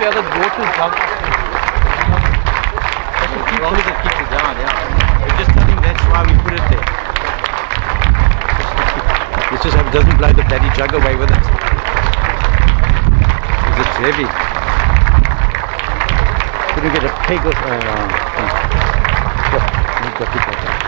where the boat is down. As long as it keeps it down, yeah. We're just telling that's why we put it there. It's just it doesn't blow the bloody jug away with it. Because it's heavy. Could we get a peg of... we've got it like that.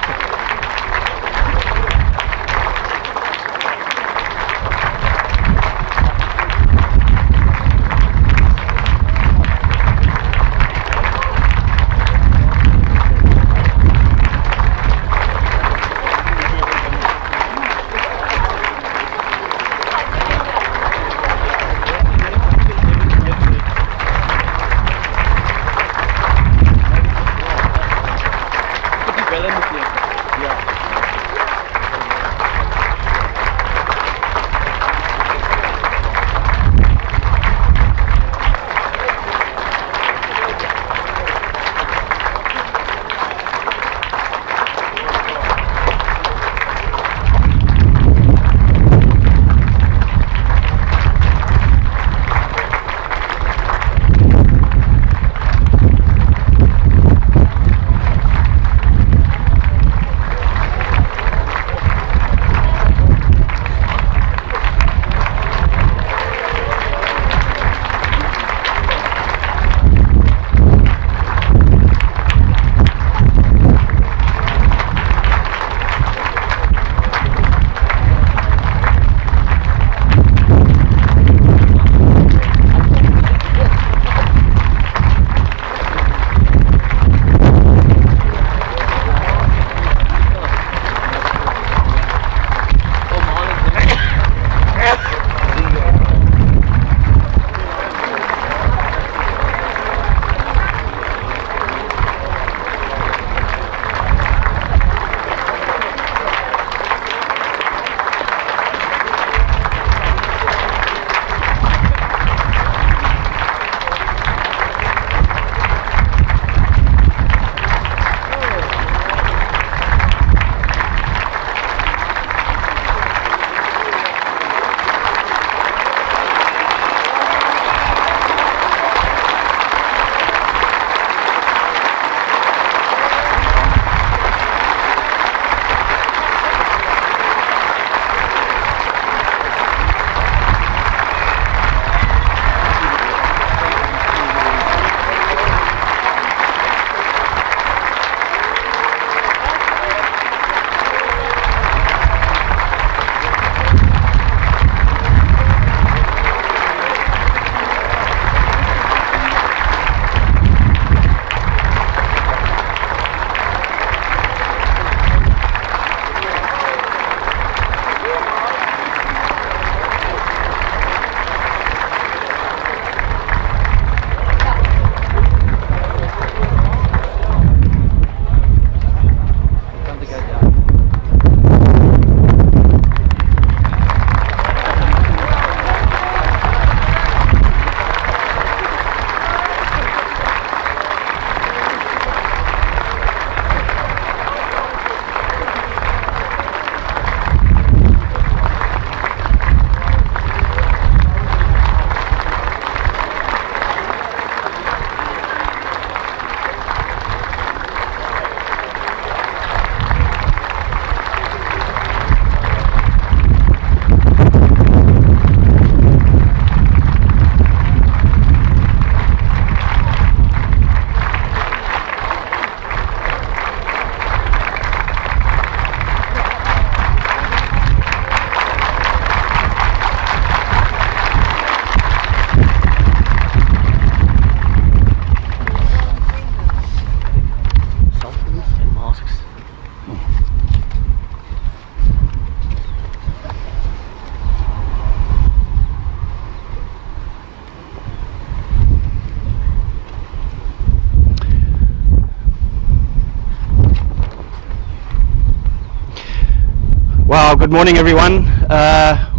Wow, good morning everyone.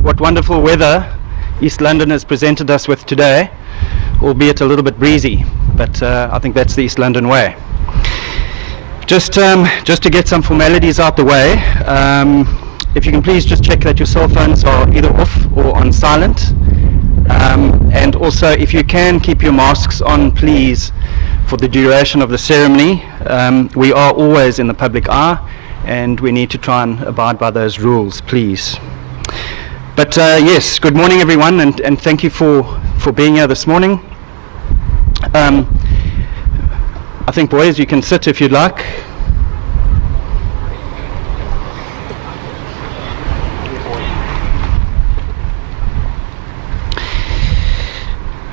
What wonderful weather East London has presented us with today, albeit a little bit breezy, but I think that's the East London way. Just to get some formalities out the way, if you can please just check that your cell phones are either off or on silent. And also, if you can, keep your masks on, please, for the duration of the ceremony. We are always in the public eye, and we need to try and abide by those rules, please. But yes, good morning everyone, and thank you for being here this morning. I think, boys, you can sit if you'd like.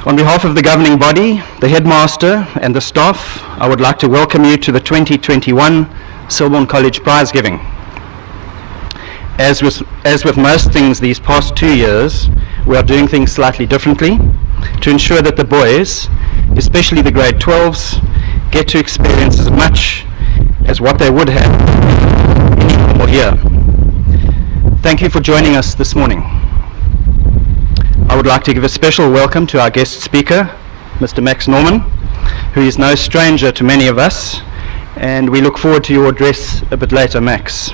On behalf of the governing body, the Headmaster and the staff, I would like to welcome you to the 2021 Selborne College Prize Giving. As with most things these past 2 years, we are doing things slightly differently to ensure that the boys, especially the grade 12s, get to experience as much as what they would have in a normal year. Thank you for joining us this morning. I would like to give a special welcome to our guest speaker, Mr. Max Norman, who is no stranger to many of us, and we look forward to your address a bit later, Max.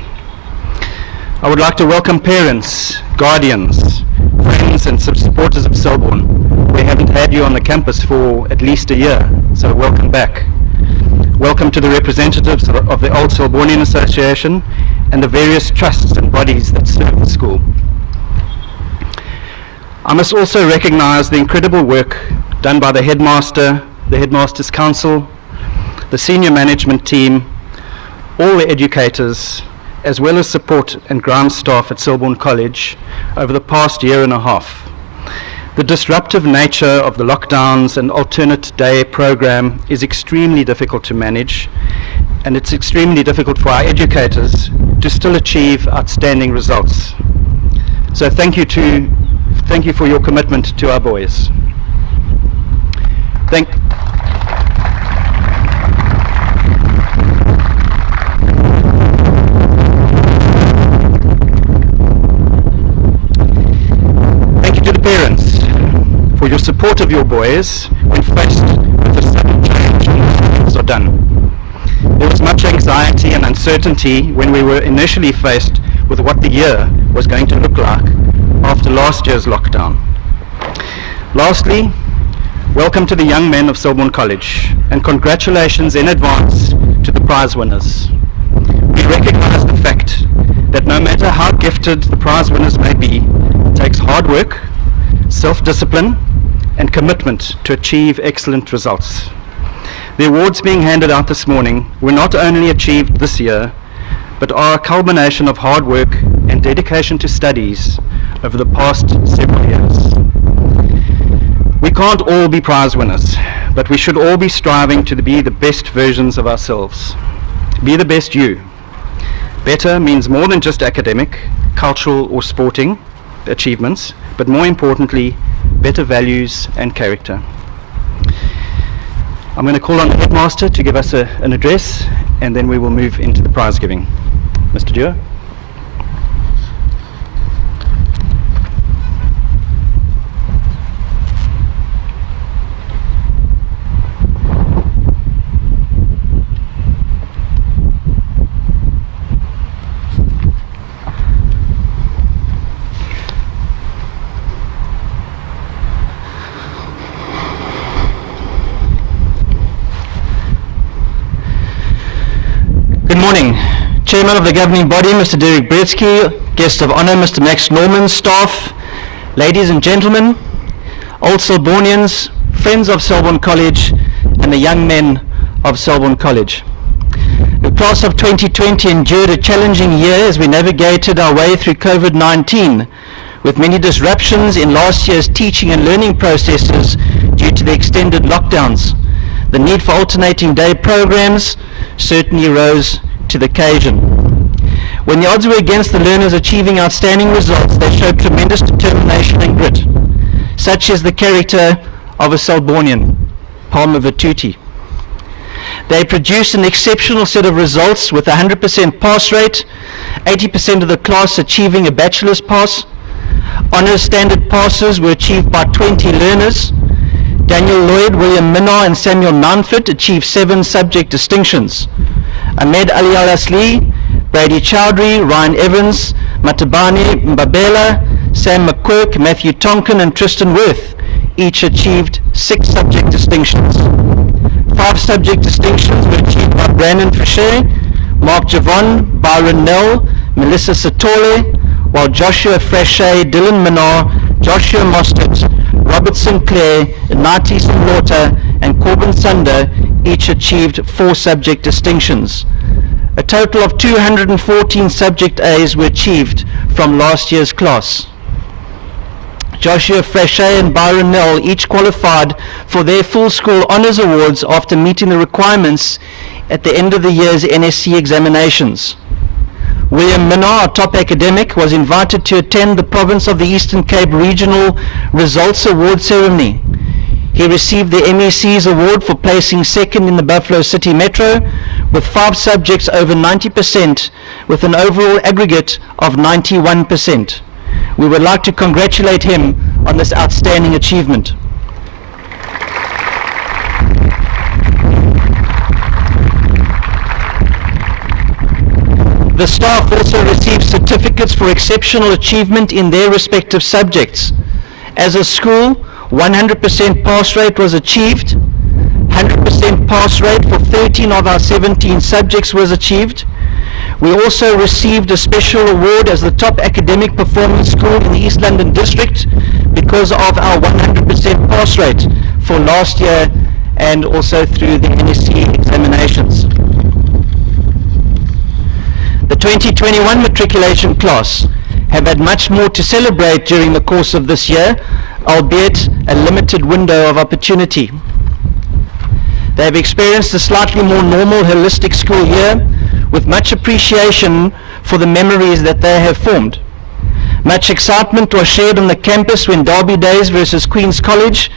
I would like to welcome parents, guardians, friends and supporters of Selborne. We haven't had you on the campus for at least a year, so welcome back. Welcome to the representatives of the Old Selbornian Association and the various trusts and bodies that serve the school. I must also recognise the incredible work done by the Headmaster, the Headmasters' Council, the senior management team, all the educators, as well as support and ground staff at Selborne College over the past year and a half. The disruptive nature of the lockdowns and alternate day program is extremely difficult to manage, and it's extremely difficult for our educators to still achieve outstanding results. So thank you for your commitment to our boys. Thank you to the parents for your support of your boys when faced with a sudden change in how things are done. There was much anxiety and uncertainty when we were initially faced with what the year was going to look like after last year's lockdown. Lastly, welcome to the young men of Selborne College, and congratulations in advance to the prize winners. We recognise the fact that no matter how gifted the prize winners may be, it takes hard work, self-discipline and commitment to achieve excellent results. The awards being handed out this morning were not only achieved this year, but are a culmination of hard work and dedication to studies over the past several years. We can't all be prize winners, but we should all be striving to be the best versions of ourselves. Be the best you. Better means more than just academic, cultural or sporting achievements, but more importantly, better values and character. I'm going to call on the Headmaster to give us an address, and then we will move into the prize giving. Mr. Dewar. Good morning. Chairman of the governing body, Mr. Derek Bretsky, guest of honour, Mr. Max Norman, staff, ladies and gentlemen, Old Selbornians, friends of Selborne College, and the young men of Selborne College. The class of 2020 endured a challenging year as we navigated our way through COVID-19, with many disruptions in last year's teaching and learning processes due to the extended lockdowns. The need for alternating day programs certainly rose to the occasion. When the odds were against the learners achieving outstanding results, they showed tremendous determination and grit. Such is the character of a Selbornian, Palmer Vatuti. They produced an exceptional set of results with a 100% pass rate, 80% of the class achieving a bachelor's pass. Honours standard passes were achieved by 20 learners. Daniel Lloyd, William Minnar and Samuel Mountford achieved 7 subject distinctions. Ahmed Ali Al-Asli, Brady Chowdhury, Ryan Evans, Matabani Mbabela, Sam McQuirk, Matthew Tonkin, and Tristan Worth each achieved 6 subject distinctions. 5 subject distinctions were achieved by Brandon Fisher, Mark Javon, Byron Nell, Melissa Satole, while Joshua Frachet, Dylan Minar, Joshua Mostert, Robert Sinclair, Nati Simlota, and Corbin Sunder each achieved 4 subject distinctions. A total of 214 subject A's were achieved from last year's class. Joshua Frachet and Byron Nell each qualified for their full school honours awards after meeting the requirements at the end of the year's NSC examinations. William Minar, a top academic, was invited to attend the Province of the Eastern Cape Regional Results Award ceremony. He received the MEC's award for placing second in the Buffalo City Metro with 5 subjects over 90% with an overall aggregate of 91%. We would like to congratulate him on this outstanding achievement. The staff also received certificates for exceptional achievement in their respective subjects. As a school, 100% pass rate was achieved. 100% pass rate for 13 of our 17 subjects was achieved. We also received a special award as the top academic performance school in the East London district because of our 100% pass rate for last year and also through the NSC examinations. The 2021 matriculation class have had much more to celebrate during the course of this year, albeit a limited window of opportunity. They have experienced a slightly more normal holistic school year with much appreciation for the memories that they have formed. Much excitement was shared on the campus when Derby Days versus Queen's College,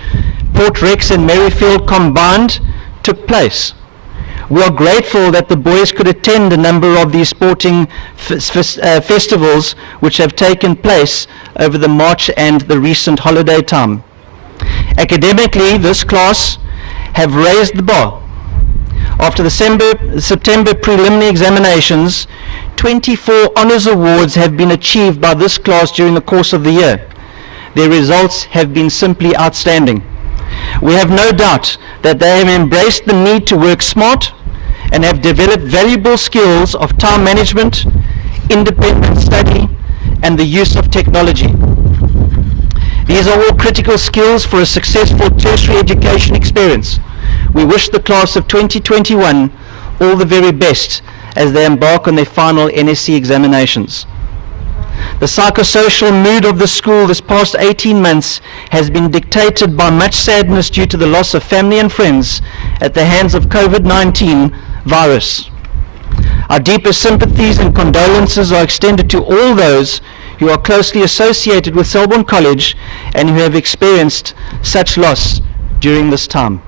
Port Rex and Merrifield combined took place. We are grateful that the boys could attend a number of these sporting festivals which have taken place over the March and the recent holiday time. Academically, this class have raised the bar. After the September preliminary examinations, 24 honours awards have been achieved by this class during the course of the year. Their results have been simply outstanding. We have no doubt that they have embraced the need to work smart and have developed valuable skills of time management, independent study, and the use of technology. These are all critical skills for a successful tertiary education experience. We wish the class of 2021 all the very best as they embark on their final NSC examinations. The psychosocial mood of the school this past 18 months has been dictated by much sadness due to the loss of family and friends at the hands of COVID-19 virus. Our deepest sympathies and condolences are extended to all those who are closely associated with Selborne College and who have experienced such loss during this time.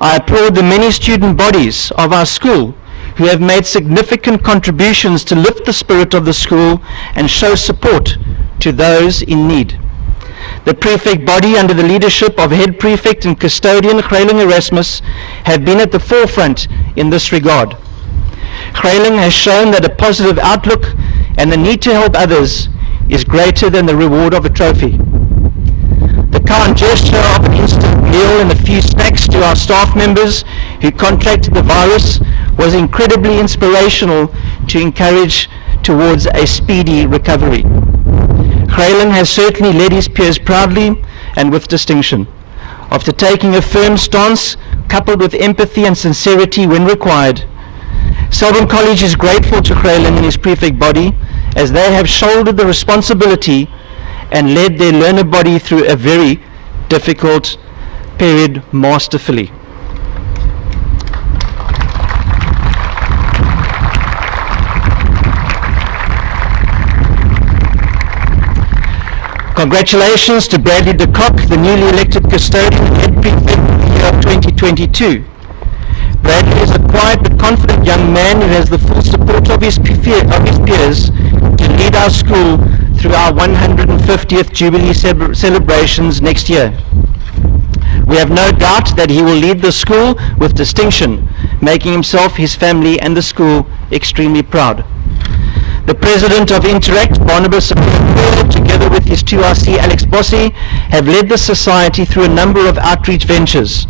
I applaud the many student bodies of our school who have made significant contributions to lift the spirit of the school and show support to those in need. The prefect body under the leadership of head prefect and custodian Grayling Erasmus have been at the forefront in this regard. Grayling has shown that a positive outlook and the need to help others is greater than the reward of a trophy. The kind gesture of an instant meal and a few snacks to our staff members who contracted the virus was incredibly inspirational to encourage towards a speedy recovery. Grayling has certainly led his peers proudly and with distinction. After taking a firm stance, coupled with empathy and sincerity when required, Selborne College is grateful to Grayling and his prefect body as they have shouldered the responsibility and led their learner body through a very difficult period masterfully. Congratulations to Bradley de Kock, the newly elected custodian and head prefect for the year of 2022. Bradley is a quiet but confident young man who has the full support of his peers to lead our school through our 150th Jubilee celebrations next year. We have no doubt that he will lead the school with distinction, making himself, his family and the school extremely proud. The president of Interact, Barnabas, together with his 2RC Alex Bossi, have led the society through a number of outreach ventures.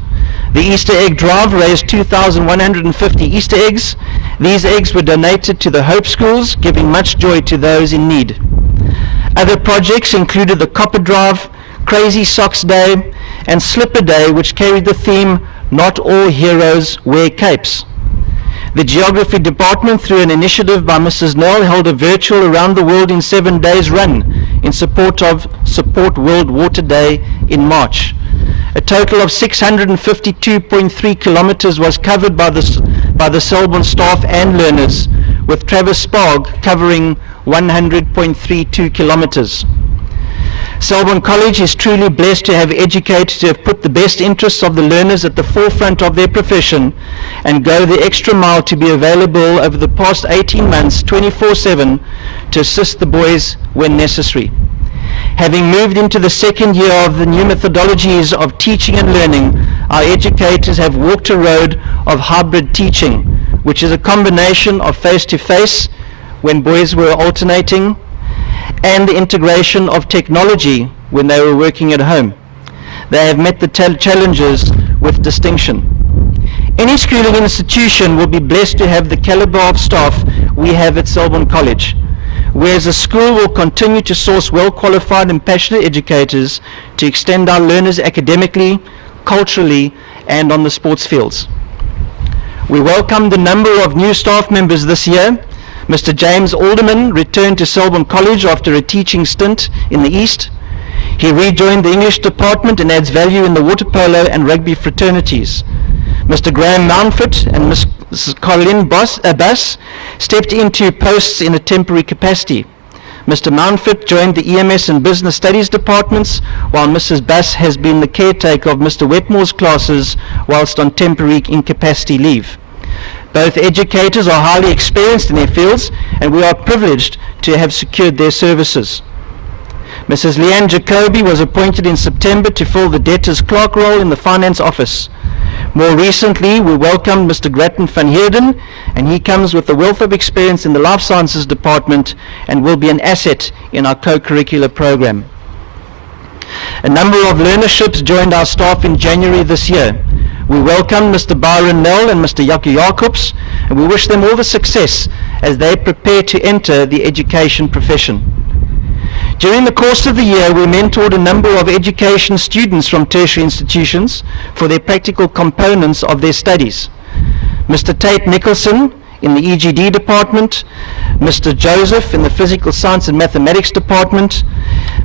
The Easter egg drive raised 2,150 Easter eggs. These eggs were donated to the Hope Schools, giving much joy to those in need. Other projects included the Copper Drive, Crazy Socks Day, and Slipper Day, which carried the theme, Not All Heroes Wear Capes. The Geography Department, through an initiative by Mrs. Nell, held a virtual Around the World in 7 Days run in support of Support World Water Day in March. A total of 652.3 kilometers was covered by the Selborne staff and learners, with Travis Sparg covering 100.32 kilometers. Selborne College is truly blessed to have educators who have put the best interests of the learners at the forefront of their profession and go the extra mile to be available over the past 18 months 24/7 to assist the boys when necessary. Having moved into the second year of the new methodologies of teaching and learning, our educators have walked a road of hybrid teaching, which is a combination of face-to-face when boys were alternating and the integration of technology when they were working at home. They have met the challenges with distinction. Any schooling institution will be blessed to have the caliber of staff we have at Selborne College, whereas the school will continue to source well-qualified and passionate educators to extend our learners academically, culturally, and on the sports fields. We welcomed a number of new staff members this year. Mr. James Alderman returned to Selborne College after a teaching stint in the East. He rejoined the English department and adds value in the water polo and rugby fraternities. Mr. Graham Mountford and Mrs. Colleen Bass stepped into posts in a temporary capacity. Mr. Mountford joined the EMS and Business Studies departments, while Mrs. Bass has been the caretaker of Mr. Wetmore's classes whilst on temporary incapacity leave. Both educators are highly experienced in their fields, and we are privileged to have secured their services. Mrs. Leanne Jacobi was appointed in September to fill the debtors clerk role in the finance office. More recently, we welcomed Mr. Grattan van Heerden, and he comes with a wealth of experience in the life sciences department and will be an asset in our co-curricular program. A number of learnerships joined our staff in January this year. We welcome Mr. Byron Nell and Mr. Jaco Jacobs, and we wish them all the success as they prepare to enter the education profession. During the course of the year, we mentored a number of education students from tertiary institutions for their practical components of their studies. Mr. Tate Nicholson in the EGD department, Mr. Joseph in the physical science and mathematics department,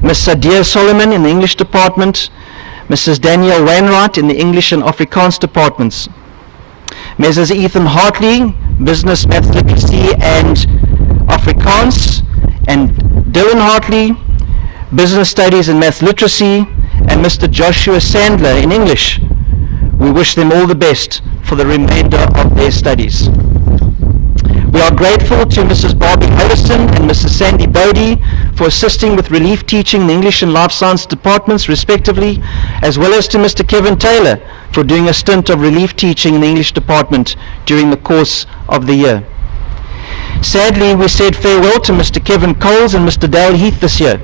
Ms. Sadia Solomon in the English department, Mrs. Danielle Wainwright in the English and Afrikaans departments. Mrs. Ethan Hartley, Business, Maths, Literacy and Afrikaans, and Dylan Hartley, Business Studies and Maths Literacy, and Mr. Joshua Sandler in English. We wish them all the best for the remainder of their studies. We are grateful to Mrs. Barbie Harrison and Mrs. Sandy Bodie for assisting with relief teaching in the English and Life Science departments respectively, as well as to Mr. Kevin Taylor for doing a stint of relief teaching in the English department during the course of the year. Sadly, we said farewell to Mr. Kevin Coles and Mr. Dale Heath this year.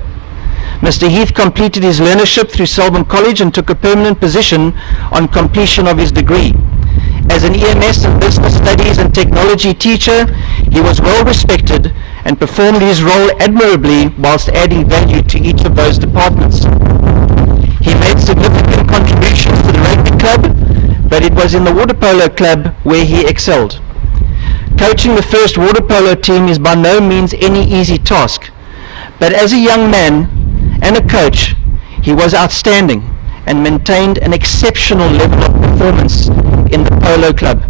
Mr. Heath completed his learnership through Selborne College and took a permanent position on completion of his degree. As an EMS and Business Studies and Technology teacher, he was well respected and performed his role admirably whilst adding value to each of those departments. He made significant contributions to the rugby club, but it was in the water polo club where he excelled. Coaching the first water polo team is by no means any easy task, but as a young man and a coach, he was outstanding and maintained an exceptional level of performance in the polo club.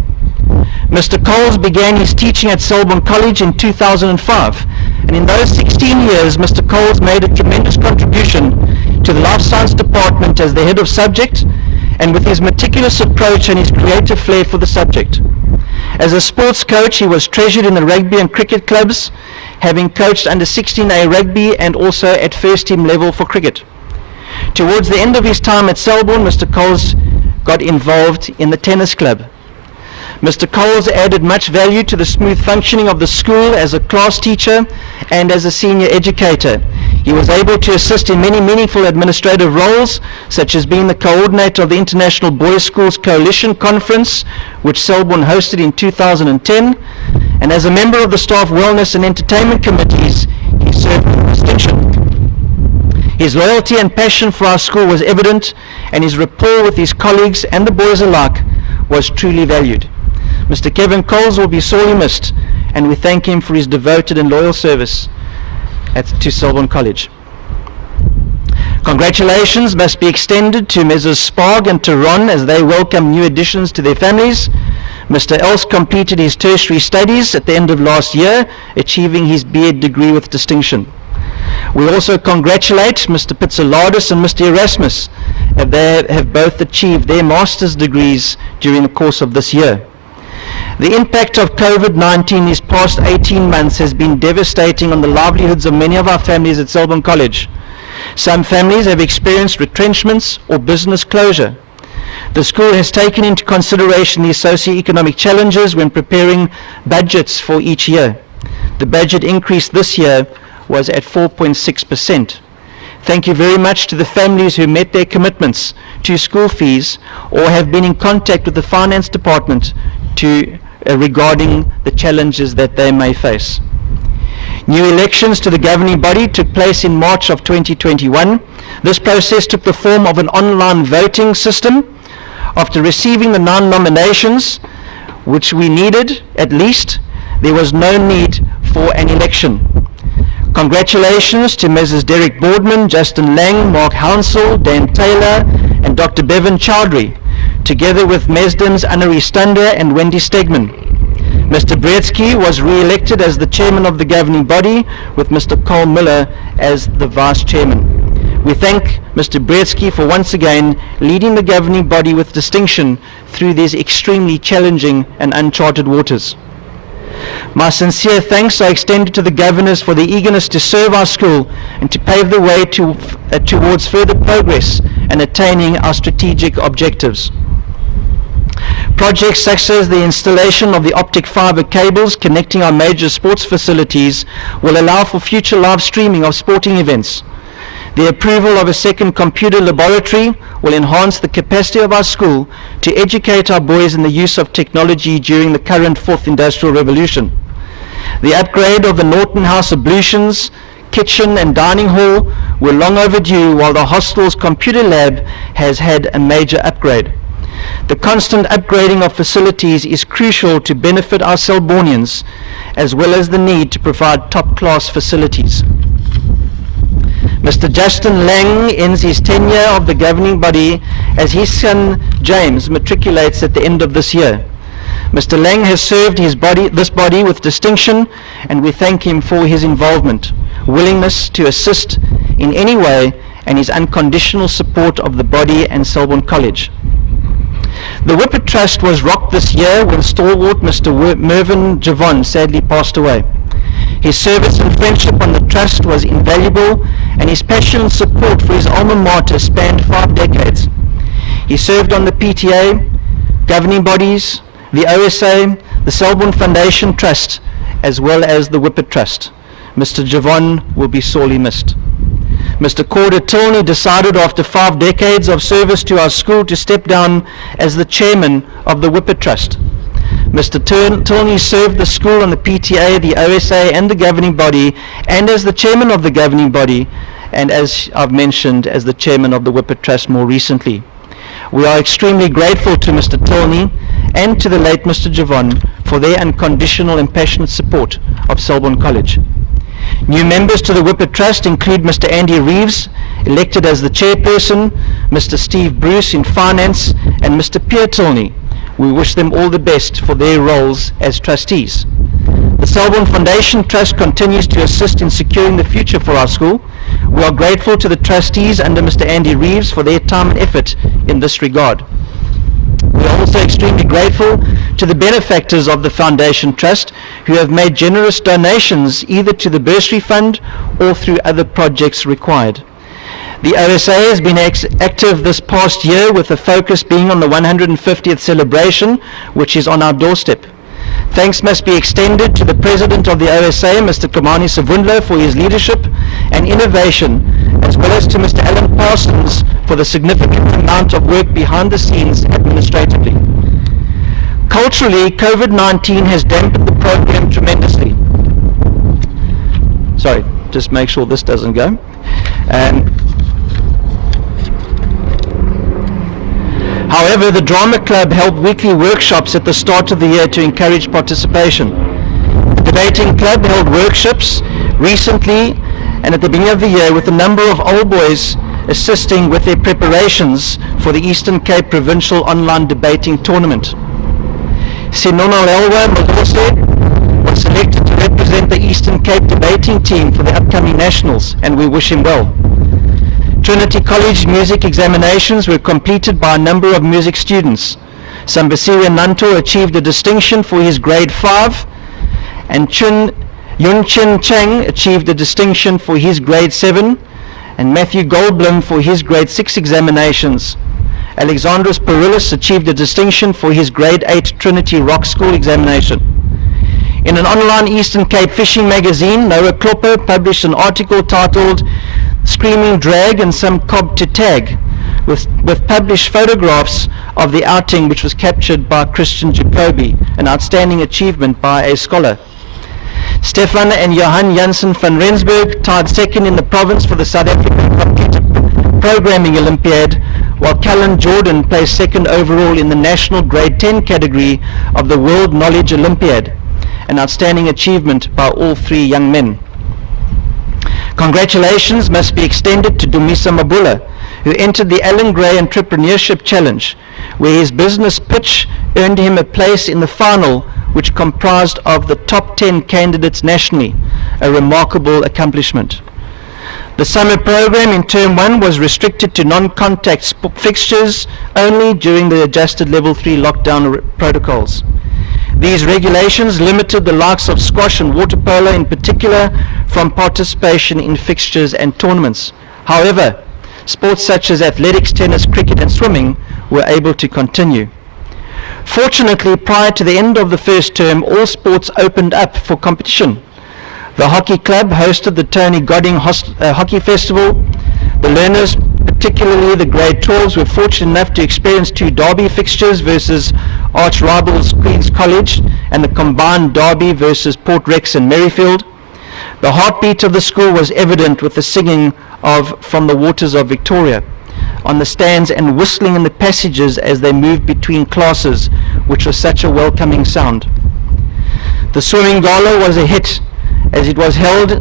Mr. Coles began his teaching at Selborne College in 2005, and in those 16 years, Mr. Coles made a tremendous contribution to the Life Science Department as the head of subject, and with his meticulous approach and his creative flair for the subject. As a sports coach, he was treasured in the rugby and cricket clubs, having coached under 16A rugby and also at first team level for cricket. Towards the end of his time at Selborne, Mr. Coles got involved in the tennis club. Mr. Coles added much value to the smooth functioning of the school as a class teacher and as a senior educator. He was able to assist in many meaningful administrative roles, such as being the coordinator of the International Boys Schools Coalition Conference, which Selborne hosted in 2010, and as a member of the Staff Wellness and Entertainment Committees, he served with distinction. His loyalty and passion for our school was evident, and his rapport with his colleagues and the boys alike was truly valued. Mr. Kevin Coles will be sorely missed, and we thank him for his devoted and loyal service to Selborne College. Congratulations must be extended to Mrs. Sparg and to Ron as they welcome new additions to their families. Mr. Else completed his tertiary studies at the end of last year, achieving his B.Ed degree with distinction. We also congratulate Mr. Pitsaladis and Mr. Erasmus, as they have both achieved their master's degrees during the course of this year. The impact of COVID-19 these past 18 months has been devastating on the livelihoods of many of our families at Selborne College. Some families have experienced retrenchments or business closure. The school has taken into consideration these socio-economic challenges when preparing budgets for each year. The budget increase this year was at 4.6%. Thank you very much to the families who met their commitments to school fees or have been in contact with the finance department regarding the challenges that they may face. New elections to the governing body took place in March of 2021. This process took the form of an online voting system. After receiving the 9 nominations, which we needed at least, there was no need for an election. Congratulations to Mrs. Derek Boardman, Justin Lang, Mark Hounsell, Dan Taylor, and Dr. Bevan Chowdhury, together with Mesdans Anari Stander and Wendy Stegman. Mr. Bretsky was re-elected as the chairman of the governing body, with Mr. Carl Miller as the vice chairman. We thank Mr. Bretsky for once again leading the governing body with distinction through these extremely challenging and uncharted waters. My sincere thanks are extended to the governors for their eagerness to serve our school and to pave the way towards further progress and attaining our strategic objectives. Projects such as the installation of the optic fiber cables connecting our major sports facilities will allow for future live streaming of sporting events. The approval of a second computer laboratory will enhance the capacity of our school to educate our boys in the use of technology during the current 4th Industrial Revolution. The upgrade of the Norton House ablutions, kitchen and dining hall were long overdue, while the hostel's computer lab has had a major upgrade. The constant upgrading of facilities is crucial to benefit our Selbornians, as well as the need to provide top-class facilities. Mr. Justin Lang ends his tenure of the governing body as his son James matriculates at the end of this year. Mr. Lang has served this body with distinction, and we thank him for his involvement, willingness to assist in any way, and his unconditional support of the body and Selborne College. The Whippet Trust was rocked this year when stalwart Mr. Mervyn Javon sadly passed away. His service and friendship on the trust was invaluable, and his passion and support for his alma mater spanned 5 decades. He served on the PTA, governing bodies, the OSA, the Selborne Foundation Trust, as well as the Whippet Trust. Mr. Javon will be sorely missed. Mr. Corder Tilney decided after 5 decades of service to our school to step down as the chairman of the Whippet Trust. Mr. Tilney served the school on the PTA, the OSA and the governing body, and as the chairman of the governing body, and as I've mentioned, as the chairman of the Whippet Trust more recently. We are extremely grateful to Mr. Tilney and to the late Mr. Javon for their unconditional and passionate support of Selborne College. New members to the Whippet Trust include Mr. Andy Reeves, elected as the chairperson, Mr. Steve Bruce in finance, and Mr. Pierre Tilney. We wish them all the best for their roles as trustees. The Selborne Foundation Trust continues to assist in securing the future for our school. We are grateful to the trustees under Mr. Andy Reeves for their time and effort in this regard. We are also extremely grateful to the benefactors of the Foundation Trust who have made generous donations either to the bursary fund or through other projects required. The OSA has been active this past year, with the focus being on the 150th celebration, which is on our doorstep. Thanks must be extended to the President of the OSA, Mr. Kamani Savundlo, for his leadership and innovation, as well as to Mr. Alan Parsons for the significant amount of work behind the scenes administratively. Culturally, COVID-19 has dampened the program tremendously. Sorry, just make sure this doesn't go. However, the Drama Club held weekly workshops at the start of the year to encourage participation. The Debating Club held workshops recently and at the beginning of the year, with a number of old boys assisting with their preparations for the Eastern Cape Provincial Online Debating Tournament. Sinonalelwa Modose was selected to represent the Eastern Cape debating team for the upcoming Nationals, and we wish him well. Trinity College music examinations were completed by a number of music students. Sambasiwe Nanto achieved a distinction for his grade 5, and Yun Chin Chang achieved a distinction for his grade 7, and Matthew Goldblum for his grade 6 examinations. Alexandros Perillis achieved a distinction for his grade 8 Trinity Rock School examination. In an online Eastern Cape fishing magazine, Noah Klopper published an article titled Screaming Drag and Some Cob to Tag, with published photographs of the outing, which was captured by Christian Jacobi, an outstanding achievement by a scholar. Stefan and Johan Janssen van Rensburg tied second in the province for the South African Computer Programming Olympiad, while Callan Jordan placed second overall in the national grade 10 category of the World Knowledge Olympiad, an outstanding achievement by all three young men. Congratulations must be extended to Dumisa Mabula, who entered the Alan Gray Entrepreneurship Challenge, where his business pitch earned him a place in the final, which comprised of the top 10 candidates nationally, a remarkable accomplishment. The summer program in Term 1 was restricted to non-contact fixtures only during the adjusted Level 3 lockdown protocols. These regulations limited the likes of squash and water polo in particular from participation in fixtures and tournaments. However, sports such as athletics, tennis, cricket and swimming were able to continue. Fortunately, prior to the end of the first term, all sports opened up for competition. The hockey club hosted the Tony Godding Hockey Festival. The learners, particularly the grade 12s, were fortunate enough to experience two derby fixtures versus arch rivals Queen's College and the combined derby versus Port Rex and Merrifield. The heartbeat of the school was evident with the singing of From the Waters of Victoria on the stands and whistling in the passages as they moved between classes, which was such a welcoming sound. The swimming gala was a hit, as it was held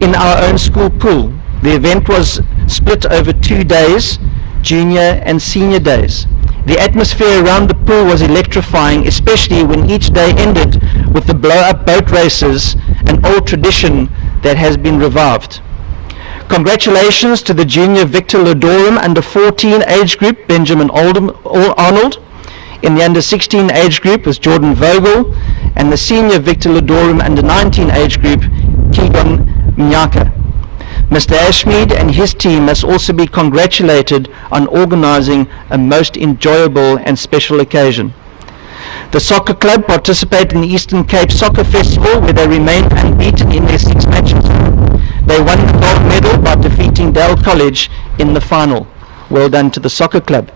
in our own school pool. The event was split over 2 days, junior and senior days. The atmosphere around the pool was electrifying, especially when each day ended with the blow-up boat races, an old tradition that has been revived. Congratulations to the junior Victor Lodorum under 14 age group, Benjamin Arnold. In the under 16 age group was Jordan Vogel, and the senior Victor Lodorum under 19 age group, Keegan Mnyaka. Mr. Ashmead and his team must also be congratulated on organizing a most enjoyable and special occasion. The soccer club participated in the Eastern Cape Soccer Festival, where they remained unbeaten in their 6 matches. They won the gold medal by defeating Dale College in the final. Well done to the soccer club.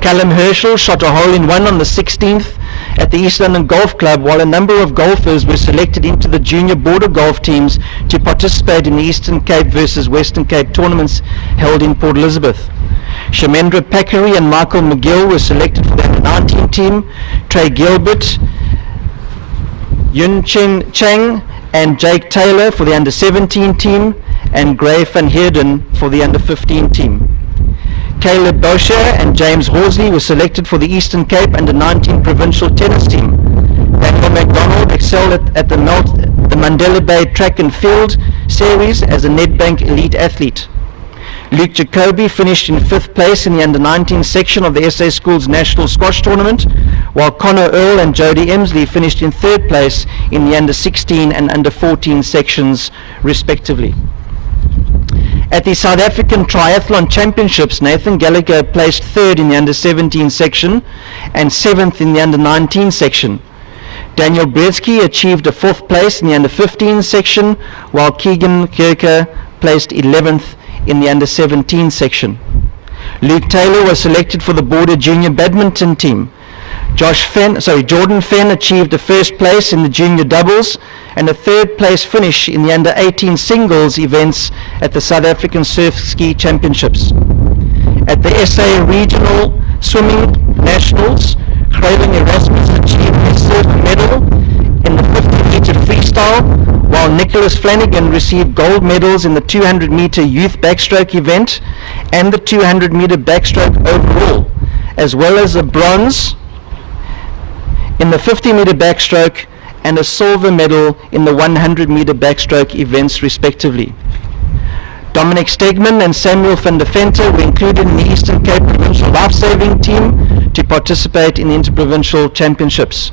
Callum Herschel shot a hole-in-one on the 16th at the East London Golf Club, while a number of golfers were selected into the junior border golf teams to participate in the Eastern Cape versus Western Cape tournaments held in Port Elizabeth. Shamendra Pakari and Michael McGill were selected for the under-19 team. Trey Gilbert, Yun Chen Chang and Jake Taylor for the under-17 team, and Gray van Heerden for the under-15 team. Caleb Boucher and James Horsley were selected for the Eastern Cape under-19 provincial tennis team. Daniel McDonald excelled at the Mandela Bay Track and Field Series as a Nedbank elite athlete. Luke Jacobi finished in 5th place in the under-19 section of the SA Schools National Squash Tournament, while Connor Earl and Jody Emsley finished in 3rd place in the under-16 and under-14 sections respectively. At the South African Triathlon Championships, Nathan Gallagher placed 3rd in the under-17 section and 7th in the under-19 section. Daniel Brzeski achieved a 4th place in the under-15 section, while Keegan Kirker placed 11th in the under-17 section. Luke Taylor was selected for the Border Junior Badminton team. Jordan Fenn achieved a 1st place in the junior doubles and a 3rd place finish in the under-18 singles events at the South African Surf Ski Championships. At the SA Regional Swimming Nationals, Craven Erasmus achieved a silver medal in the 50-meter freestyle, while Nicholas Flanagan received gold medals in the 200-meter youth backstroke event and the 200-meter backstroke overall, as well as a bronze in the 50-meter backstroke and a silver medal in the 100-meter backstroke events respectively. Dominic Stegman and Samuel van der Venter were included in the Eastern Cape Provincial Lifesaving Team to participate in the Interprovincial Championships.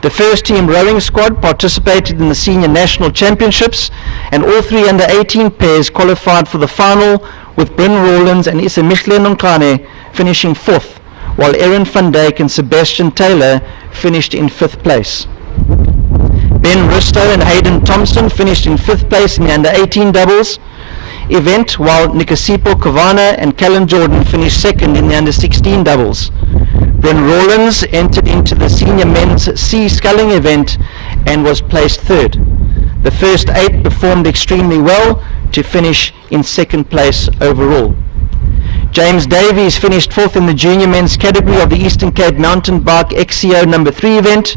The first team rowing squad participated in the Senior National Championships, and all 3 under-18 pairs qualified for the final, with Bryn Rawlins and Isemihle Nonkane finishing 4th, while Aaron van Dijk and Sebastian Taylor finished in 5th place. Ben Risto and Hayden Thompson finished in 5th place in the under-18 doubles event, while Nikasipo Kavana and Callan Jordan finished 2nd in the under-16 doubles. Bryn Rawlins entered into the senior men's sea sculling event and was placed 3rd. The first 8 performed extremely well to finish in 2nd place overall. James Davies finished 4th in the junior men's category of the Eastern Cape Mountain Bike XCO number 3 event.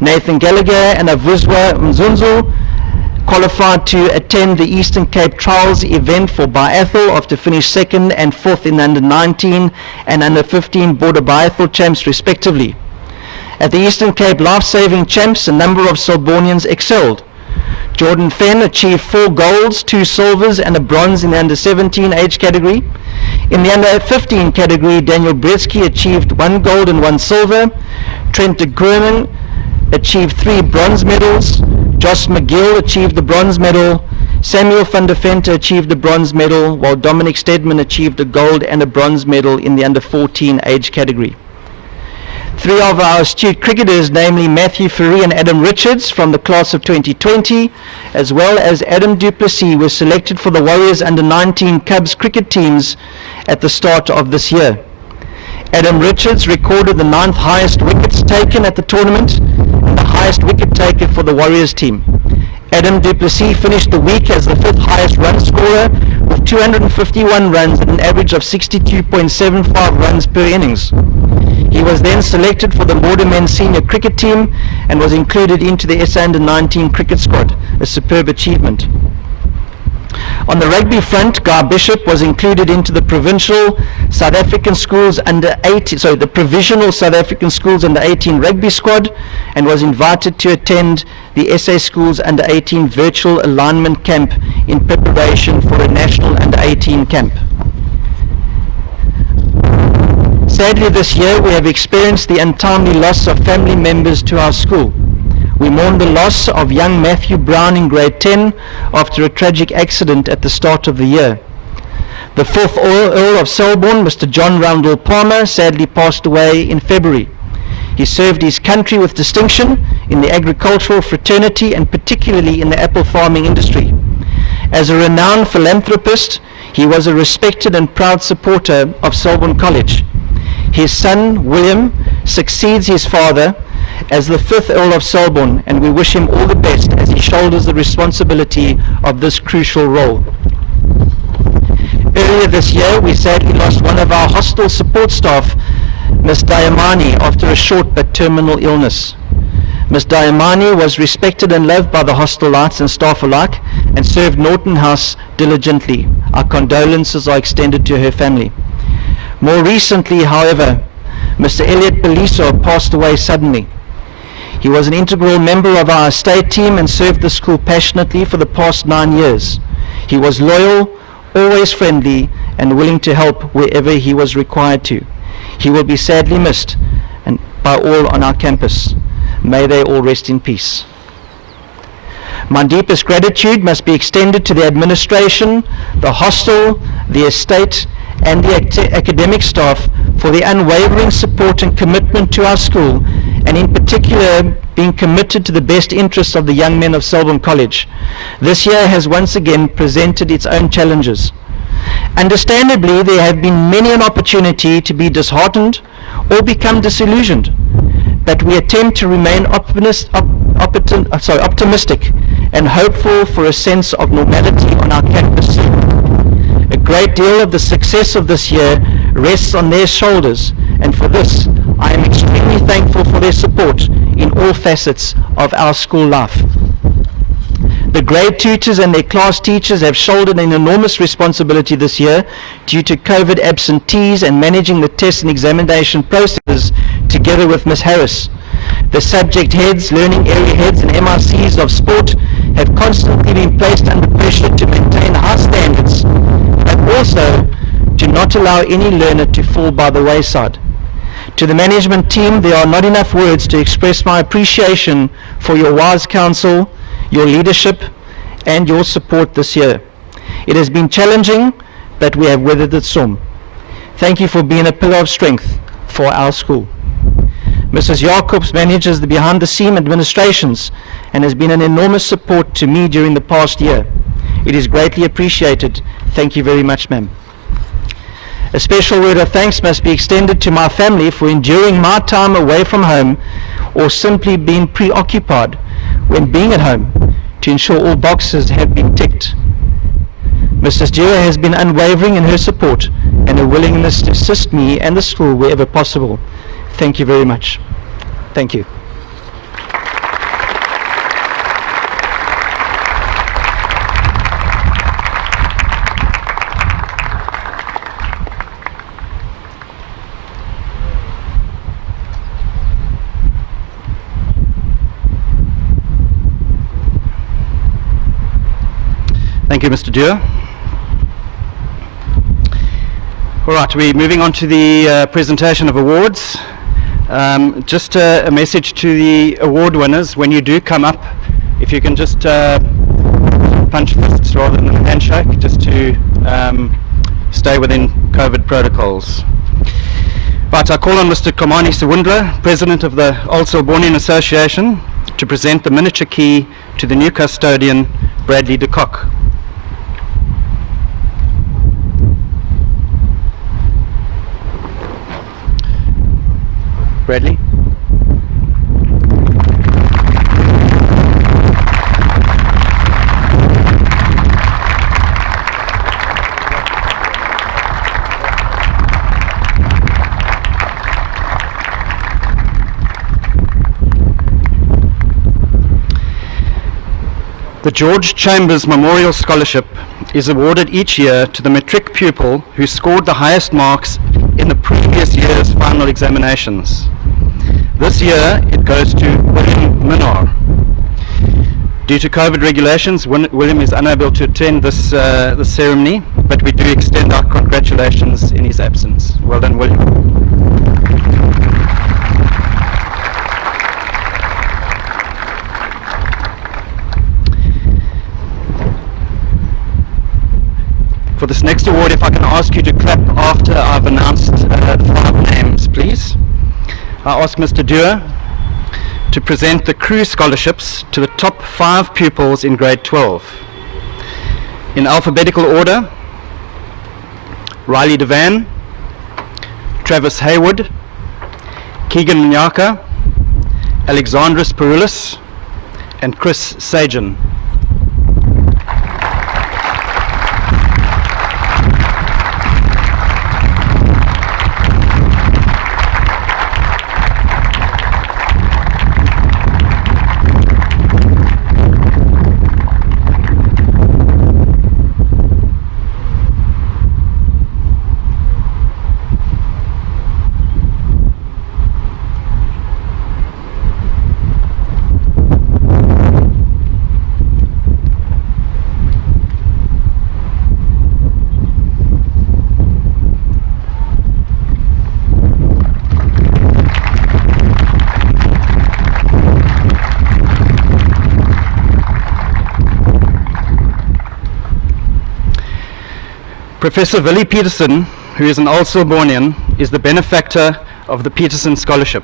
Nathan Gallagher and Avuzwa Mzunzu qualified to attend the Eastern Cape Trials event for biathlon after finish 2nd and 4th in the under-19 and under-15 border biathlon champs respectively. At the Eastern Cape Life-Saving Champs, a number of Selbornians excelled. Jordan Fenn achieved 4 golds, 2 silvers and a bronze in the under-17 age category. In the under-15 category, Daniel Brzeski achieved 1 gold and 1 silver. Trent de Groenen achieved 3 bronze medals. Josh McGill achieved the bronze medal. Samuel van der Venter achieved the bronze medal, while Dominic Stedman achieved a gold and a bronze medal in the under-14 age category. 3 of our astute cricketers, namely Matthew Ferree and Adam Richards from the class of 2020, as well as Adam Duplessis, were selected for the Warriors under-19 Cubs cricket teams at the start of this year. Adam Richards recorded the 9th highest wickets taken at the tournament and the highest wicket taker for the Warriors team. Adam Duplessis finished the week as the 5th highest run scorer with 251 runs at an average of 62.75 runs per innings. He was then selected for the Bordermen senior cricket team and was included into the SA Under-19 cricket squad, a superb achievement. On the rugby front, Guy Bishop was included into the Provisional South African Schools Under-18 rugby squad and was invited to attend the SA Schools Under-18 virtual alignment camp in preparation for a national Under-18 camp. Sadly, this year we have experienced the untimely loss of family members to our school. We mourn the loss of young Matthew Brown in grade 10 after a tragic accident at the start of the year. The 4th Earl of Selborne, Mr. John Roundell Palmer, sadly passed away in February. He served his country with distinction in the agricultural fraternity and particularly in the apple farming industry. As a renowned philanthropist, he was a respected and proud supporter of Selborne College. His son, William, succeeds his father as the 5th Earl of Selborne, and we wish him all the best as he shoulders the responsibility of this crucial role. Earlier this year, we sadly lost one of our hostel support staff, Ms. Dayamani, after a short but terminal illness. Ms. Dayamani was respected and loved by the hostelites and staff alike and served Norton House diligently. Our condolences are extended to her family. More recently, however, Mr. Elliot Beliso passed away suddenly. He was an integral member of our estate team and served the school passionately for the past 9 years. He was loyal, always friendly, and willing to help wherever he was required to. He will be sadly missed and by all on our campus. May they all rest in peace. My deepest gratitude must be extended to the administration, the hostel, the estate, and the academic staff for the unwavering support and commitment to our school, and in particular being committed to the best interests of the young men of Selborne College. This year has once again presented its own challenges. Understandably, there have been many an opportunity to be disheartened or become disillusioned, but we attempt to remain optimistic and hopeful for a sense of normality on our campus soon. A great deal of the success of this year rests on their shoulders, and for this I am extremely thankful for their support in all facets of our school life. The grade tutors and their class teachers have shouldered an enormous responsibility this year due to COVID absentees and managing the test and examination processes together with Ms. Harris. The subject heads, learning area heads and MRCs of sport have constantly been placed under pressure to maintain high standards, but also to not allow any learner to fall by the wayside. To the management team, there are not enough words to express my appreciation for your wise counsel, your leadership, and your support this year. It has been challenging, but we have weathered the storm. Thank you for being a pillar of strength for our school. Mrs. Jacobs manages the behind-the-scene administrations and has been an enormous support to me during the past year. It is greatly appreciated. Thank you very much, ma'am. A special word of thanks must be extended to my family for enduring my time away from home or simply being preoccupied when being at home to ensure all boxes have been ticked. Mrs. Dewar has been unwavering in her support and her willingness to assist me and the school wherever possible. Thank you very much. Thank you. Thank you, Mr. Dewar. All right, we're moving on to the presentation of awards. Just a message to the award winners: when you do come up, if you can just punch fists rather than a handshake, just to stay within COVID protocols. Right, I call on Mr. Komani Sawundla, President of the Old Selbornian Association, to present the miniature key to the new custodian, Bradley de Kock. Bradley. The George Chambers Memorial Scholarship is awarded each year to the matric pupil who scored the highest marks in the previous year's final examinations. This year it goes to William Minnar. Due to COVID regulations, William is unable to attend this ceremony, but we do extend our congratulations in his absence. Well done, William. For this next award, if I can ask you to clap after I've announced the 5 names, please. I ask Mr. Dewar to present the Crew Scholarships to the top 5 pupils in grade 12. In alphabetical order: Riley Devan, Travis Haywood, Keegan Nyaka, Alexandros Peroulis, and Chris Sajan. Professor Willie Peterson, who is an old Selbornian, is the benefactor of the Peterson Scholarship.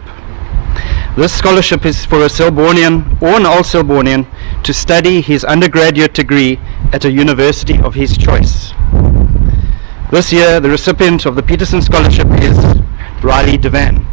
This scholarship is for a Selbornian or an old Selbornian to study his undergraduate degree at a university of his choice. This year, the recipient of the Peterson Scholarship is Riley Devan.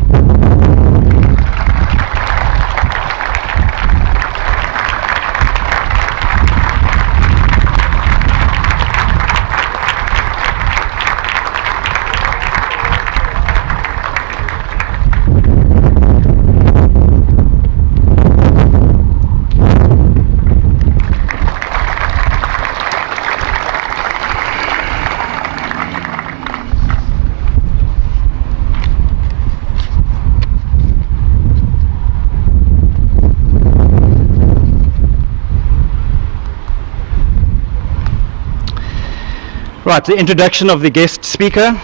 Right, the introduction of the guest speaker,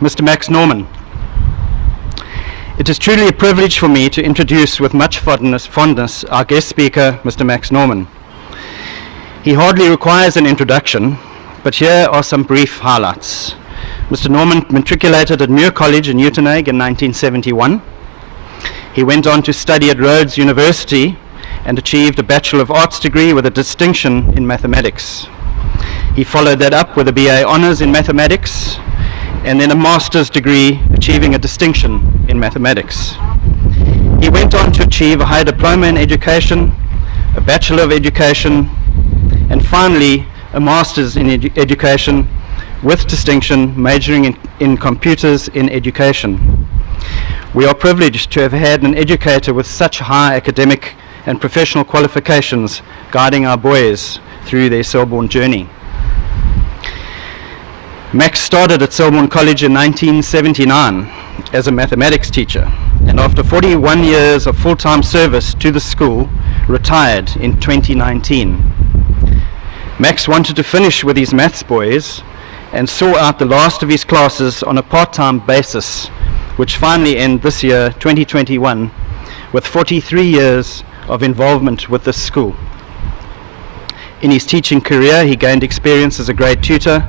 Mr. Max Norman. It is truly a privilege for me to introduce with much fondness our guest speaker, Mr. Max Norman. He hardly requires an introduction, but here are some brief highlights. Mr. Norman matriculated at Muir College in Uitenhage in 1971. He went on to study at Rhodes University and achieved a Bachelor of Arts degree with a distinction in mathematics. He followed that up with a BA Honours in Mathematics and then a Master's degree achieving a distinction in Mathematics. He went on to achieve a High Diploma in Education, a Bachelor of Education, and finally a Master's in Education with distinction, majoring in Computers in Education. We are privileged to have had an educator with such high academic and professional qualifications guiding our boys through their Selborne journey. Max started at Selborne College in 1979 as a mathematics teacher, and after 41 years of full-time service to the school, retired in 2019. Max wanted to finish with his maths boys and saw out the last of his classes on a part-time basis, which finally ended this year, 2021, with 43 years of involvement with the school. In his teaching career, he gained experience as a grade tutor,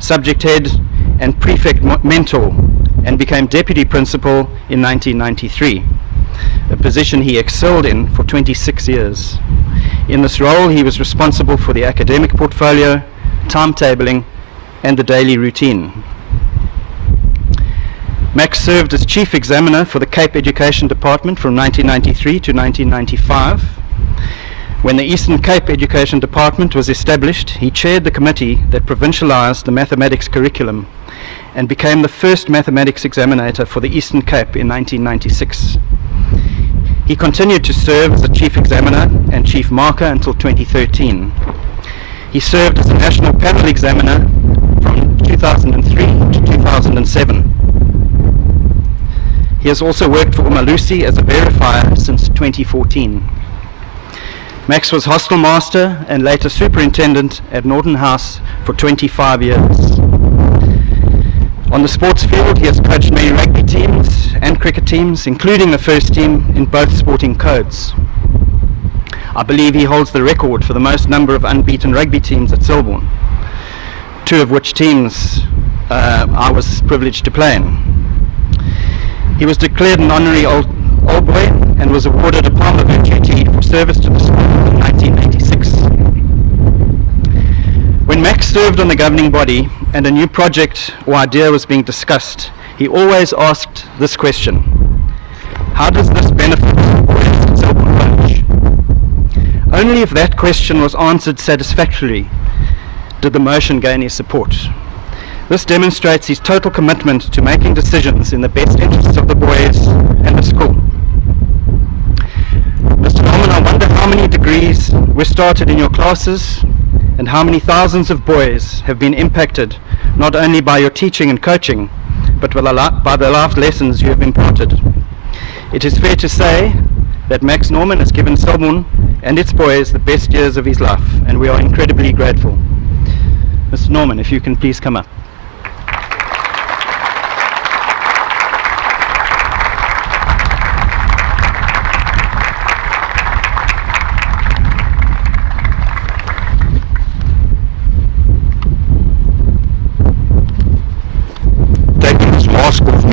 subject head and prefect mentor, and became deputy principal in 1993, a position he excelled in for 26 years. In this role, he was responsible for the academic portfolio, timetabling, and the daily routine. Max served as chief examiner for the Cape Education Department from 1993 to 1995. When the Eastern Cape Education Department was established, he chaired the committee that provincialised the mathematics curriculum and became the first mathematics examinator for the Eastern Cape in 1996. He continued to serve as the chief examiner and chief marker until 2013. He served as a national panel examiner from 2003 to 2007. He has also worked for Umalusi as a verifier since 2014. Max was hostel master and later superintendent at Norton House for 25 years. On the sports field, he has coached many rugby teams and cricket teams, including the first team in both sporting codes. I believe he holds the record for the most number of unbeaten rugby teams at Selborne, two of which teams I was privileged to play in. He was declared an honorary old boy and was awarded a Palmer Virtue for service to the school in 1986. When Max served on the governing body and a new project or idea was being discussed, he always asked this question: how does this benefit the boys at Selborne College? Only if that question was answered satisfactorily did the motion gain his support. This demonstrates his total commitment to making decisions in the best interests of the boys and the school. Mr. Norman, I wonder how many degrees were started in your classes and how many thousands of boys have been impacted not only by your teaching and coaching, but by the life lessons you have imparted. It is fair to say that Max Norman has given Selborne and its boys the best years of his life, and we are incredibly grateful. Mr. Norman, if you can please come up.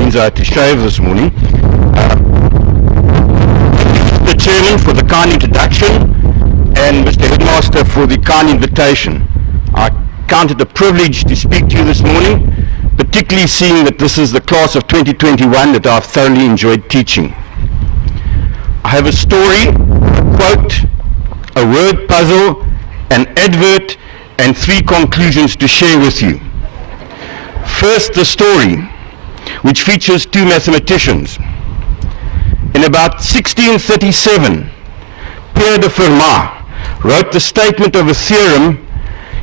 means I had to shave this morning. The chairman for the kind introduction and Mr. Headmaster for the kind invitation. I count it a privilege to speak to you this morning, particularly seeing that this is the class of 2021 that I've thoroughly enjoyed teaching. I have a story, a quote, a word puzzle, an advert, and 3 conclusions to share with you. First, the story, which features 2 mathematicians. In about 1637, Pierre de Fermat wrote the statement of a theorem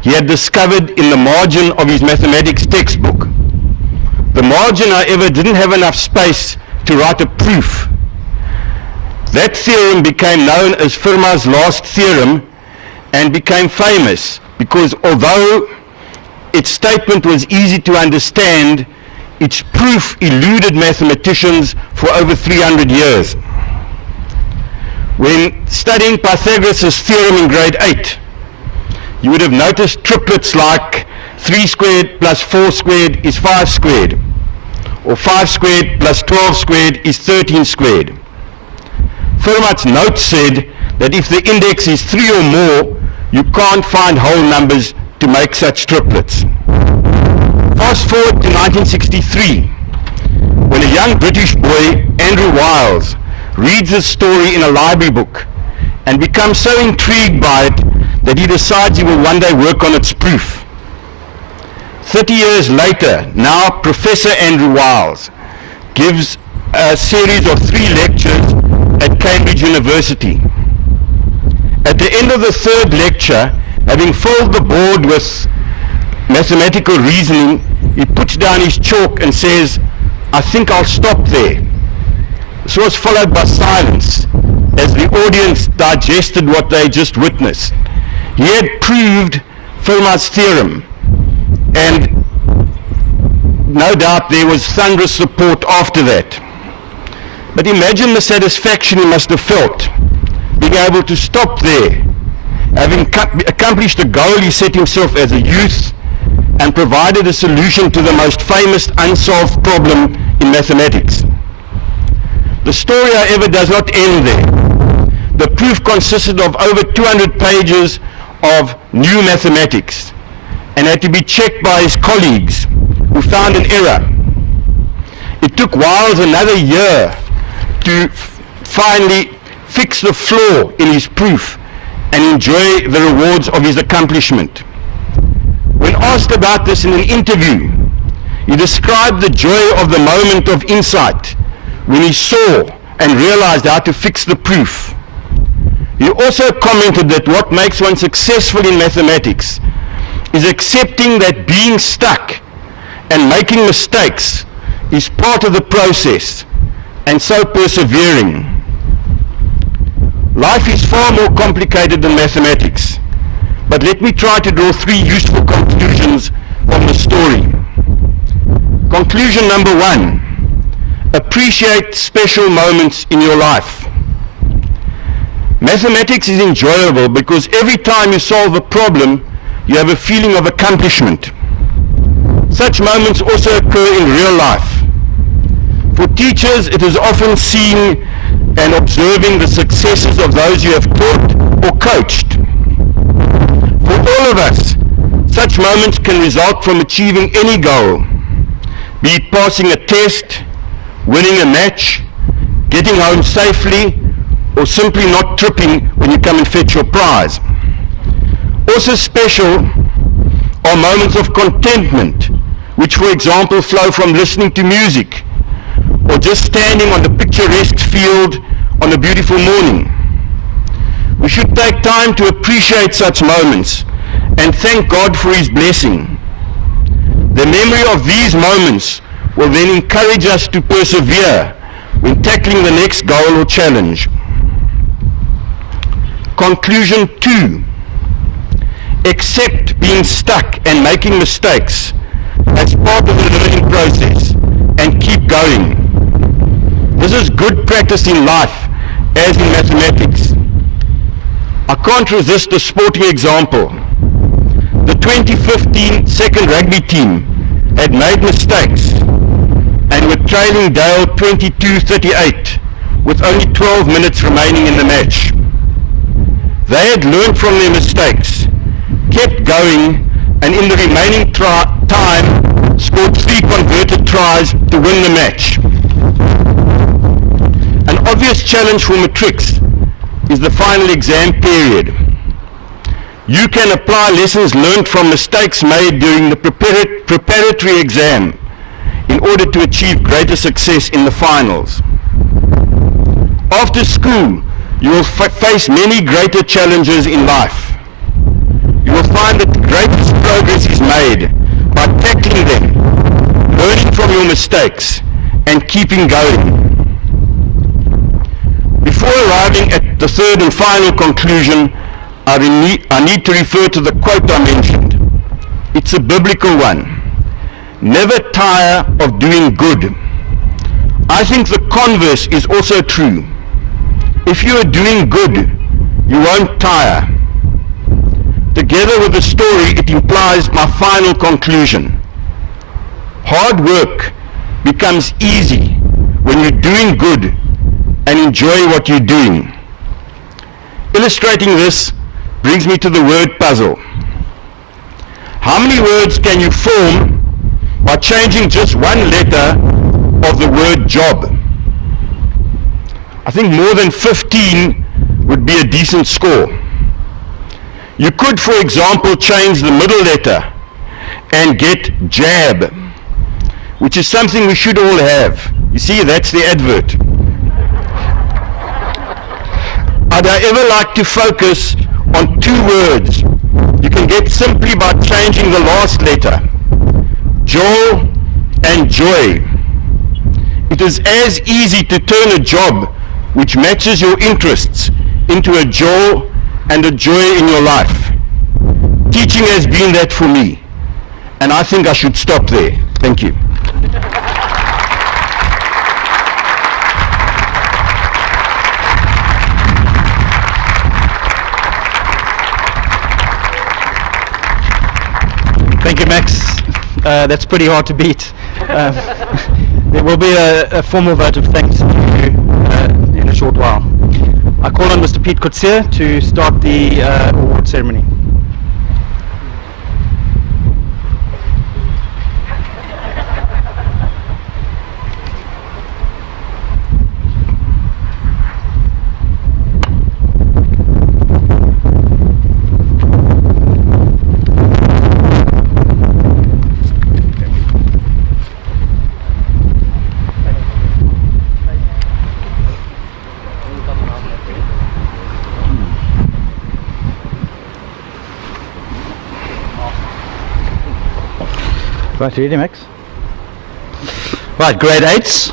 he had discovered in the margin of his mathematics textbook. The margin, however, didn't have enough space to write a proof. That theorem became known as Fermat's last theorem and became famous because although its statement was easy to understand, its proof eluded mathematicians for over 300 years. When studying Pythagoras' theorem in grade 8, you would have noticed triplets like 3 squared plus 4 squared is 5 squared, or 5 squared plus 12 squared is 13 squared. Fermat's note said that if the index is 3 or more, you can't find whole numbers to make such triplets. Fast forward to 1963, when a young British boy, Andrew Wiles, reads this story in a library book and becomes so intrigued by it that he decides he will one day work on its proof. 30 years later, now Professor Andrew Wiles gives a series of 3 lectures at Cambridge University. At the end of the 3rd lecture, having filled the board with mathematical reasoning, he puts down his chalk and says, "I think I'll stop there." This was followed by silence as the audience digested what they just witnessed. He had proved Fermat's theorem, and no doubt there was thunderous support after that. But imagine the satisfaction he must have felt, being able to stop there, having accomplished the goal he set himself as a youth, and provided a solution to the most famous unsolved problem in mathematics. The story, however, does not end there. The proof consisted of over 200 pages of new mathematics and had to be checked by his colleagues, who found an error. It took Wiles another year to finally fix the flaw in his proof and enjoy the rewards of his accomplishment. When asked about this in an interview, he described the joy of the moment of insight when he saw and realized how to fix the proof. He also commented that what makes one successful in mathematics is accepting that being stuck and making mistakes is part of the process, and so persevering. Life is far more complicated than mathematics, but let me try to draw 3 useful conclusions from the story. Conclusion number 1, appreciate special moments in your life. Mathematics is enjoyable because every time you solve a problem, you have a feeling of accomplishment. Such moments also occur in real life. For teachers, it is often seeing and observing the successes of those you have taught or coached. For all of us, such moments can result from achieving any goal, be it passing a test, winning a match, getting home safely, or simply not tripping when you come and fetch your prize. Also special are moments of contentment, which for example flow from listening to music, or just standing on the picturesque field on a beautiful morning. We should take time to appreciate such moments and thank God for His blessing. The memory of these moments will then encourage us to persevere when tackling the next goal or challenge. Conclusion 2. Accept being stuck and making mistakes as part of the learning process and keep going. This is good practice in life as in mathematics. I can't resist a sporting example. The 2015 second rugby team had made mistakes, and and were trailing Gale 22-38 with only 12 minutes remaining in the match. They had learned from their mistakes, kept going, and in the remaining time scored 3 converted tries to win the match. An obvious challenge for matrics is the final exam period. You can apply lessons learned from mistakes made during the preparatory exam in order to achieve greater success in the finals. After school, you will face many greater challenges in life. You will find that the greatest progress is made by tackling them, learning from your mistakes, and keeping going. Before arriving at the third and final conclusion, I need to refer to the quote I mentioned. It's a biblical one. Never tire of doing good. I think the converse is also true. If you are doing good, you won't tire. Together with the story, it implies my final conclusion. Hard work becomes easy when you're doing good and enjoy what you're doing. Illustrating this brings me to the word puzzle. How many words can you form by changing just one letter of the word job? I think more than 15 would be a decent score. You could, for example, change the middle letter and get jab, which is something we should all have. You see, that's the advert. I'd ever like to focus on 2 words you can get simply by changing the last letter, Joel and joy. It is as easy to turn a job which matches your interests into a joy and a joy in your life. Teaching has been that for me, and I think I should stop there. Thank you. Thank you, Max. That's pretty hard to beat. There will be a formal vote of thanks to you in a short while. I call on Mr. Pete Kutsia to start the award ceremony. Right, you ready, Max? Right, grade 8s.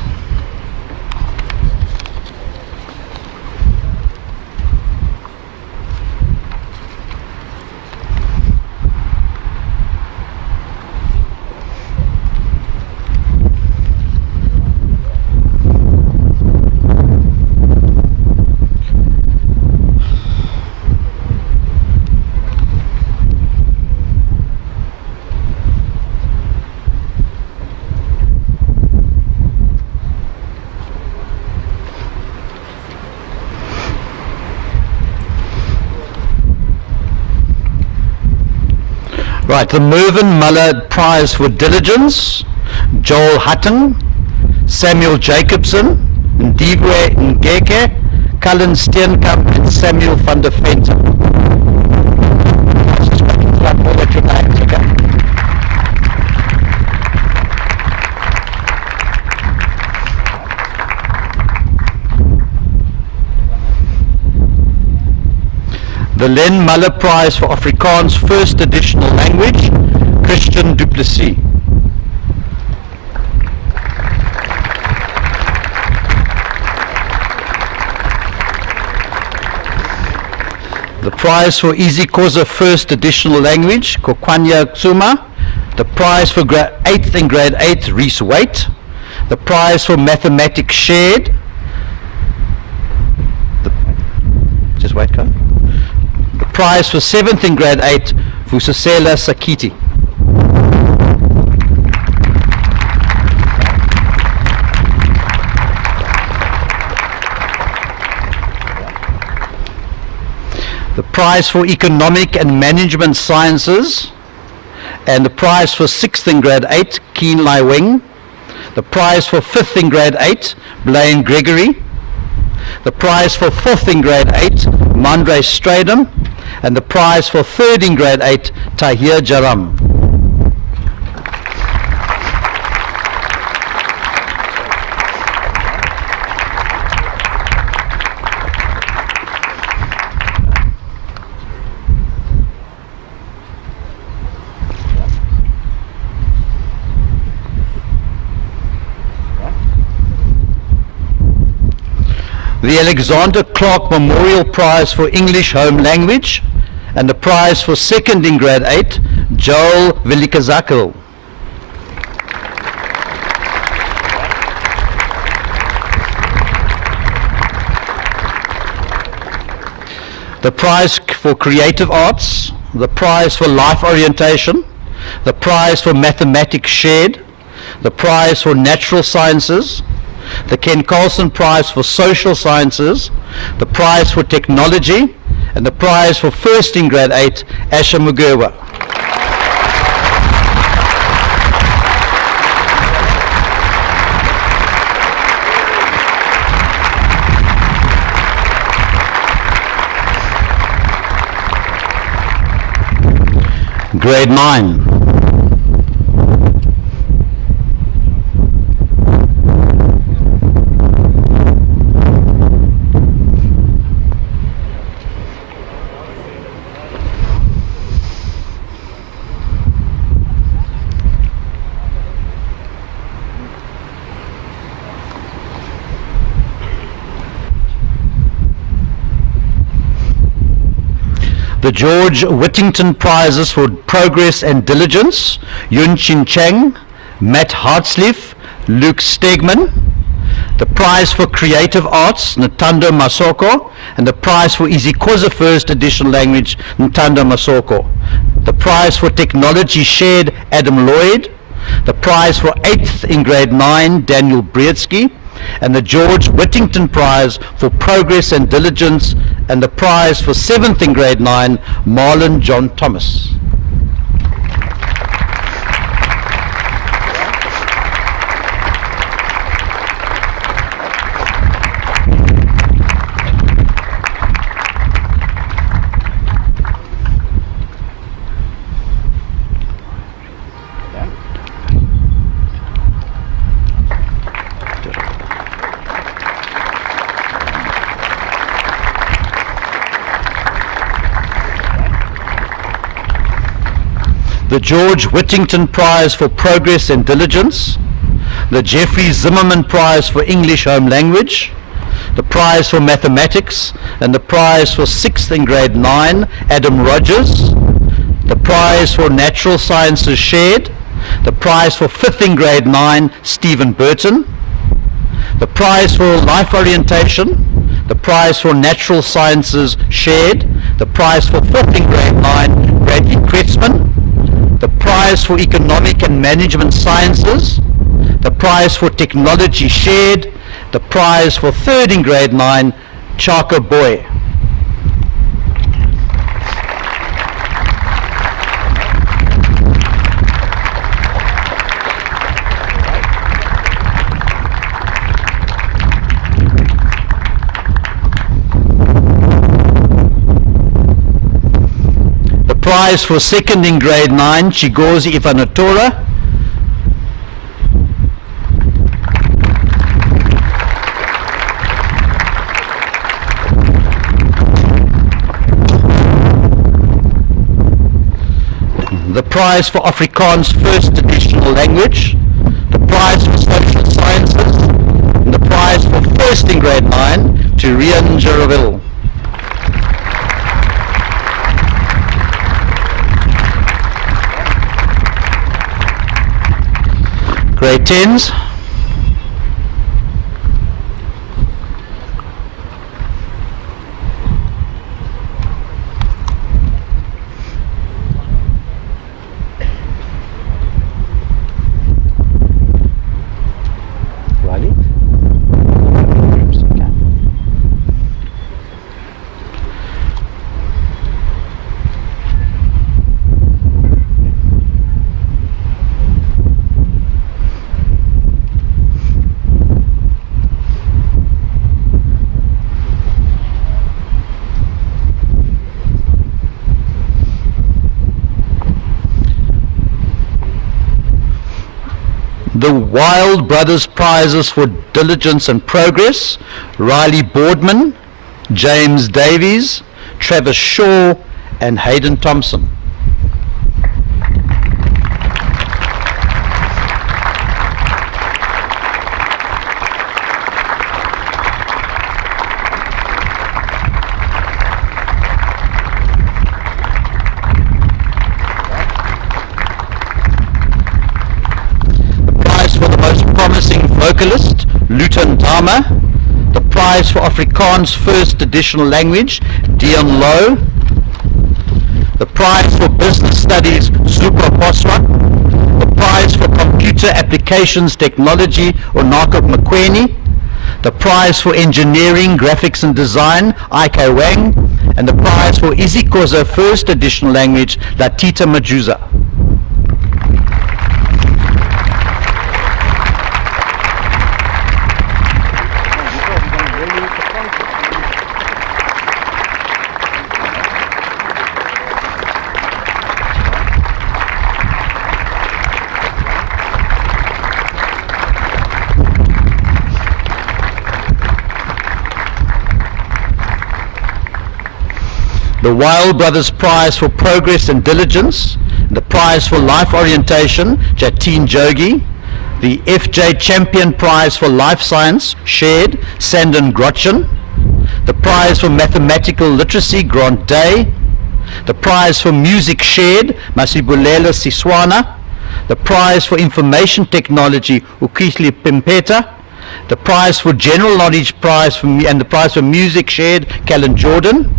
Right, the Mervyn Muller Prize for Diligence, Joel Hutton, Samuel Jacobson, Ndigwe Ngeke, Cullen Steenkamp, and Samuel van der Venter. Just waiting till I call out your names, okay? The Len Muller Prize for Afrikaans First Additional Language, Christian Duplessis. The prize for isiXhosa First Additional Language, Kokwanya Tsuma. The prize for 8th and grade 8, Reese Waite. The prize for Mathematics Shared. Just wait, come. The prize for 7th in grade 8, Vusasela Sakiti. prize for Economic and Management Sciences, and the prize for 6th in grade 8, Keen Lai Wing, the prize for 5th in grade 8, Blaine Gregory, the prize for 4th in grade 8, Mandre Stradham, and the prize for 3rd in grade 8, Tahir Jaram. The Alexander Clark Memorial Prize for English Home Language, and the prize for 2nd in grade 8, Joel Velikazakil. The prize for Creative Arts, the prize for Life Orientation, the prize for Mathematics Shared, the prize for Natural Sciences, the Ken Carlson Prize for Social Sciences, the prize for Technology, and the prize for 1st in grade 8, Asha Mugerwa. Grade 9. The George Whittington Prizes for Progress and Diligence, Yun Chin Cheng, Matt Hartsleaf, Luke Stegman. The prize for Creative Arts, Ntando Masoko, and the prize for isiXhosa First Edition Language, Ntando Masoko. The prize for Technology Shared, Adam Lloyd. The prize for 8th in grade 9, Daniel Brietsky. And the George Whittington Prize for Progress and Diligence, and the prize for 7th in grade 9, Marlon John Thomas. The George Whittington Prize for Progress and Diligence, the Jeffrey Zimmerman Prize for English Home Language, the prize for Mathematics, and the prize for 6th in grade 9, Adam Rogers, the prize for Natural Sciences Shared, the prize for 5th in grade 9, Stephen Burton, the prize for Life Orientation, the prize for Natural Sciences Shared, the prize for 4th in grade 9, Bradley Kretzman, the prize for Economic and Management Sciences, the prize for Technology Shared, the prize for 3rd in grade 9, Chaka Boy. Prize for 2nd in grade 9, Chigozi Ivanatora. The prize for Afrikaans First Additional Language, the prize for Social Sciences, and the prize for 1st in grade 9 to Rian Jaraville. Grade 10s. The Wild Brothers Prizes for Diligence and Progress, Riley Boardman, James Davies, Travis Shaw, and Hayden Thompson. Promising vocalist, Luton Dama. The prize for Afrikaans first additional language, Dion Lowe. The prize for business studies, Zuko Poswa. The prize for computer applications technology, Onako Mkweni. The prize for engineering, graphics and design, Ike Wang. And the prize for isiXhosa first additional language, Latita Majuza. The Wild Brothers Prize for Progress and Diligence, the Prize for Life Orientation, Jatin Jogi, the FJ Champion Prize for Life Science, shared, Sandon Grotchen, the Prize for Mathematical Literacy, Grant Day, the Prize for Music, shared, Masibulela Siswana, the Prize for Information Technology, Ukisli Pimpeta, the Prize for General Knowledge Prize and the Prize for Music, shared, Callan Jordan,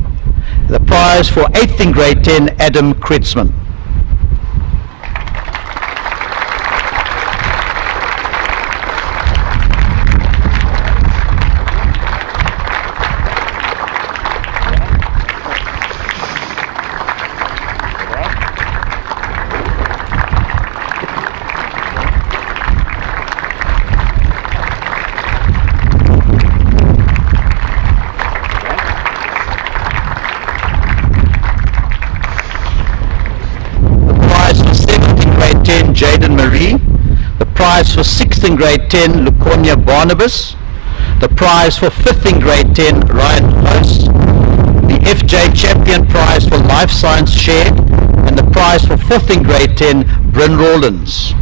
the prize for 8th in grade 10, Adam Kritzman. Jaden Marie, the prize for 6th in grade 10, Luconia Barnabas, the prize for 5th in grade 10, Ryan Close, the FJ Champion Prize for Life Science, shared, and the prize for 4th in grade 10, Bryn Rawlins.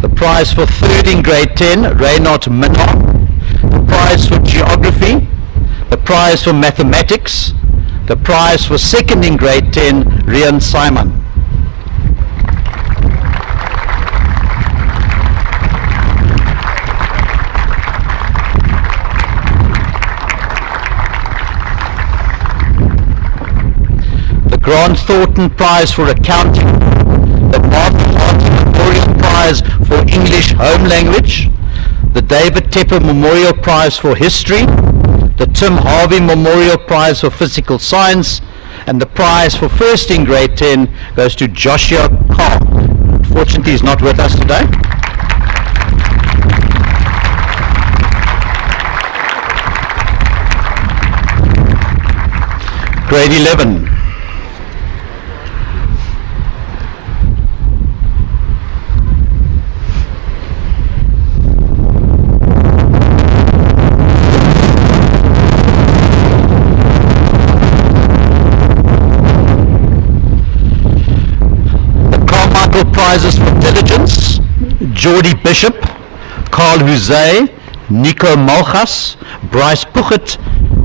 The prize for 3rd in grade 10, Reynard Minot, the prize for Geography, the prize for Mathematics, the prize for 2nd in grade 10, Rian Simon. The Grant Thornton Prize for Accounting, the Martin Hartley Memorial Prize for English Home Language, the David Tepper Memorial Prize for History, the Tim Harvey Memorial Prize for Physical Science, and the prize for 1st in grade 10 goes to Joshua Carr. Unfortunately, he's not with us today. Grade 11. Prizes for Diligence, Geordie Bishop, Carl Huzay, Nico Malchas, Bryce Puchett,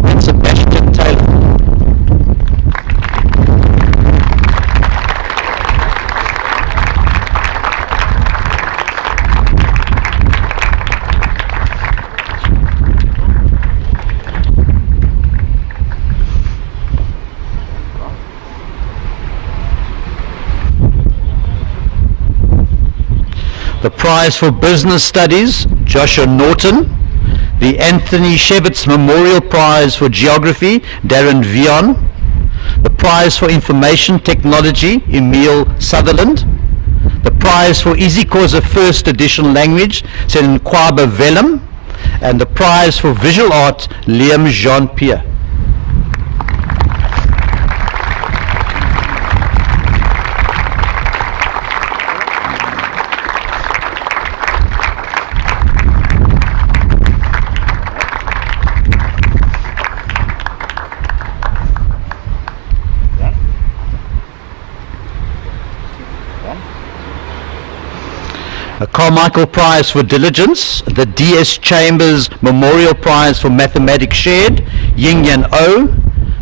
and Sebastian Taylor. The prize for Business Studies, Joshua Norton. The Anthony Shevitz Memorial Prize for Geography, Darren Vion. The prize for Information Technology, Emil Sutherland. The prize for isiXhosa First Edition Language, Senkwaba Vellum. And the prize for Visual Art, Liam Jean-Pierre. A Carmichael Prize for Diligence, the D.S. Chambers Memorial Prize for Mathematics Shared, Ying Yan O,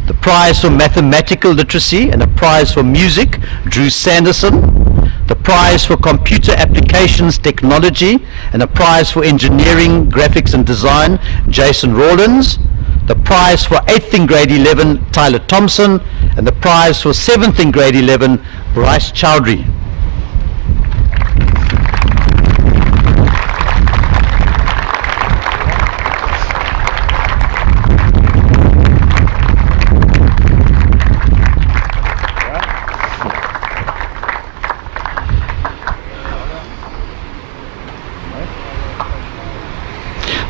the Prize for Mathematical Literacy and a Prize for Music, Drew Sanderson, the Prize for Computer Applications Technology and a Prize for Engineering, Graphics and Design, Jason Rawlins, the Prize for 8th in grade 11, Tyler Thompson, and the Prize for 7th in grade 11, Bryce Chowdhury.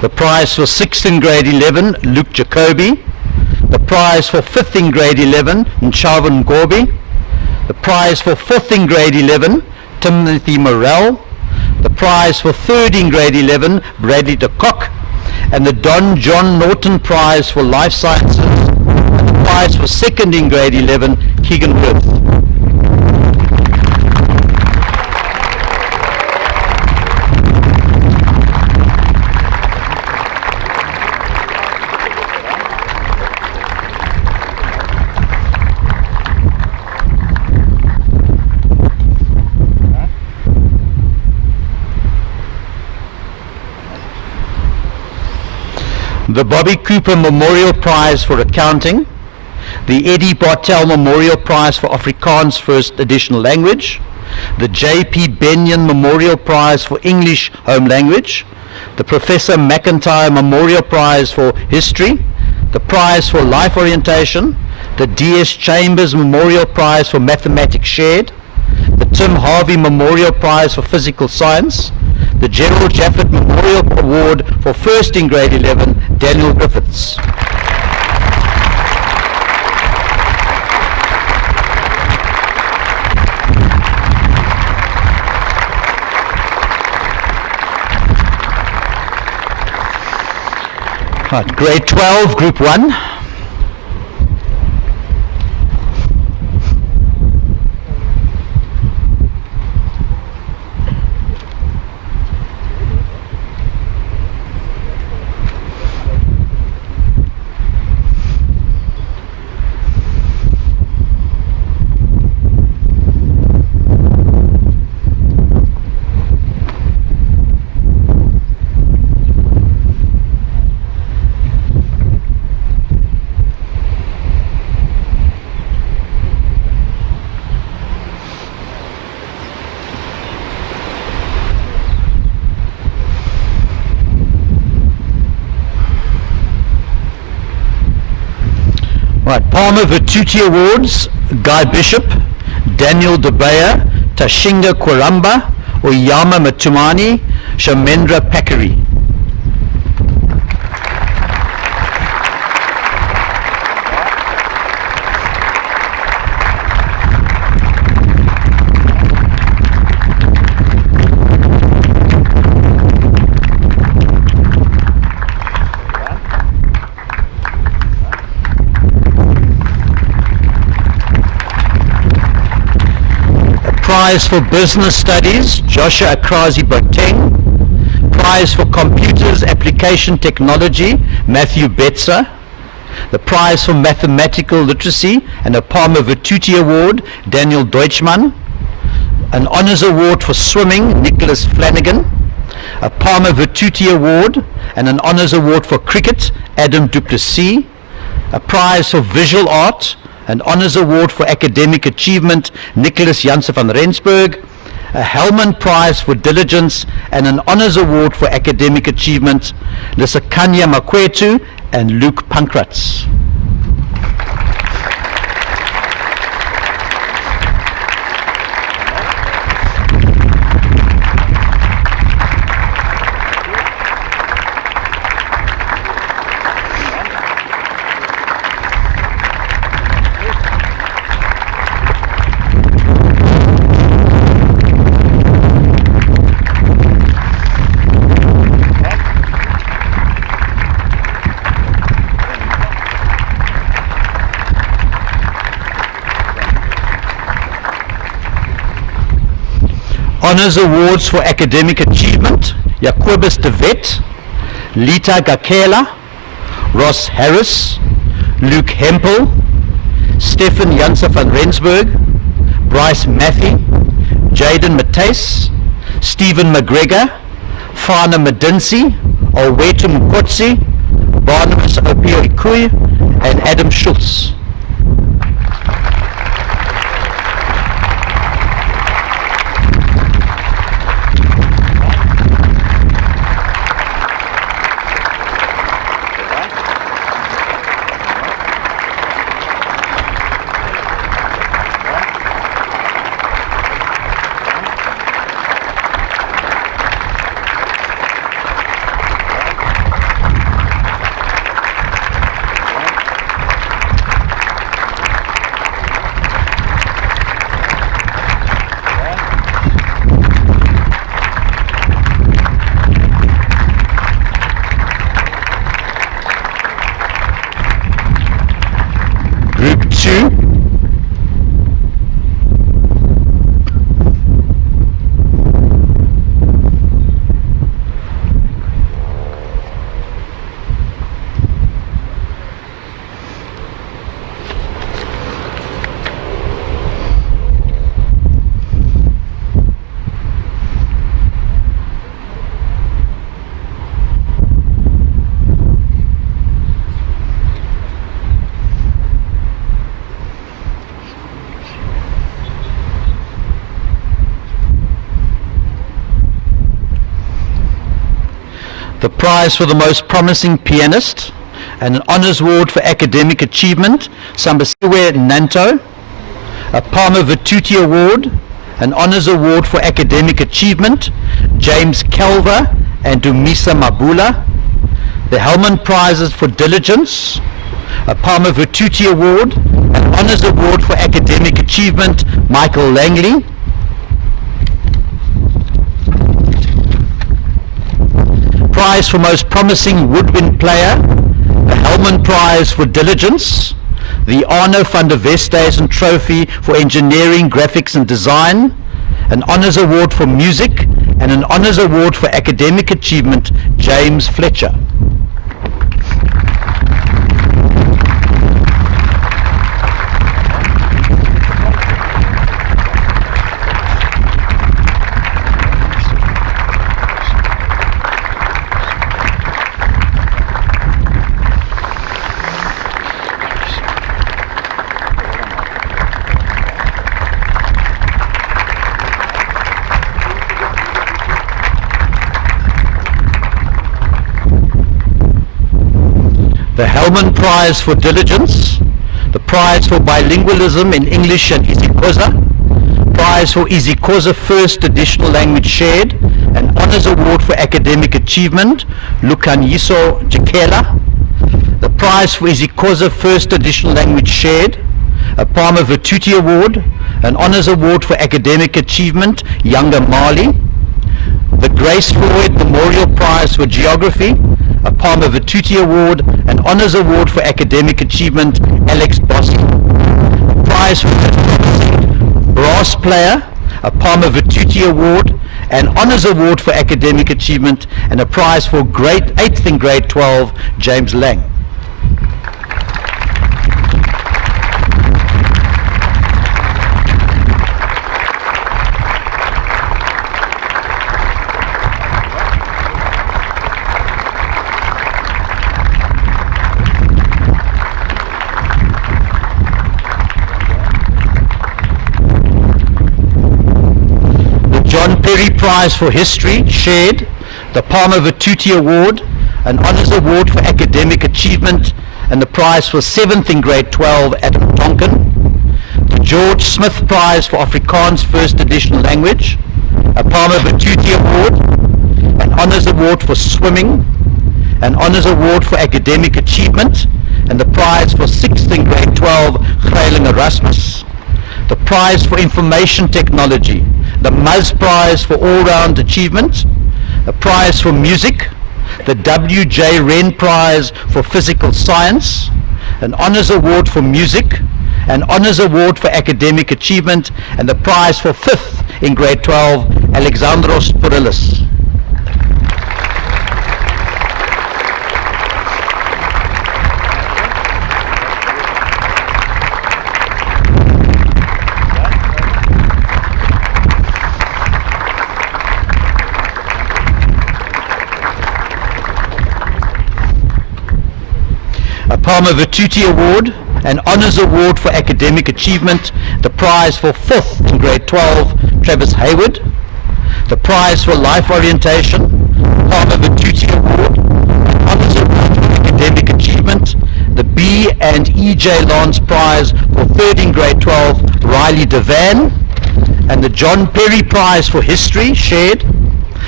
The prize for 6th in grade 11, Luke Jacoby. The prize for 5th in grade 11, Nchavin Gorby. The prize for 4th in grade 11, Timothy Morrell. The prize for 3rd in grade 11, Bradley de Kock. And the Don John Norton Prize for Life Sciences. And the prize for 2nd in grade 11, Keegan Worth. The Bobby Cooper Memorial Prize for Accounting, the Eddie Bartel Memorial Prize for Afrikaans First Edition Language, the J.P. Benyon Memorial Prize for English Home Language, the Professor McIntyre Memorial Prize for History, the Prize for Life Orientation, the D.S. Chambers Memorial Prize for Mathematics Shared, the Tim Harvey Memorial Prize for Physical Science, the Gerald Jaffet Memorial Award for 1st in grade 11, Daniel Griffiths. Right, grade 12, group 1. Right, Palmer Virtuti Awards, Guy Bishop, Daniel Debaya, Tashinga Kwaramba, Oyama Matumani, Shamendra Pakari. Prize for Business Studies, Joshua Akrazi Boteng. Prize for Computers Application Technology, Matthew Betzer. The Prize for Mathematical Literacy and a Palmer Virtuti Award, Daniel Deutschmann. An Honours Award for Swimming, Nicholas Flanagan. A Palmer Virtuti Award and an Honours Award for Cricket, Adam Duplessis. A Prize for Visual Art, an Honours Award for Academic Achievement, Nicholas Janssen van Rensburg, a Hellman Prize for Diligence, and an Honours Award for Academic Achievement, Lisakanya Makwetu and Luke Pankratz. Honours Awards for Academic Achievement, Jacobus de Wet, Lita Gakela, Ross Harris, Luke Hempel, Stefan Janse van Rensburg, Bryce Matthew, Jaden Matthys, Stephen McGregor, Fana Madinsi, Olwetu Mkotsi, Barnabas Opio Ikui, and Adam Schultz. Group 2. The prize for the most promising pianist, and an honours award for academic achievement, Sambasiwe Nanto, a Palmer Vituti Award, an honours award for academic achievement, James Calver and Dumisa Mabula, the Hellman Prizes for diligence, a Palmer Vituti Award, an honours award for academic achievement, Michael Langley, prize for most promising woodwind player, the Hellman Prize for diligence, the Arno van der Westhuizen Trophy for engineering, graphics and design, an honours award for music, and an honours award for academic achievement, James Fletcher. The Hellman Prize for diligence, the prize for bilingualism in English and isiXhosa, prize for isiXhosa first additional language shared, an honours award for academic achievement, Lukanyiso Jikela, the prize for isiXhosa first additional language shared, a Palmer Vituti Award, an honours award for academic achievement, Younger Mali, the Grace Floyd Memorial Prize for geography, a Palmer Vituti Award, an honours award for academic achievement, Alex Bossi, a prize for brass player, a Palmer Vituti Award, an honours award for academic achievement, and a prize for grade 8th and grade 12, James Lang. Perry Prize for History, shared, the Palmer Vituti Award, an honours award for academic achievement, and the prize for 7th in grade 12, Adam Tonkin, the George Smith Prize for Afrikaans first additional language, a Palmer Vituti Award, an honours award for swimming, an honours award for academic achievement, and the prize for 6th in grade 12, Grayling Erasmus, the prize for information technology, the Muzz Prize for all-round achievement, a prize for music, the W.J. Wren Prize for physical science, an honours award for music, an honours award for academic achievement, and the prize for 5th in grade 12, Alexandros Pourelis. A Palmer Virtuti Award, an Honours Award for Academic Achievement, the prize for 5th in grade 12, Travis Hayward, the prize for Life Orientation, Palmer Virtuti Award, an Honours Award for Academic Achievement, the B and E.J. Lance Prize for 3rd in grade 12, Riley Devan, and the John Perry Prize for History, shared,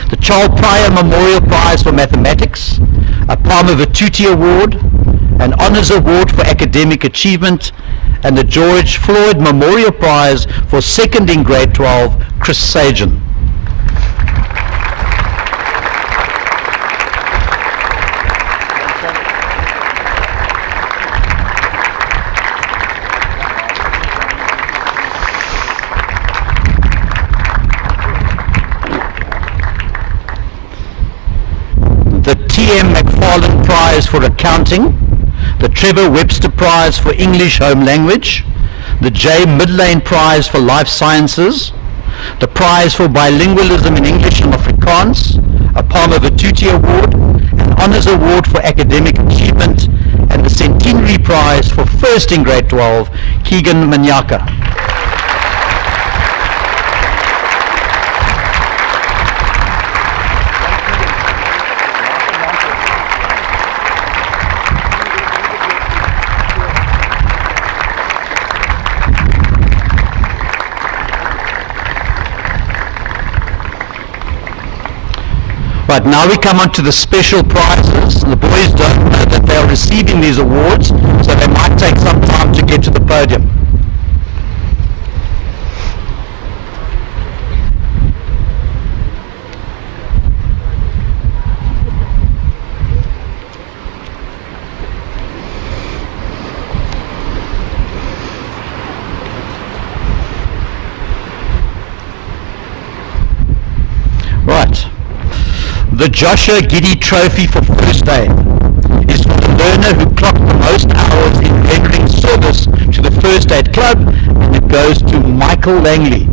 the Charles Pryor Memorial Prize for Mathematics, a Palmer Virtuti Award, an Honours Award for Academic Achievement, and the George Floyd Memorial Prize for 2nd in grade 12, Chris Sagan. The T.M. McFarlane Prize for Accounting, the Trevor Webster Prize for English Home Language, the J. Midlane Prize for Life Sciences, the Prize for Bilingualism in English and Afrikaans, a Palmer Virtuti Award, an Honours Award for Academic Achievement, and the Centenary Prize for 1st in grade 12, Keegan Manyaka. Right, now we come on to the special prizes. The boys don't know that they are receiving these awards, so they might take some time to get to the podium. Right. The Joshua Giddy Trophy for First Aid is for the learner who clocked the most hours in rendering service to the First Aid Club, and it goes to Michael Langley.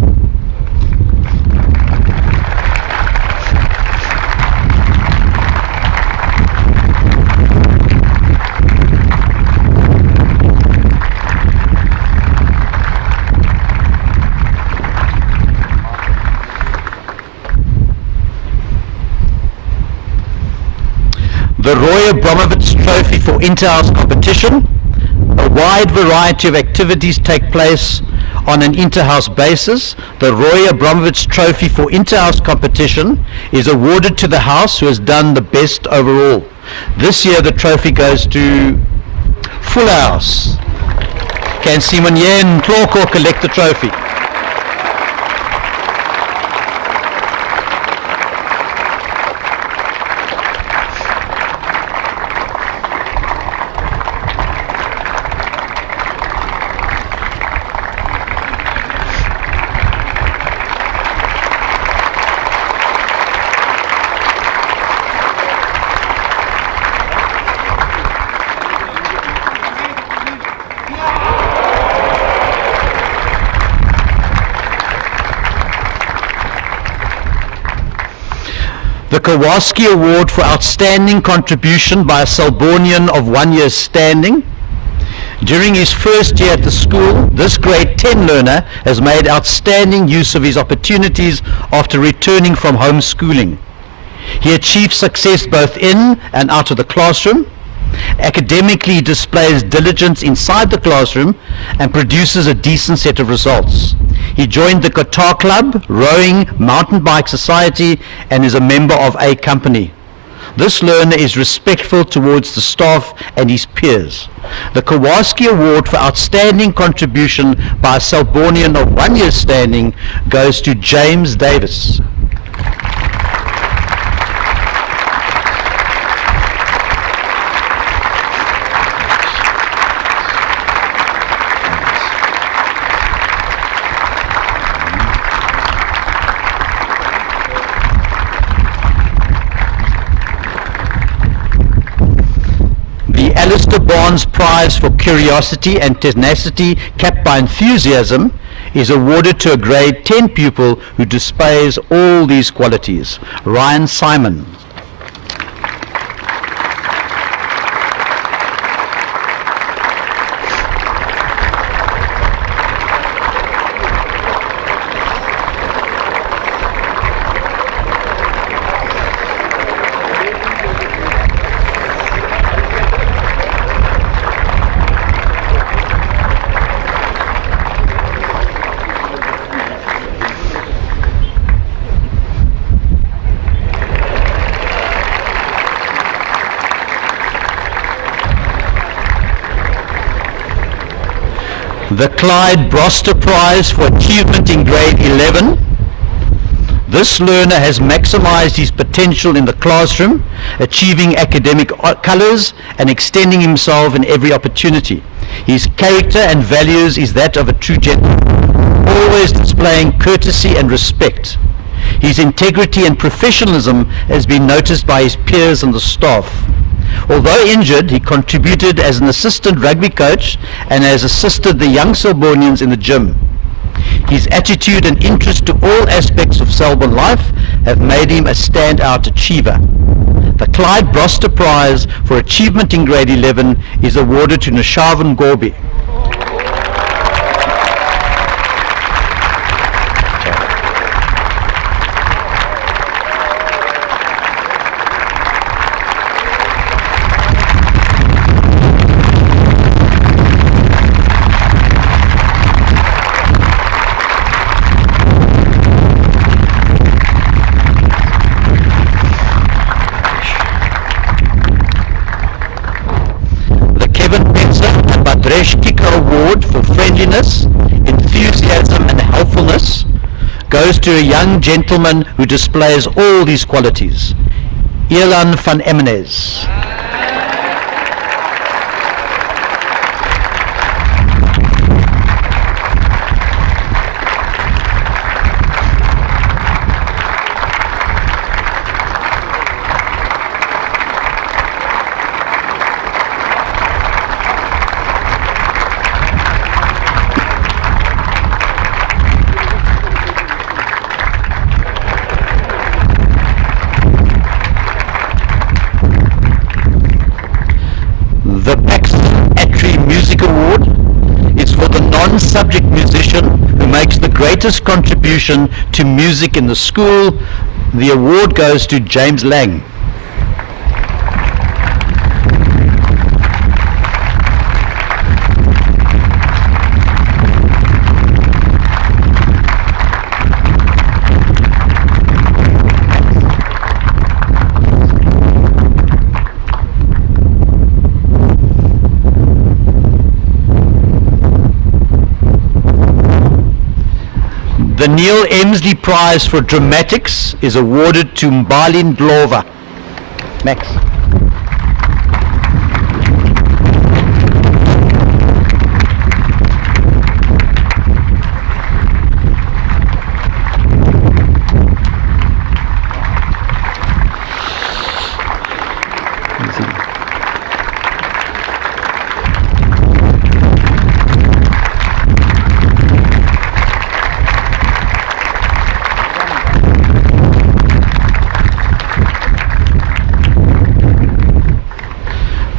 The Roy Abramovich Trophy for Interhouse Competition. A wide variety of activities take place on an interhouse basis. The Roy Abramovich Trophy for Interhouse Competition is awarded to the house who has done the best overall. This year the trophy goes to Full House. Can Simon Yen Kloko collect the trophy? The Kowalski Award for Outstanding Contribution by a Selbornian of 1 year's standing. During his first year at the school, this grade 10 learner has made outstanding use of his opportunities after returning from homeschooling. He achieved success both in and out of the classroom. Academically, he displays diligence inside the classroom and produces a decent set of results. He joined the Guitar Club, Rowing, Mountain Bike Society, and is a member of a company. This learner is respectful towards the staff and his peers. The Kowalski Award for Outstanding Contribution by a Selbornian of 1 year's standing goes to James Davis. Mr. Barnes Prize for Curiosity and Tenacity, capped by enthusiasm, is awarded to a grade 10 pupil who displays all these qualities. Ryan Simon. The Clyde Broster Prize for Achievement in Grade 11. This learner has maximized his potential in the classroom, achieving academic colors and extending himself in every opportunity. His character and values is that of a true gentleman, always displaying courtesy and respect. His integrity and professionalism has been noticed by his peers and the staff. Although injured, he contributed as an assistant rugby coach and has assisted the young Selbornians in the gym. His attitude and interest to all aspects of Selborne life have made him a standout achiever. The Clyde Broster Prize for Achievement in Grade 11 is awarded to Nishavan Gorby. Award for friendliness, enthusiasm and helpfulness goes to a young gentleman who displays all these qualities. Ilan van Emenes. Subject musician who makes the greatest contribution to music in the school. The award goes to James Lang. The Neil Emsley Prize for Dramatics is awarded to Mbalin Dlova. Max.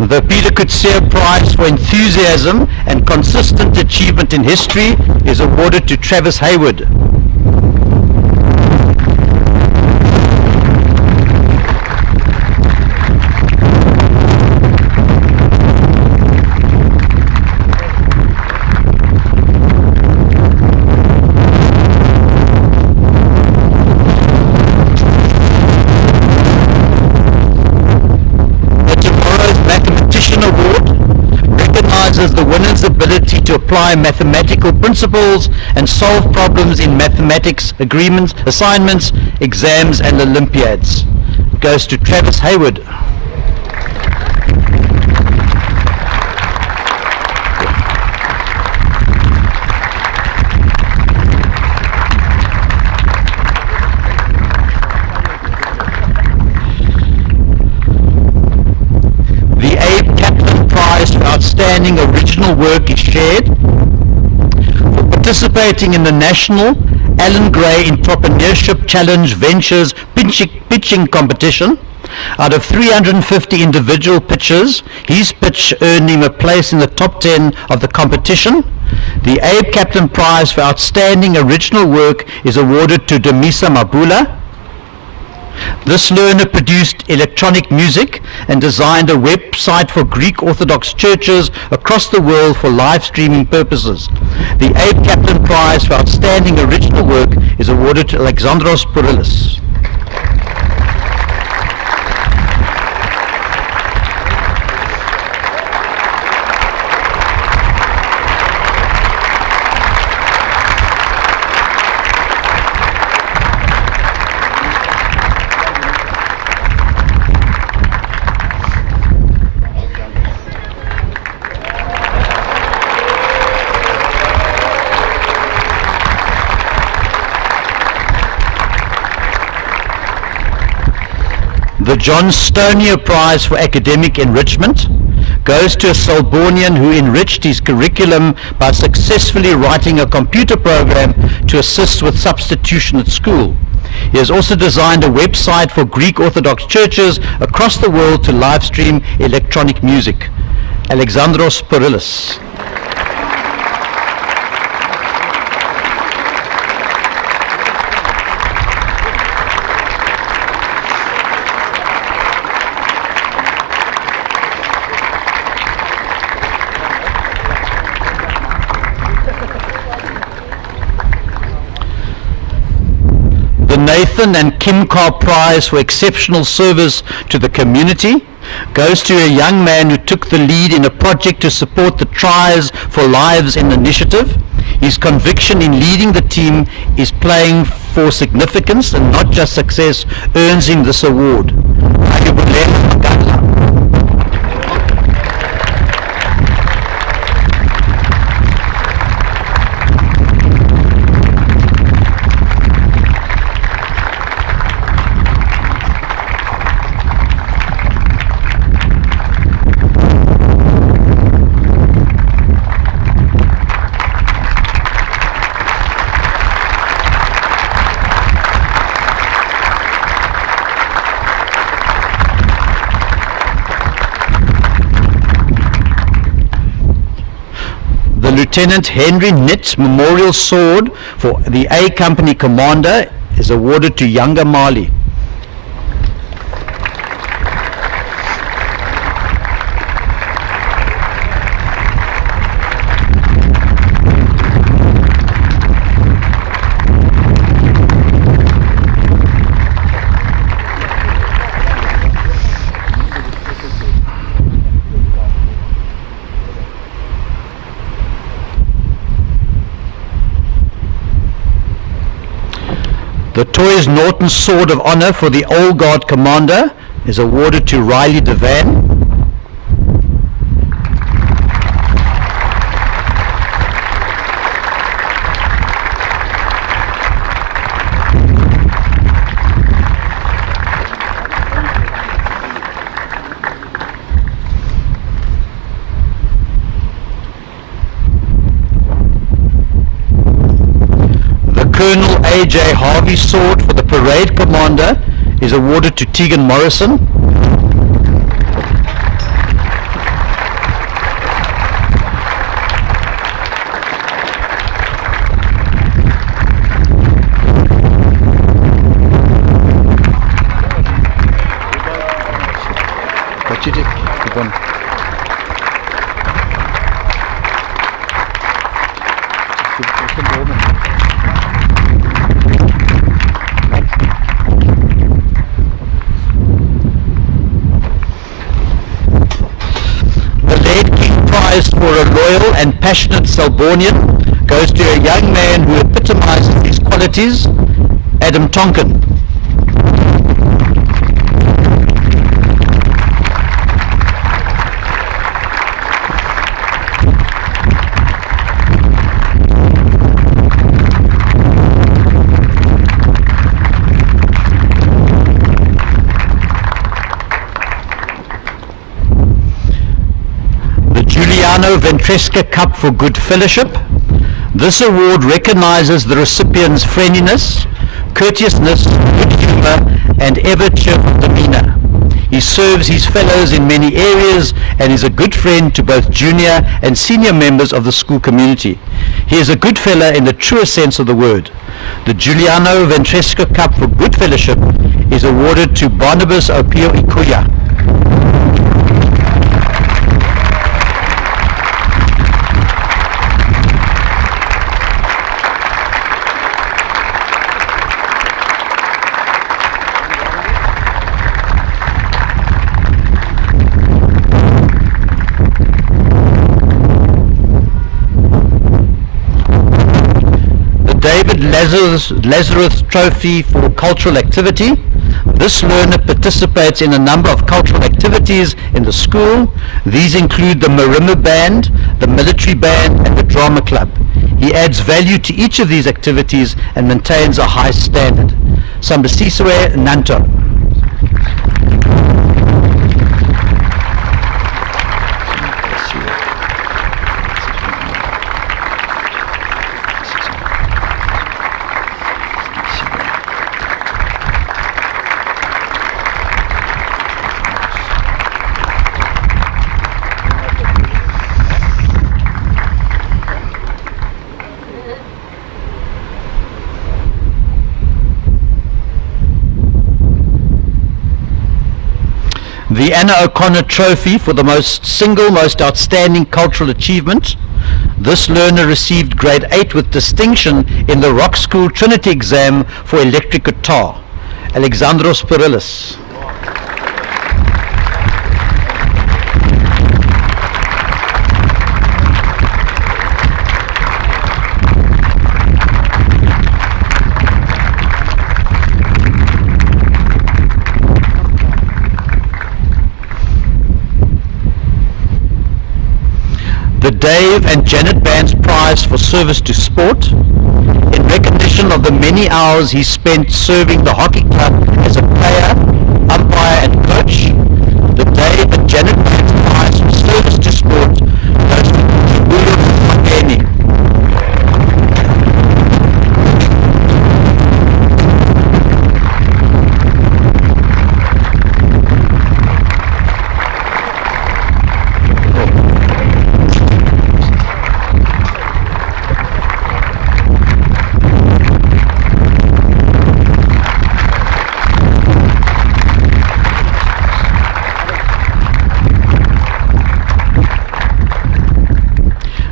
The Peter Coetzee Prize for Enthusiasm and Consistent Achievement in History is awarded to Travis Hayward. The winner's ability to apply mathematical principles and solve problems in mathematics agreements, assignments, exams and Olympiads. It goes to Travis Hayward. outstanding original work is shared. For participating in the National Alan Gray Entrepreneurship Challenge Ventures pitching competition, out of 350 individual pitches, his pitch earned him a place in the top 10 of the competition. The Abe Kaplan Prize for Outstanding Original Work is awarded to Demisa Mabula. This learner produced electronic music and designed a website for Greek Orthodox churches across the world for live streaming purposes. The Abe Kaplan Prize for Outstanding Original Work is awarded to Alexandros Pourillis. The John Stonier Prize for Academic Enrichment goes to a Selbornian who enriched his curriculum by successfully writing a computer program to assist with substitution at school. He has also designed a website for Greek Orthodox churches across the world to live stream electronic music. Alexandros Pourillis. Nathan and Kim Carr Prize for Exceptional Service to the Community goes to a young man who took the lead in a project to support the Tries for Lives initiative. His conviction in leading the team is playing for significance and not just success earns him this award. Lieutenant Henry Nitt Memorial Sword for the A Company Commander is awarded to Younger Mali. The Toys Norton Sword of Honor for the Old Guard Commander is awarded to Riley Devan. Colonel A.J. Harvey Sword for the Parade Commander is awarded to Tegan Morrison. What you did? Good one. For a loyal and passionate Selbornian goes to a young man who epitomizes these qualities, Adam Tonkin. Giuliano Ventresca Cup for Good Fellowship. This award recognizes the recipient's friendliness, courteousness, good humor, and ever cheerful demeanor. He serves his fellows in many areas and is a good friend to both junior and senior members of the school community. He is a good fellow in the truest sense of the word. The Giuliano Ventresca Cup for Good Fellowship is awarded to Barnabas Opio Ikuya. David Lazarus Trophy for Cultural Activity. This learner participates in a number of cultural activities in the school. These include the Marima Band, the Military Band, and the Drama Club. He adds value to each of these activities and maintains a high standard. Sambasiswe Nanto. The Anna O'Connor Trophy for the most outstanding cultural achievement. This learner received grade 8 with distinction in the Rock School Trinity exam for electric guitar. Alexandros Perillis. The Dave and Janet Band's Prize for Service to Sport. In recognition of the many hours he spent serving the hockey club as a player, umpire and coach, the Dave and Janet Band's Prize for Service to Sport goes to William Makeni.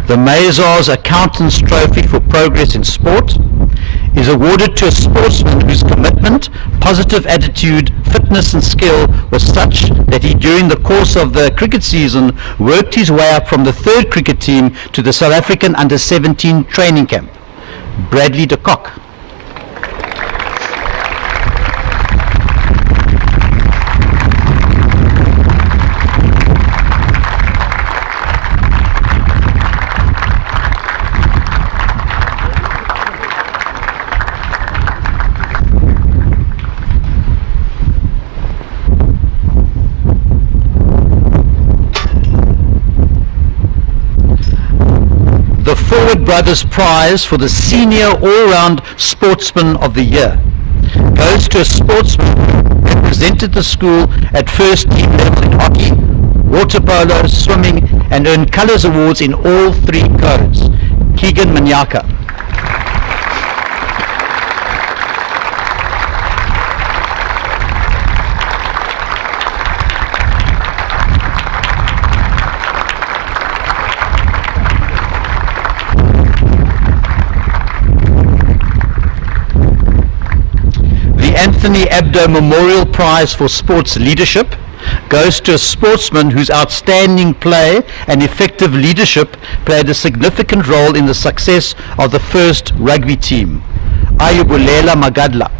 The Mazars Accountants Trophy for Progress in Sport is awarded to a sportsman whose commitment, positive attitude, fitness and skill was such that he during the course of the cricket season worked his way up from the 3rd cricket team to the South African under-17 training camp. Bradley de Kock. The Forward Brothers Prize for the Senior All-Round Sportsman of the Year goes to a sportsman who represented the school at first team level in hockey, water polo, swimming, and earned colours awards in all 3 codes. Keegan Manyaka. Anthony Abdo Memorial Prize for Sports Leadership goes to a sportsman whose outstanding play and effective leadership played a significant role in the success of the first rugby team. Ayubulela Magadla.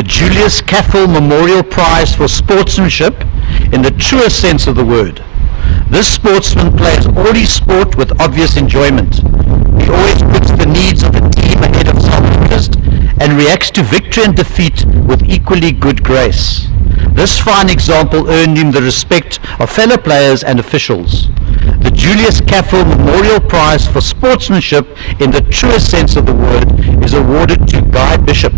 the Julius Caffel Memorial Prize for Sportsmanship in the truest sense of the word. This sportsman plays all his sport with obvious enjoyment. He always puts the needs of the team ahead of self-interest and reacts to victory and defeat with equally good grace. This fine example earned him the respect of fellow players and officials. The Julius Caffel Memorial Prize for Sportsmanship in the truest sense of the word is awarded to Guy Bishop.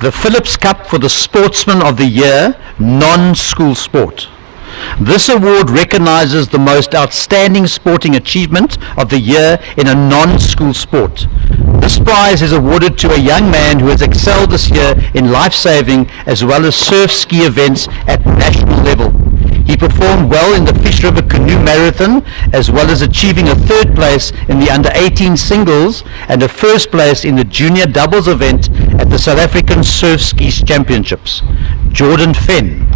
The Phillips Cup for the Sportsman of the Year, non-school sport. This award recognizes the most outstanding sporting achievement of the year in a non-school sport. This prize is awarded to a young man who has excelled this year in life-saving as well as surf ski events at national level. He performed well in the Fish River Canoe Marathon, as well as achieving a third place in the under-18 singles and a first place in the junior doubles event at the South African Surf Skis Championships. Jordan Fenn.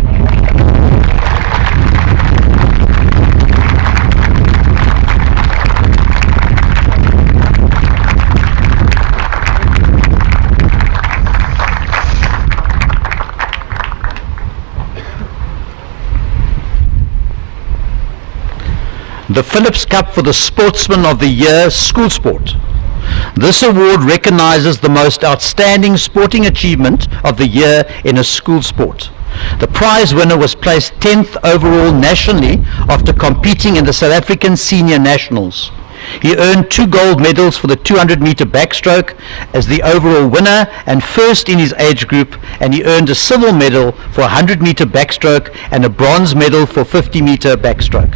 The Phillips Cup for the Sportsman of the Year, school sport. This award recognizes the most outstanding sporting achievement of the year in a school sport. The prize winner was placed 10th overall nationally after competing in the South African Senior Nationals. He earned 2 gold medals for the 200-meter backstroke as the overall winner and first in his age group, and he earned a silver medal for 100-meter backstroke and a bronze medal for 50-meter backstroke.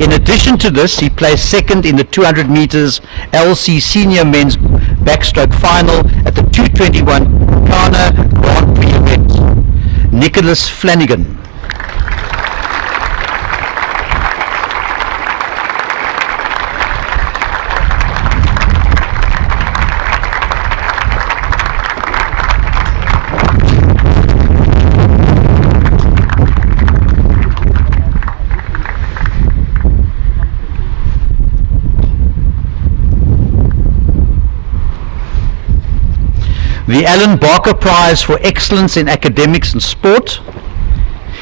In addition to this, he placed second in the 200 meters LC Senior Men's Backstroke Final at the 221 Ghana Grand Prix event. Nicholas Flanagan. The Alan Barker Prize for Excellence in Academics and Sport.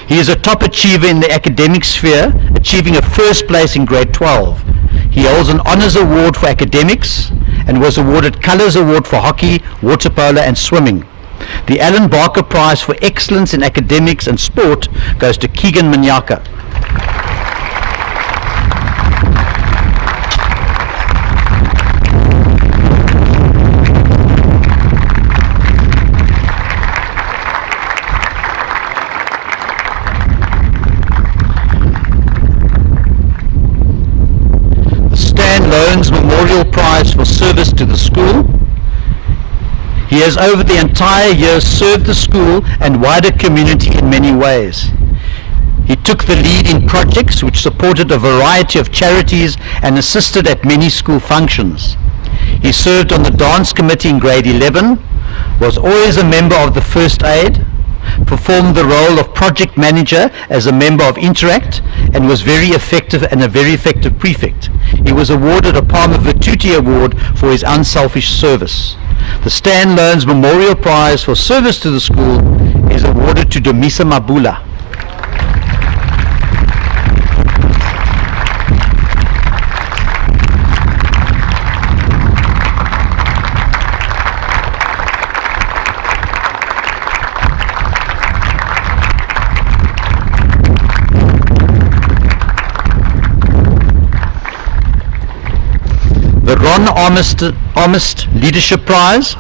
He is a top achiever in the academic sphere, achieving a first place in grade 12. He holds an Honours Award for Academics and was awarded Colours Award for Hockey, Water Polo and Swimming. The Alan Barker Prize for Excellence in Academics and Sport goes to Keegan Manyaka. Memorial Prize for service to the school. He has over the entire year served the school and wider community in many ways. He took the lead in projects which supported a variety of charities and assisted at many school functions. He served on the dance committee in grade 11, was always a member of the first aid, performed the role of project manager as a member of Interact, and was very effective and a very effective prefect. He was awarded a Palmer Virtuti Award for his unselfish service. The Stan Loans Memorial Prize for service to the school is awarded to Domisa Mabula. The Ron Armist Leadership Prize.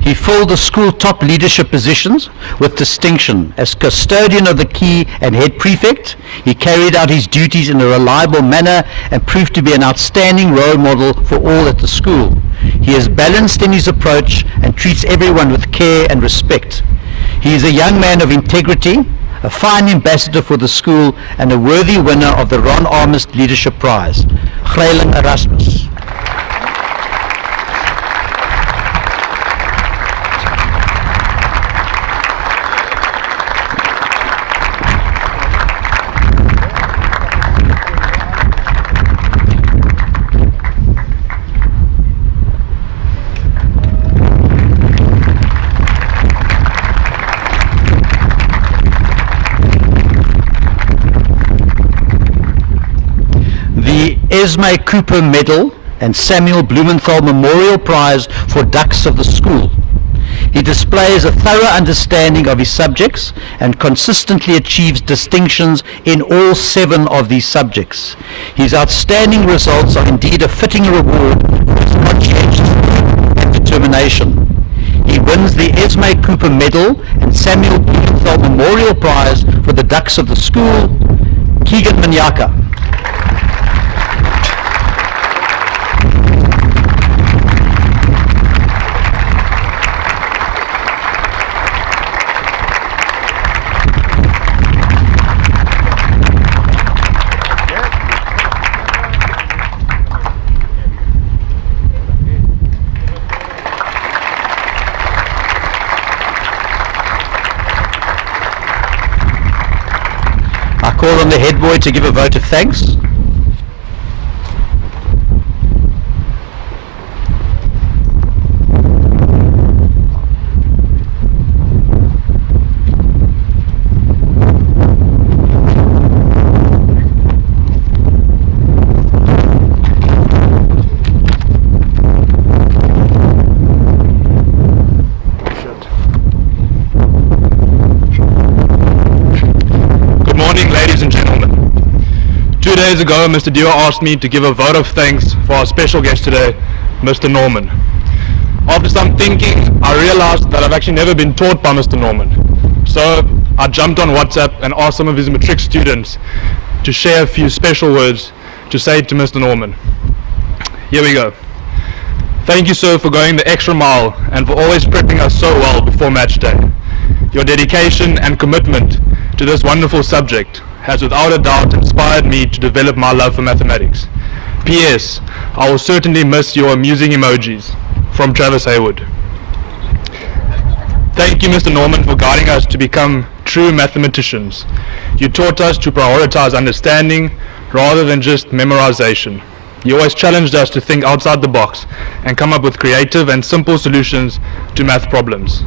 He filled the school top leadership positions with distinction. As custodian of the key and head prefect, he carried out his duties in a reliable manner and proved to be an outstanding role model for all at the school. He is balanced in his approach and treats everyone with care and respect. He is a young man of integrity, a fine ambassador for the school, and a worthy winner of the Ron Armist Leadership Prize. Greyling Erasmus. Esme Cooper Medal and Samuel Blumenthal Memorial Prize for ducks of the school. He displays a thorough understanding of his subjects and consistently achieves distinctions in all 7 of these subjects. His outstanding results are indeed a fitting reward for his conscientious work and determination. He wins the Esme Cooper Medal and Samuel Blumenthal Memorial Prize for the ducks of the school. Keegan Manyaka. I call on the head boy to give a vote of thanks. Ladies and gentlemen, 2 days ago Mr. Dewar asked me to give a vote of thanks for our special guest today, Mr. Norman. After some thinking, I realized that I've actually never been taught by Mr. Norman. So I jumped on WhatsApp and asked some of his matric students to share a few special words to say to Mr. Norman. Here we go. Thank you, sir, for going the extra mile and for always prepping us so well before match day. Your dedication and commitment to this wonderful subject has without a doubt inspired me to develop my love for mathematics. P.S. I will certainly miss your amusing emojis. From Travis Hayward. Thank you, Mr. Norman, for guiding us to become true mathematicians. You taught us to prioritize understanding rather than just memorization. You always challenged us to think outside the box and come up with creative and simple solutions to math problems.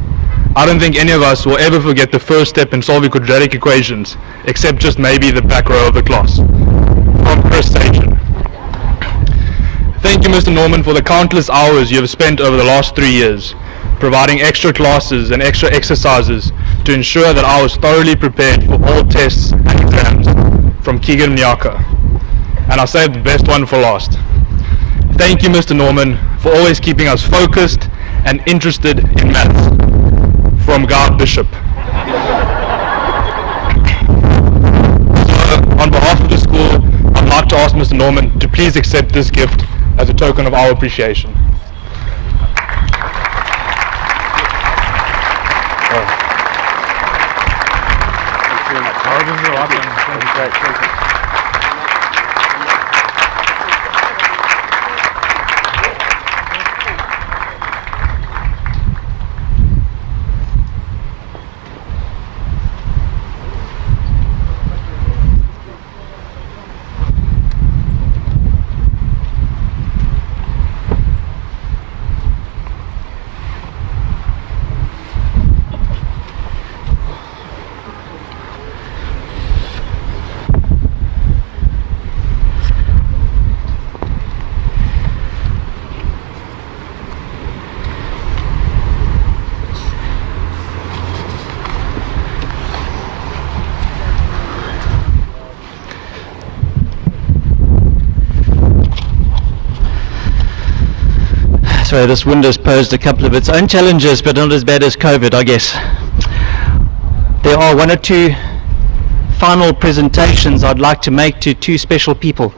I don't think any of us will ever forget the first step in solving quadratic equations, except just maybe the back row of the class. From Chris Sagen. Thank you, Mr. Norman, for the countless hours you have spent over the last 3 years, providing extra classes and extra exercises to ensure that I was thoroughly prepared for all tests and exams. From Keegan Nyaka. And I'll save the best one for last. Thank you, Mr. Norman, for always keeping us focused and interested in maths. From Guy Bishop. So, on behalf of the school, I'd like to ask Mr. Norman to please accept this gift as a token of our appreciation. So this window's posed a couple of its own challenges, but not as bad as COVID, I guess. There are 1 or 2 final presentations I'd like to make to 2 special people.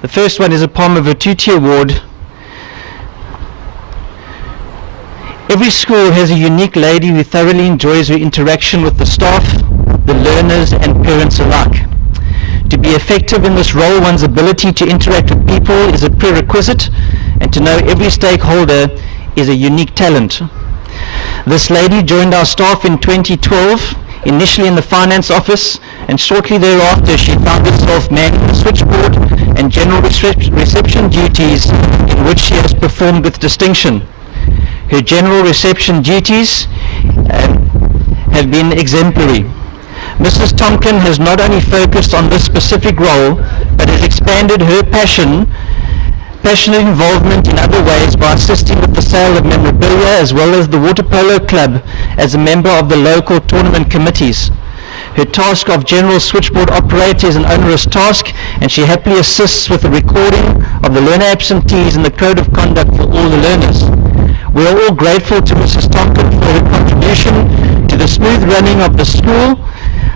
The first one is a Palmer Virtuti Award. Every school has a unique lady who thoroughly enjoys her interaction with the staff, the learners and parents alike. To be effective in this role, one's ability to interact with people is a prerequisite, and to know every stakeholder is a unique talent. This lady joined our staff in 2012, initially in the finance office, and shortly thereafter she found herself manning the switchboard and general reception duties, in which she has performed with distinction. Her general reception duties have been exemplary. Mrs. Tonkin has not only focused on this specific role, but has expanded her passionate involvement in other ways by assisting with the sale of memorabilia as well as the Water Polo Club as a member of the local tournament committees. Her task of general switchboard operator is an onerous task, and she happily assists with the recording of the learner absentees and the code of conduct for all the learners. We are all grateful to Mrs. Tonkin for her contribution to the smooth running of the school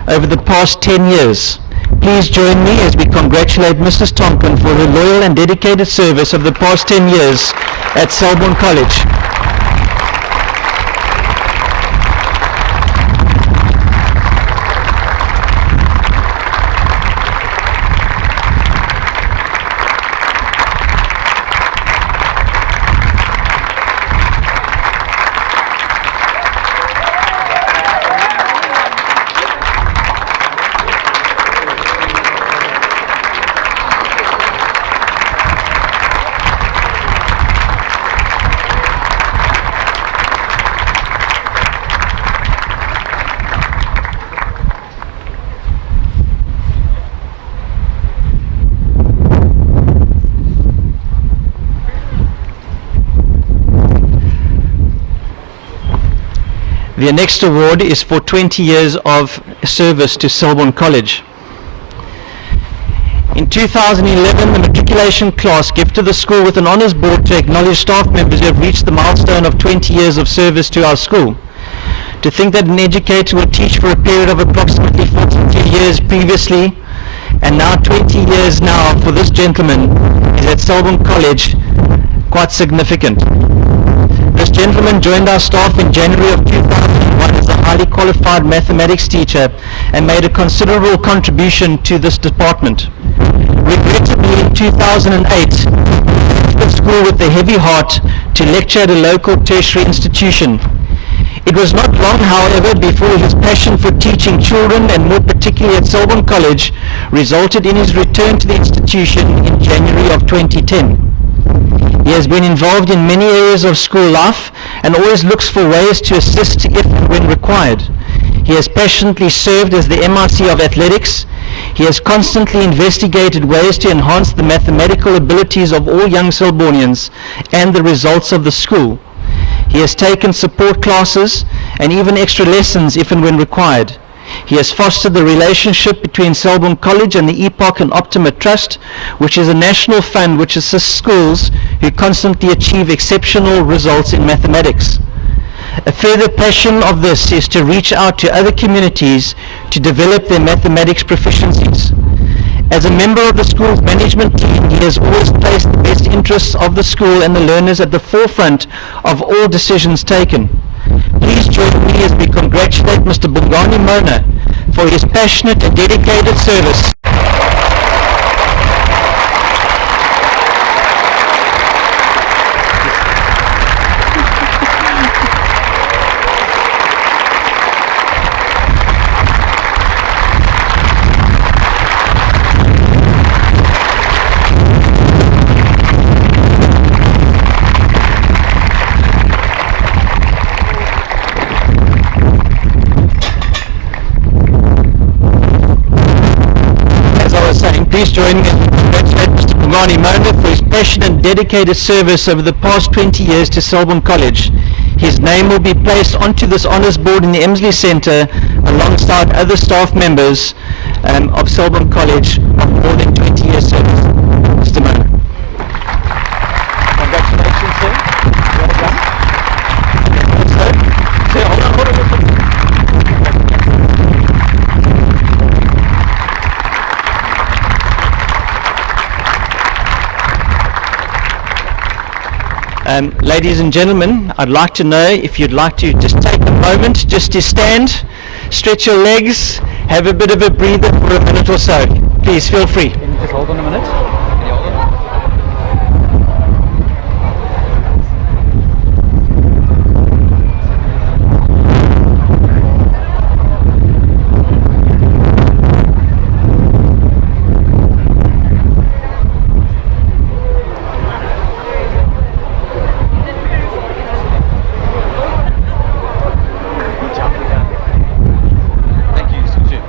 over the past 10 years. Please join me as we congratulate Mrs. Tonkin for her loyal and dedicated service of the past 10 years at Selborne College. The next award is for 20 years of service to Selborne College. In 2011, the matriculation class gifted the school with an honours board to acknowledge staff members who have reached the milestone of 20 years of service to our school. To think that an educator will teach for a period of approximately 42 years previously, and now 20 years now for this gentleman is at Selborne College, quite significant. This gentleman joined our staff in January of 2001 as a highly qualified mathematics teacher and made a considerable contribution to this department. Regrettably, in 2008, he left the school with a heavy heart to lecture at a local tertiary institution. It was not long, however, before his passion for teaching children, and more particularly at Selborne College, resulted in his return to the institution in January of 2010. He has been involved in many areas of school life and always looks for ways to assist if and when required. He has passionately served as the MRC of athletics. He has constantly investigated ways to enhance the mathematical abilities of all young Selbornians and the results of the school. He has taken support classes and even extra lessons if and when required. He has fostered the relationship between Selborne College and the Epoch and Optima Trust, which is a national fund which assists schools who constantly achieve exceptional results in mathematics. A further passion of this is to reach out to other communities to develop their mathematics proficiencies. As a member of the school's management team, he has always placed the best interests of the school and the learners at the forefront of all decisions taken. Please join me as we congratulate Mr. Bongani Mona for his passionate and dedicated service. Please join me in congratulating Mr. Bongani Mona for his passionate and dedicated service over the past 20 years to Selborne College. His name will be placed onto this honours board in the Emsley Centre alongside other staff members of Selborne College of more than 20 years service. Mr. Mona. Congratulations, sir. Well done. Sir, hold on. Ladies and gentlemen, I'd like to know if you'd like to just take a moment just to stand, stretch your legs, have a bit of a breather for a minute or so. Please feel free. Can you just hold on a minute? Thank you, Suju.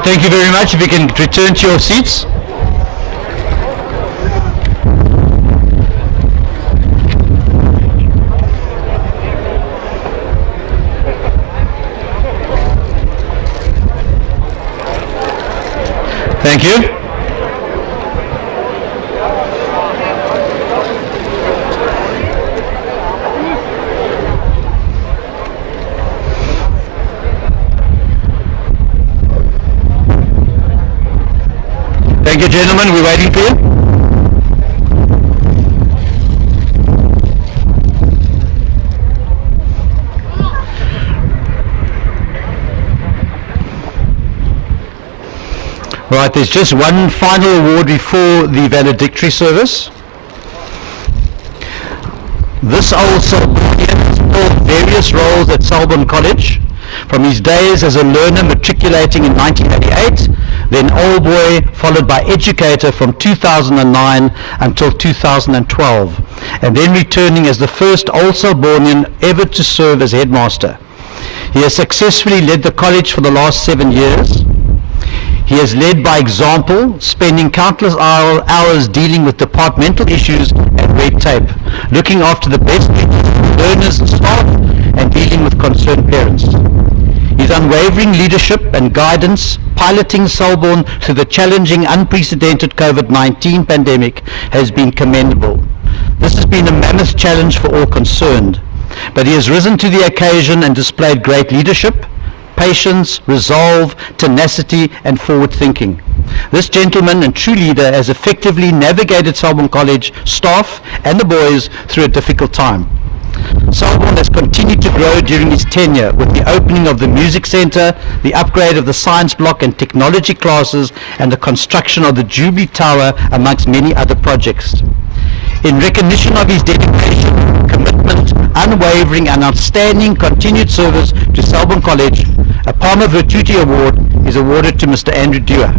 Right, thank you very much. If you can return to your seats. Thank you. Thank you, gentlemen. We're waiting for you. Right, there's just one final award before the valedictory service. This old Selbornian has filled various roles at Selborne College, from his days as a learner matriculating in 1988, then old boy, followed by educator from 2009 until 2012, and then returning as the first old Selbornian ever to serve as headmaster. He has successfully led the college for the last 7 years. He has led by example, spending countless hours dealing with departmental issues and red tape, looking after the best learners and staff, and dealing with concerned parents. His unwavering leadership and guidance, piloting Selborne through the challenging, unprecedented COVID-19 pandemic, has been commendable. This has been a mammoth challenge for all concerned, but he has risen to the occasion and displayed great leadership, patience, resolve, tenacity, and forward thinking. This gentleman and true leader has effectively navigated Selborne College staff and the boys through a difficult time. Selborne has continued to grow during his tenure with the opening of the music centre, the upgrade of the science block and technology classes, and the construction of the Jubilee Tower, amongst many other projects. In recognition of his dedication, commitment, unwavering and outstanding continued service to Selborne College, a Palmer Virtuti Award is awarded to Mr. Andrew Dewar.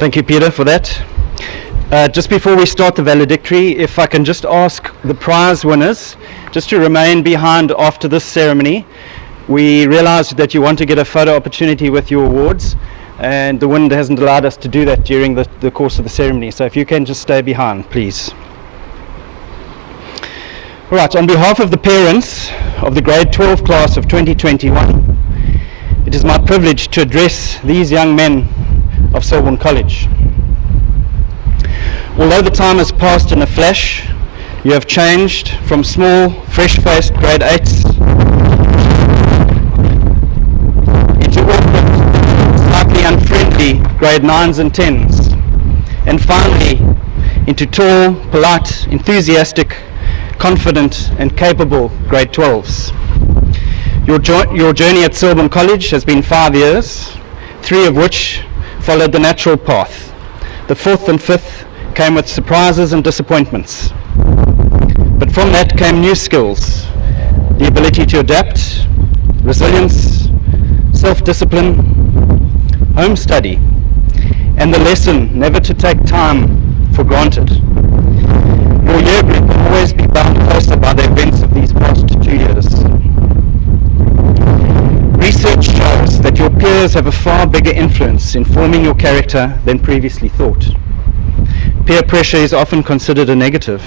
Thank you, Peter, for that. Just before we start the valedictory, if I can just ask the prize winners just to remain behind after this ceremony. We realized that you want to get a photo opportunity with your awards, and the wind hasn't allowed us to do that during the course of the ceremony. So if you can just stay behind, please. All right, on behalf of the parents of the grade 12 class of 2021, it is my privilege to address these young men of Selborne College. Although the time has passed in a flash, you have changed from small, fresh-faced grade 8s into awkward, slightly unfriendly grade 9s and 10s, and finally into tall, polite, enthusiastic, confident and capable grade 12s. Your journey at Selborne College has been 5 years, 3 of which followed the natural path. The 4th and 5th came with surprises and disappointments. But from that came new skills, the ability to adapt, resilience, self-discipline, home study, and the lesson never to take time for granted. Your year group will always be bound closer by the events of these past 2 years. Research shows that your peers have a far bigger influence in forming your character than previously thought. Peer pressure is often considered a negative,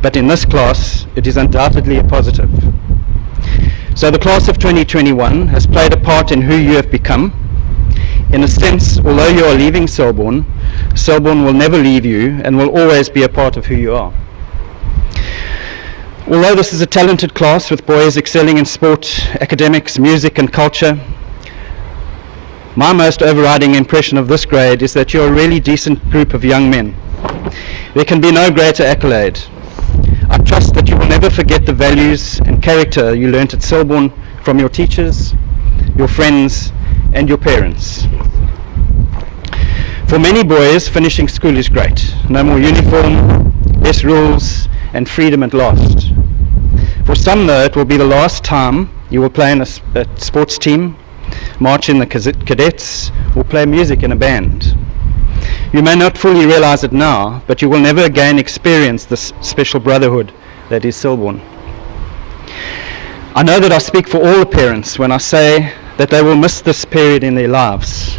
but in this class it is undoubtedly a positive. So the class of 2021 has played a part in who you have become. In a sense, although you are leaving Selborne, Selborne will never leave you and will always be a part of who you are. Although this is a talented class with boys excelling in sport, academics, music and culture, my most overriding impression of this grade is that you're a really decent group of young men. There can be no greater accolade. I trust that you will never forget the values and character you learnt at Selborne from your teachers, your friends, and your parents. For many boys, finishing school is great. No more uniform, less rules, and freedom at last. For some, though, it will be the last time you will play in a sports team, march in the cadets, or play music in a band. You may not fully realize it now, but you will never again experience this special brotherhood that is Selborne. I know that I speak for all the parents when I say that they will miss this period in their lives,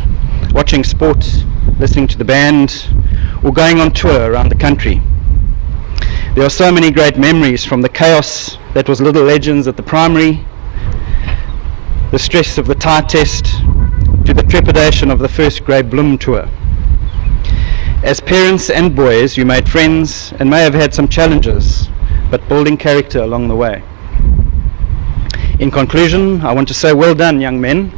watching sport, listening to the band, or going on tour around the country. There are so many great memories, from the chaos that was Little Legends at the primary, the stress of the tie test, to the trepidation of the first grade Bloom tour. As parents and boys, you made friends and may have had some challenges, but building character along the way. In conclusion, I want to say well done, young men.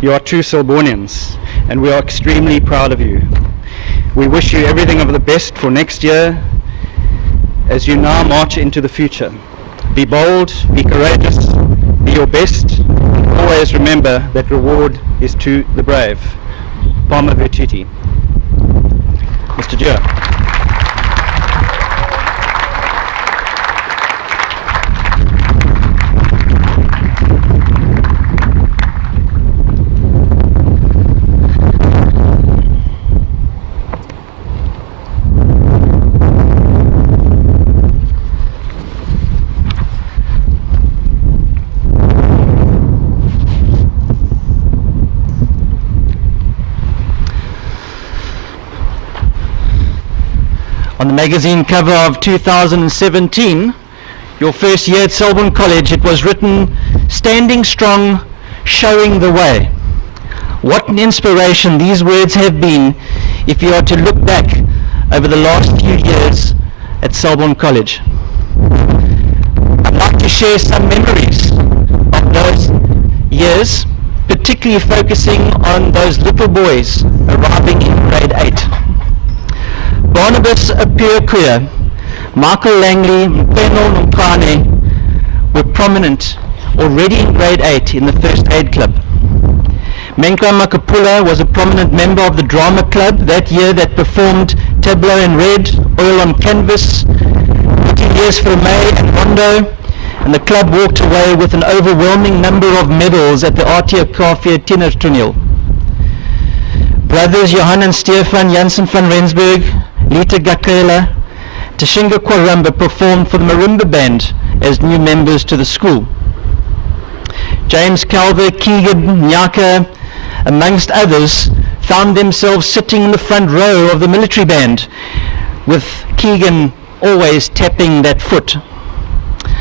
You are true Selbornians, and we are extremely proud of you. We wish you everything of the best for next year as you now march into the future. Be bold, be courageous, be your best. Always remember that reward is to the brave. Palma Virtuti. Mr. Jur. On the magazine cover of 2017, your first year at Selborne College, it was written, "Standing strong, showing the way." What an inspiration these words have been if you are to look back over the last few years at Selborne College. I'd like to share some memories of those years, particularly focusing on those little boys arriving in grade 8. Barnabas Appiah, Michael Langley, Mkweno Nkane were prominent already in grade 8 in the first aid club. Menkwa Makapula was a prominent member of the drama club that year that performed Tableau in Red, Oil on Canvas, 15 Years for May and Rondo, and the club walked away with an overwhelming number of medals at the RTO Kafir Tienertoneel. Brothers Johan and Stefan Janssen van Rensburg, Lita Gakela, Tashinga Kwaramba performed for the marimba band as new members to the school. James Calver, Keegan, Nyaka, amongst others, found themselves sitting in the front row of the military band, with Keegan always tapping that foot.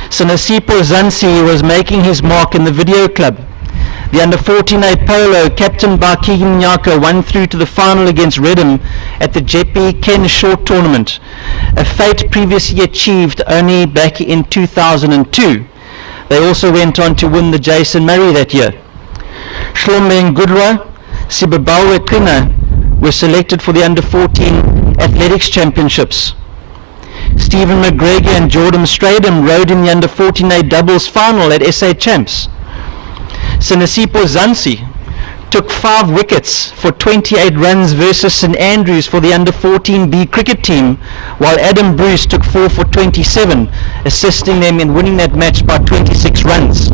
Sinasipo Zansi was making his mark in the video club. The under-14A polo, captained by Keegan Nyaka, won through to the final against Redham at the Jeppe Ken Short tournament, a fate previously achieved only back in 2002. They also went on to win the Jason Murray that year. Shlombeng Gudra, Sibabawe Krina were selected for the under-14 athletics championships. Stephen McGregor and Jordan Stradham rode in the under-14A doubles final at SA Champs. Sinasipo Zansi took 5 wickets for 28 runs versus St Andrews for the under-14B cricket team, while Adam Bruce took 4 for 27, assisting them in winning that match by 26 runs.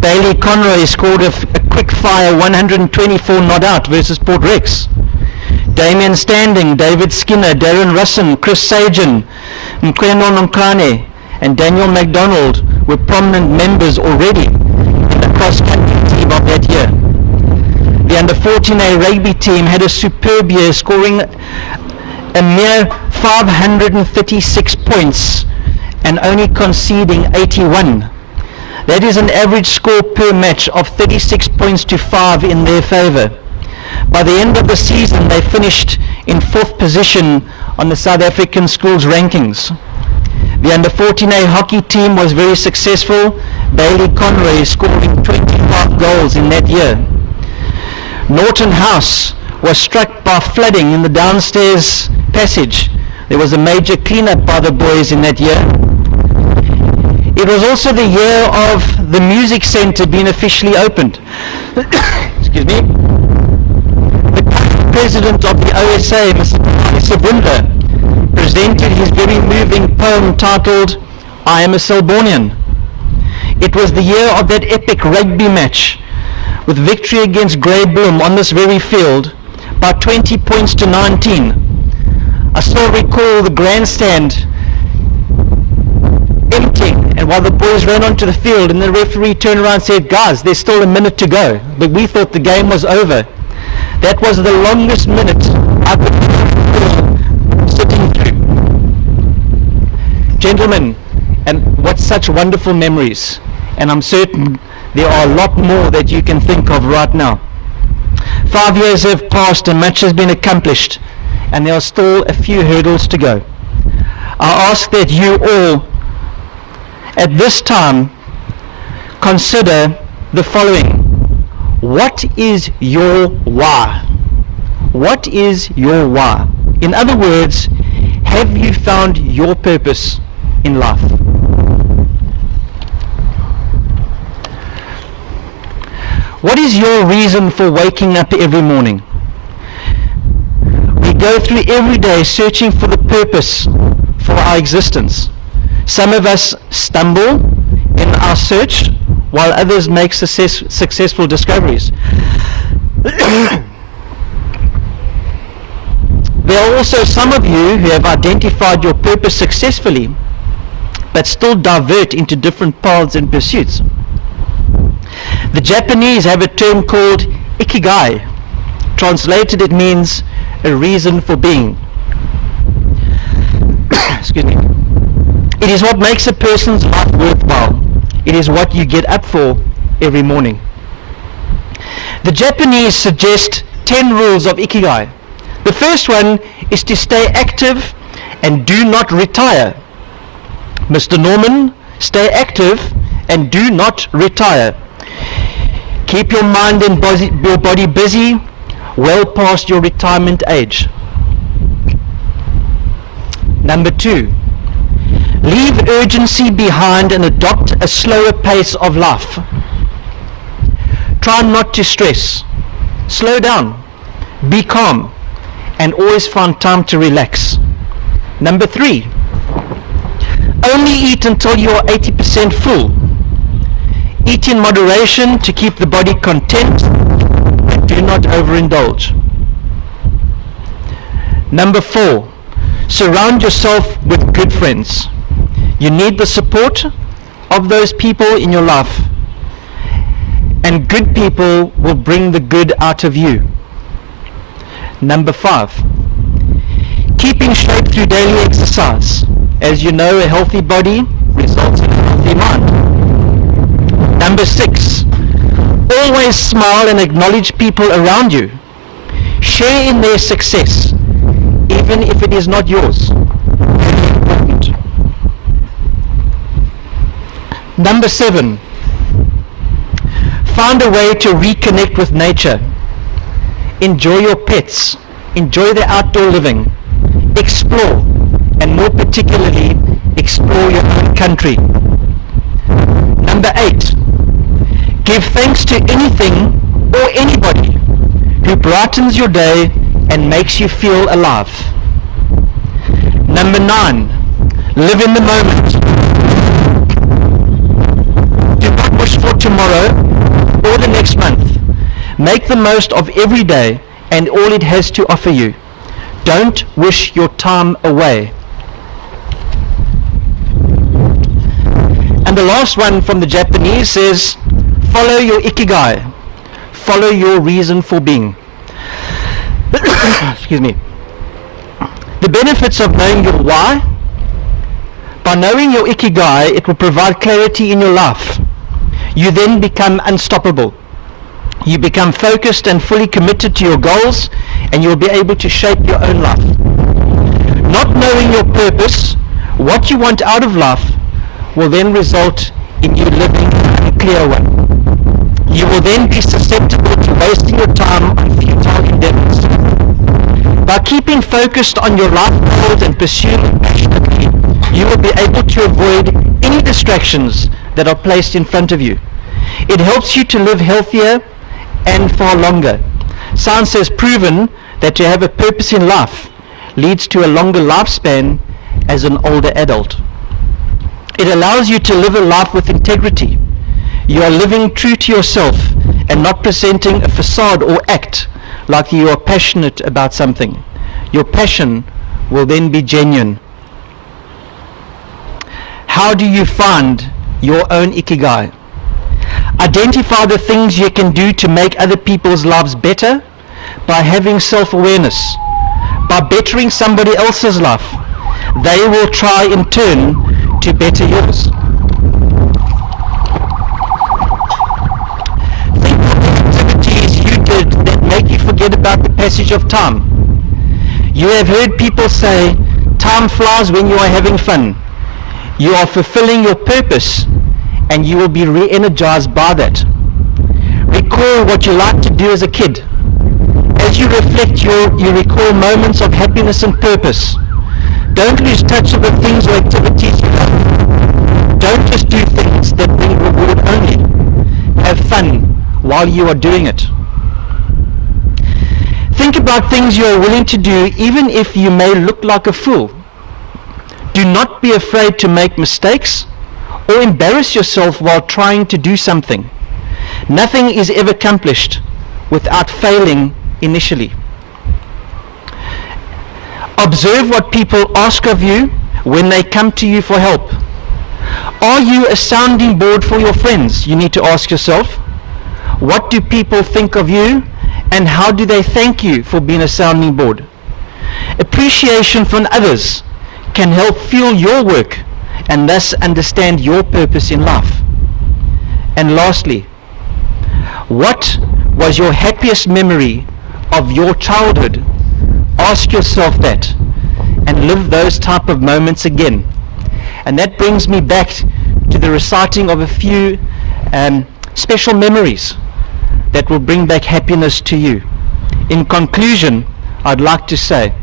Bailey Conroy scored a quick-fire 124 not out versus Port Rex. Damien Standing, David Skinner, Darren Russin, Chris Sagan, Mkweno Nkane and Daniel MacDonald were prominent members already in the cross-country team of that year. The under-14A rugby team had a superb year, scoring a mere 536 points and only conceding 81. That is an average score per match of 36 points to 5 in their favour. By the end of the season, they finished in 4th position on the South African schools rankings. The under-14A hockey team was very successful, Bailey Conroy scoring 25 goals in that year. Norton House was struck by flooding in the downstairs passage. There was a major clean-up by the boys in that year. It was also the year of the music centre been officially opened. Excuse me. The current president of the OSA, Mr. Selborne, presented his very moving poem titled, I Am a Selbornian. It was the year of that epic rugby match with victory against Grey Bloom on this very field by 20 points to 19. I still recall the grandstand emptying, and while the boys ran onto the field and the referee turned around and said, guys, there's still a minute to go, but we thought the game was over. That was the longest minute I've been sitting through. Gentlemen, and what such wonderful memories, and I'm certain there are a lot more that you can think of right now. 5 years have passed and much has been accomplished, and there are still a few hurdles to go. I ask that you all at this time consider the following. What is your why? What is your why? In other words, have you found your purpose in life? What is your reason for waking up every morning? We go through every day searching for the purpose for our existence. Some of us stumble in our search, while others make successful discoveries. There are also some of you who have identified your purpose successfully, but still divert into different paths and pursuits. The Japanese have a term called ikigai. Translated, it means a reason for being. Excuse me. It is what makes a person's life worthwhile. It is what you get up for every morning. The Japanese suggest 10 rules of ikigai. The first one is to stay active and do not retire. Mr. Norman, stay active and do not retire. Keep your mind and your body busy well past your retirement age. Number 2, leave urgency behind and adopt a slower pace of life. Try not to stress. Slow down. Be calm. And always find time to relax. Number 3, only eat until you are 80% full. Eat in moderation to keep the body content, but do not overindulge. Number 4, surround yourself with good friends. You need the support of those people in your life, and good people will bring the good out of you. Number 5, keep in shape through daily exercise. As you know, a healthy body results in a healthy mind. Number 6, always smile and acknowledge people around you. Share in their success, even if it is not yours. Very important. Number 7, find a way to reconnect with nature. Enjoy your pets, enjoy the outdoor living, explore, and more particularly, explore your own country. Number 8, give thanks to anything or anybody who brightens your day and makes you feel alive. Number 9, live in the moment. Do not wish for tomorrow or the next month. Make the most of every day and all it has to offer you. Don't wish your time away. And the last one from the Japanese says, follow your ikigai. Follow your reason for being. Excuse me. The benefits of knowing your why. By knowing your ikigai, it will provide clarity in your life. You then become unstoppable. You become focused and fully committed to your goals, and you'll be able to shape your own life. Not knowing your purpose, what you want out of life, will then result in you living an unclear one. You will then be susceptible to wasting your time on futile endeavors. By keeping focused on your life goals and pursuing them passionately, you will be able to avoid any distractions that are placed in front of you. It helps you to live healthier and far longer. Science has proven that to have a purpose in life leads to a longer lifespan as an older adult. It allows you to live a life with integrity. You are living true to yourself and not presenting a facade or act like you are passionate about something. Your passion will then be genuine. How do you find your own ikigai? Identify the things you can do to make other people's lives better by having self-awareness. By bettering somebody else's life, they will try in turn to better yours. Think of the activities you did that make you forget about the passage of time. You have heard people say, time flies when you are having fun. You are fulfilling your purpose and you will be re-energized by that. Recall what you liked to do as a kid. As you reflect, you recall moments of happiness and purpose. Don't lose touch of the things or activities you love. Don't just do things that bring reward only. Have fun while you are doing it. Think about things you are willing to do even if you may look like a fool. Do not be afraid to make mistakes or embarrass yourself while trying to do something. Nothing is ever accomplished without failing initially. Observe what people ask of you when they come to you for help. Are you a sounding board for your friends? You need to ask yourself. What do people think of you and how do they thank you for being a sounding board? Appreciation from others can help fuel your work and thus understand your purpose in life. And lastly, what was your happiest memory of your childhood? Ask yourself that and live those type of moments again. And that brings me back to the reciting of a few special memories that will bring back happiness to you. In conclusion, I'd like to say,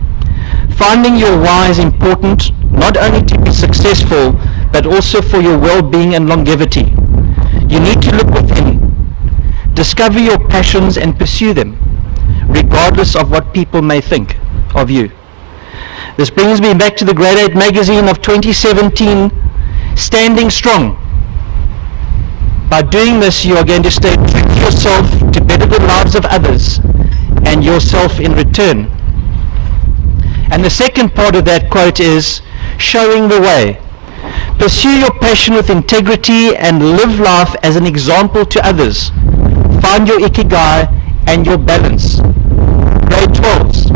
finding your why is important, not only to be successful, but also for your well-being and longevity. You need to look within, discover your passions and pursue them, regardless of what people may think of you. This brings me back to the Grade 8 magazine of 2017, Standing Strong. By doing this, you are going to stay true to yourself to better the lives of others and yourself in return. And the second part of that quote is, showing the way. Pursue your passion with integrity and live life as an example to others. Find your ikigai and your balance. Grade 12s,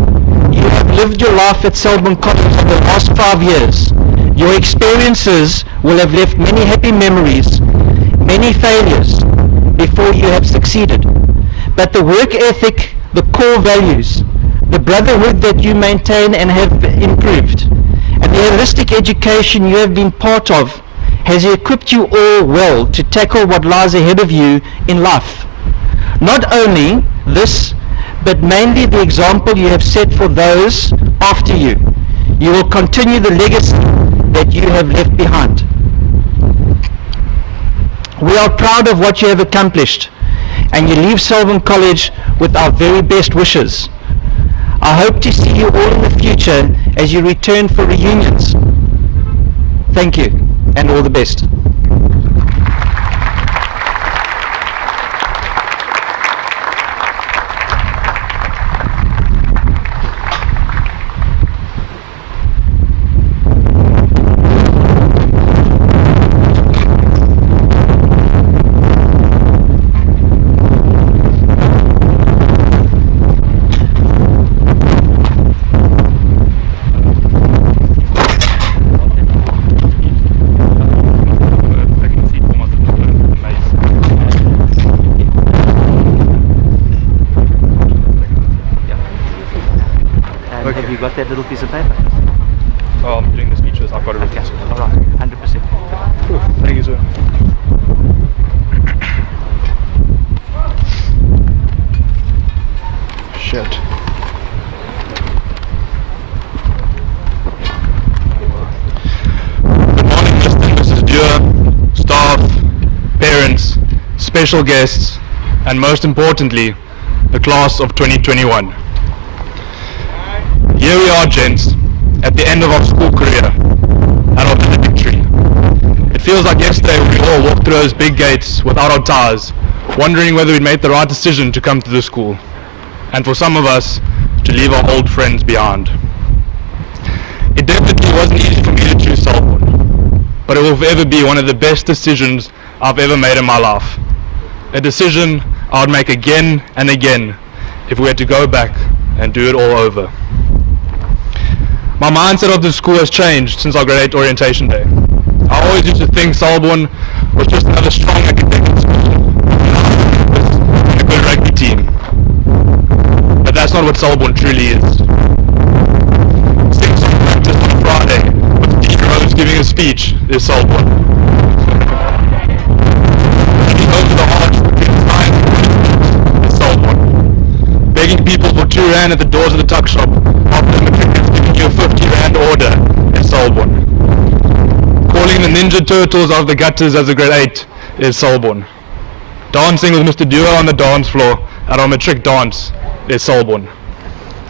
you have lived your life at Selborne College for the last 5 years. Your experiences will have left many happy memories, many failures before you have succeeded. But the work ethic, the core values, the brotherhood that you maintain and have improved, and the holistic education you have been part of has equipped you all well to tackle what lies ahead of you in life. Not only this, but mainly the example you have set for those after you. You will continue the legacy that you have left behind. We are proud of what you have accomplished, and you leave Selborne College with our very best wishes. I hope to see you all in the future as you return for reunions. Thank you, and all the best. Have you got that little piece of paper? Oh, I'm doing the speeches. I've got it written. Okay, all right, 100%. Cool. Thank you, sir. Shit. Good morning, Mr. and Mrs. Dewar, staff, special guests, and most importantly, the class of 2021. Here we are, gents, at the end of our school career, at our valedictory. It feels like yesterday we all walked through those big gates without our ties, wondering whether we'd made the right decision to come to the school, and for some of us, to leave our old friends behind. It definitely wasn't easy for me to choose Selborne, but it will forever be one of the best decisions I've ever made in my life. A decision I would make again and again if we had to go back and do it all over. My mindset of the school has changed since our grade 8 orientation day. I always used to think Selborne was just another strong academic school and a good rugby team. But that's not what Selborne truly is. Six on practice on a Friday with Dean Rose giving a speech is Selborne. Looking over the arch between science and politics is Selborne. Begging people for R2 at the doors of the tuck shop after the matriculants giving you a 50 rand order is Selborne. Calling the Ninja Turtles out of the gutters as a grade 8 is Selborne. Dancing with Mr. Duo on the dance floor at our matric dance is Selborne.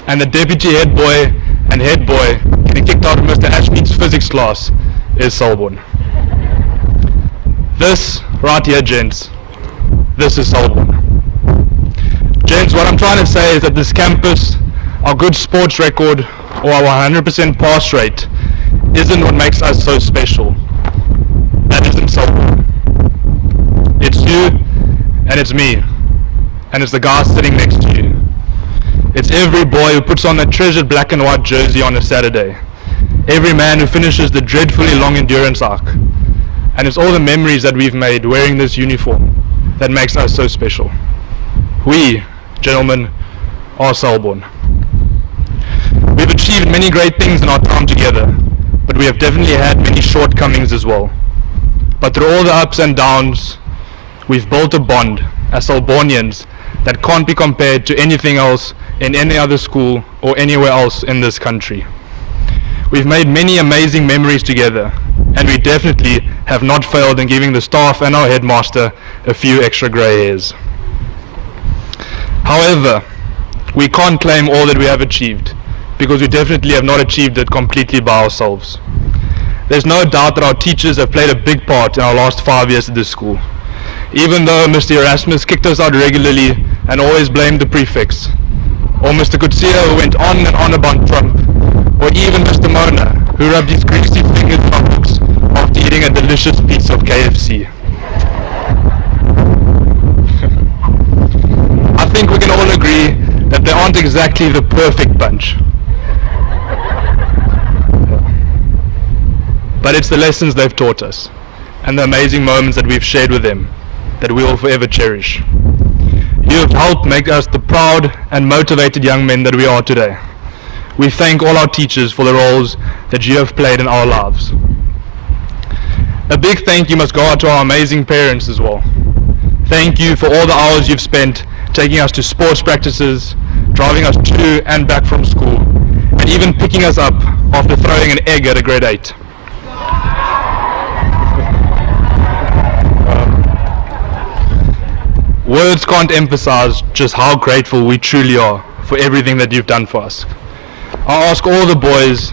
And the deputy head boy and head boy getting kicked out of Mr. Ashmead's physics class is Selborne. This right here, gents, this is Selborne. Gents, what I'm trying to say is that this campus, our good sports record, or our 100% pass rate, isn't what makes us so special. That isn't Selborne. It's you, and it's me, and it's the guy sitting next to you. It's every boy who puts on that treasured black and white jersey on a Saturday. Every man who finishes the dreadfully long endurance arc. And it's all the memories that we've made wearing this uniform that makes us so special. We, gentlemen, are Selborne. We've achieved many great things in our time together, but we have definitely had many shortcomings as well. But through all the ups and downs, we've built a bond as Selbornians that can't be compared to anything else in any other school or anywhere else in this country. We've made many amazing memories together, and we definitely have not failed in giving the staff and our headmaster a few extra grey hairs. However, we can't claim all that we have achieved, because we definitely have not achieved it completely by ourselves. There's no doubt that our teachers have played a big part in our last 5 years at this school. Even though Mr. Erasmus kicked us out regularly and always blamed the prefects, or Mr. Kutsia who went on and on about Trump, or even Mr. Mona who rubbed his greasy fingers in our books after eating a delicious piece of KFC. I think we can all agree that they aren't exactly the perfect bunch. But it's the lessons they've taught us, and the amazing moments that we've shared with them, that we will forever cherish. You have helped make us the proud and motivated young men that we are today. We thank all our teachers for the roles that you have played in our lives. A big thank you must go out to our amazing parents as well. Thank you for all the hours you've spent taking us to sports practices, driving us to and back from school, and even picking us up after throwing an egg at a grade 8. Words can't emphasize just how grateful we truly are for everything that you've done for us. I ask all the boys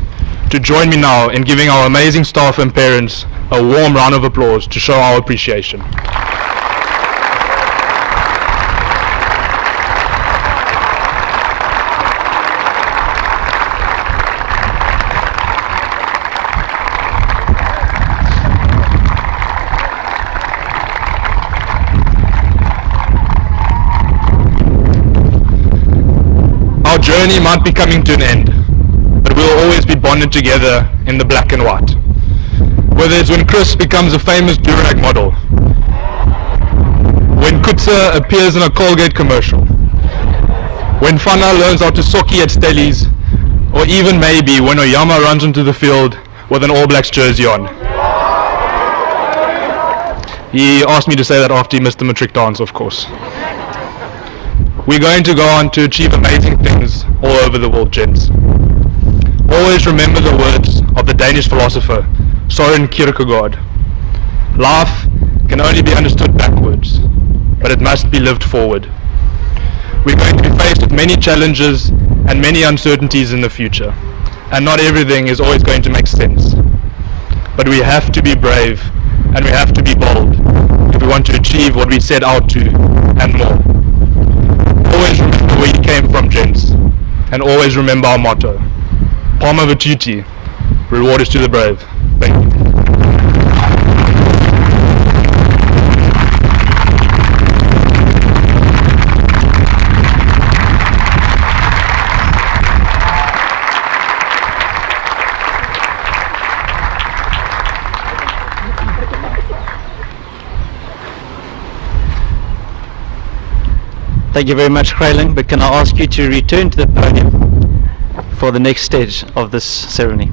to join me now in giving our amazing staff and parents a warm round of applause to show our appreciation. Our journey might be coming to an end, but we will always be bonded together in the black and white. Whether it's when Chris becomes a famous Durag model, when Kutsa appears in a Colgate commercial, when Fana learns how to socky at Stellies, or even maybe when Oyama runs onto the field with an All Blacks jersey on. He asked me to say that after he missed the matric dance, of course. We're going to go on to achieve amazing things all over the world, gents. Always remember the words of the Danish philosopher Søren Kierkegaard. Life can only be understood backwards. but it must be lived forward. We're going to be faced with many challenges and many uncertainties in the future, and not everything is always going to make sense. But we have to be brave and we have to be bold if we want to achieve what we set out to and more. Always remember where you came from, gents, and always remember our motto: Palma Virtuti, reward is to the brave. Thank you. Thank you very much, Krayling, but can I ask you to return to the podium for the next stage of this ceremony?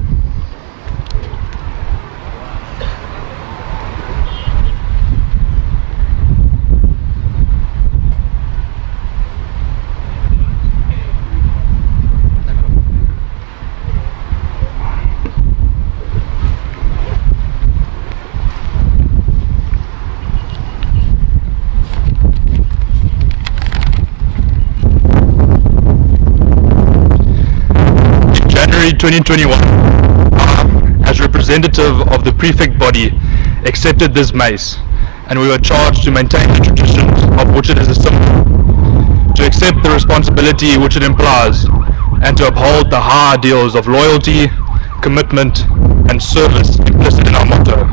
January 2021, as representative of the prefect body, accepted this mace, and we were charged to maintain the traditions of which it is a symbol, to accept the responsibility which it implies, and to uphold the high ideals of loyalty, commitment, and service implicit in our motto.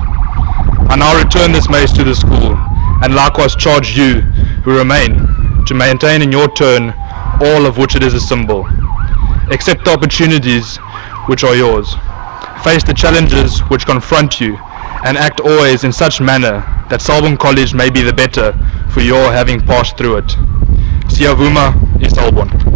I now return this mace to the school, and likewise charge you, who remain, to maintain in your turn all of which it is a symbol. Accept the opportunities which are yours. Face the challenges which confront you, and act always in such manner that Selborne College may be the better for your having passed through it. Siyavuma is Selborne.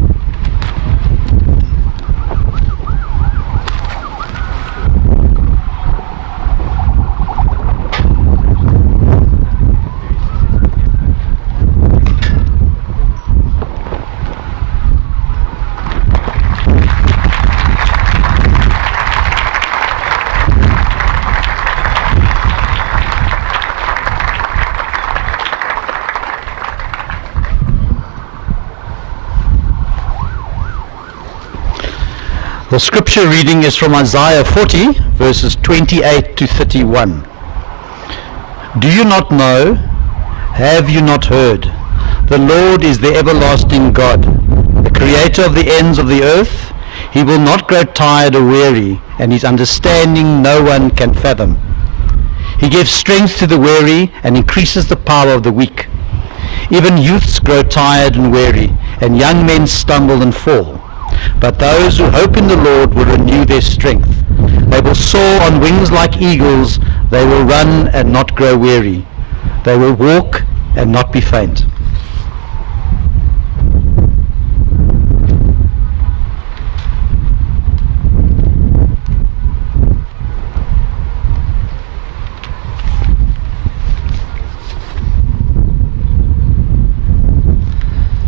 The scripture reading is from Isaiah 40, verses 28 to 31. Do you not know? Have you not heard? The Lord is the everlasting God, the creator of the ends of the earth. He will not grow tired or weary, and his understanding no one can fathom. He gives strength to the weary and increases the power of the weak. Even youths grow tired and weary, and young men stumble and fall. But those who hope in the Lord will renew their strength. They will soar on wings like eagles. They will run and not grow weary. They will walk and not be faint.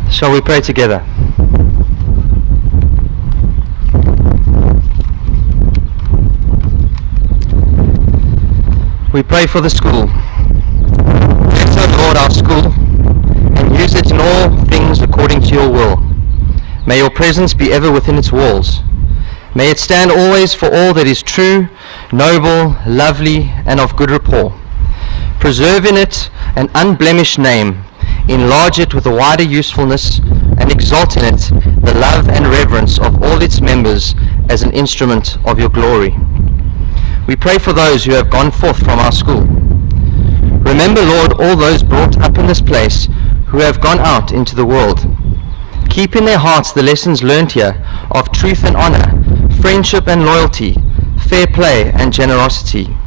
Shall we pray together? We pray for the school. Bless, O Lord, our school, and use it in all things according to your will. May your presence be ever within its walls. May it stand always for all that is true, noble, lovely, and of good rapport. Preserve in it an unblemished name, enlarge it with a wider usefulness, and exalt in it the love and reverence of all its members as an instrument of your glory. We pray for those who have gone forth from our school. Remember, Lord, all those brought up in this place who have gone out into the world. Keep in their hearts the lessons learned here of truth and honor, friendship and loyalty, fair play and generosity.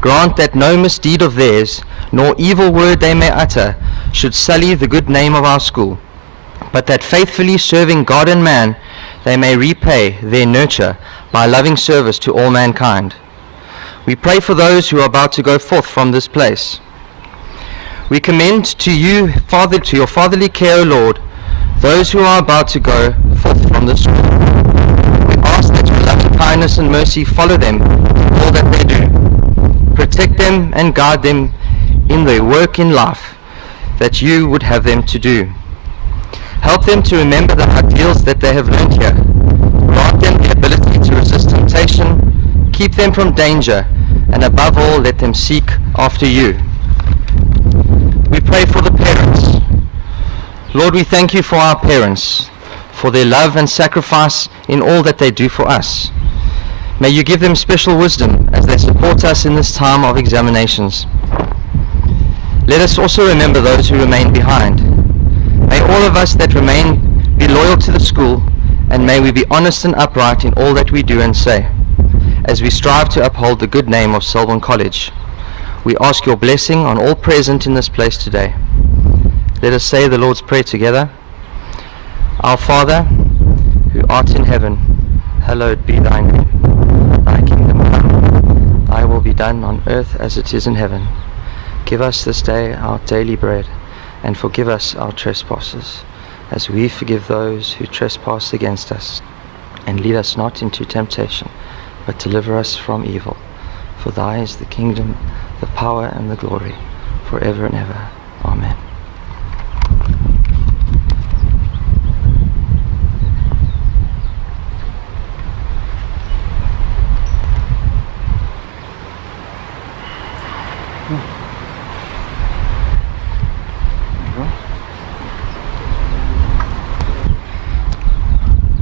Grant that no misdeed of theirs, nor evil word they may utter, should sully the good name of our school, but that faithfully serving God and man, they may repay their nurture by loving service to all mankind. We pray for those who are about to go forth from this place. We commend to you, Father, to your fatherly care, O Lord, those who are about to go forth from this school. We ask that your loving kindness and mercy follow them in all that they do. Protect them and guide them in their work in life. that you would have them to do. Help them to remember the ideals that they have learned here. Grant them the ability to resist temptation, keep them from danger, and above all, let them seek after you. We pray for the parents. Lord, we thank you for our parents, for their love and sacrifice in all that they do for us. May you give them special wisdom as they support us in this time of examinations. Let us also remember those who remain behind. May all of us that remain be loyal to the school, and may we be honest and upright in all that we do and say, as we strive to uphold the good name of Selborne College. We ask your blessing on all present in this place today. Let us say the Lord's Prayer together. Our Father, who art in heaven, hallowed be thy name. Thy kingdom come, thy will be done on earth as it is in heaven. Give us this day our daily bread, and forgive us our trespasses, as we forgive those who trespass against us. And lead us not into temptation, but deliver us from evil. For thy is the kingdom, the power, and the glory, forever and ever. Amen.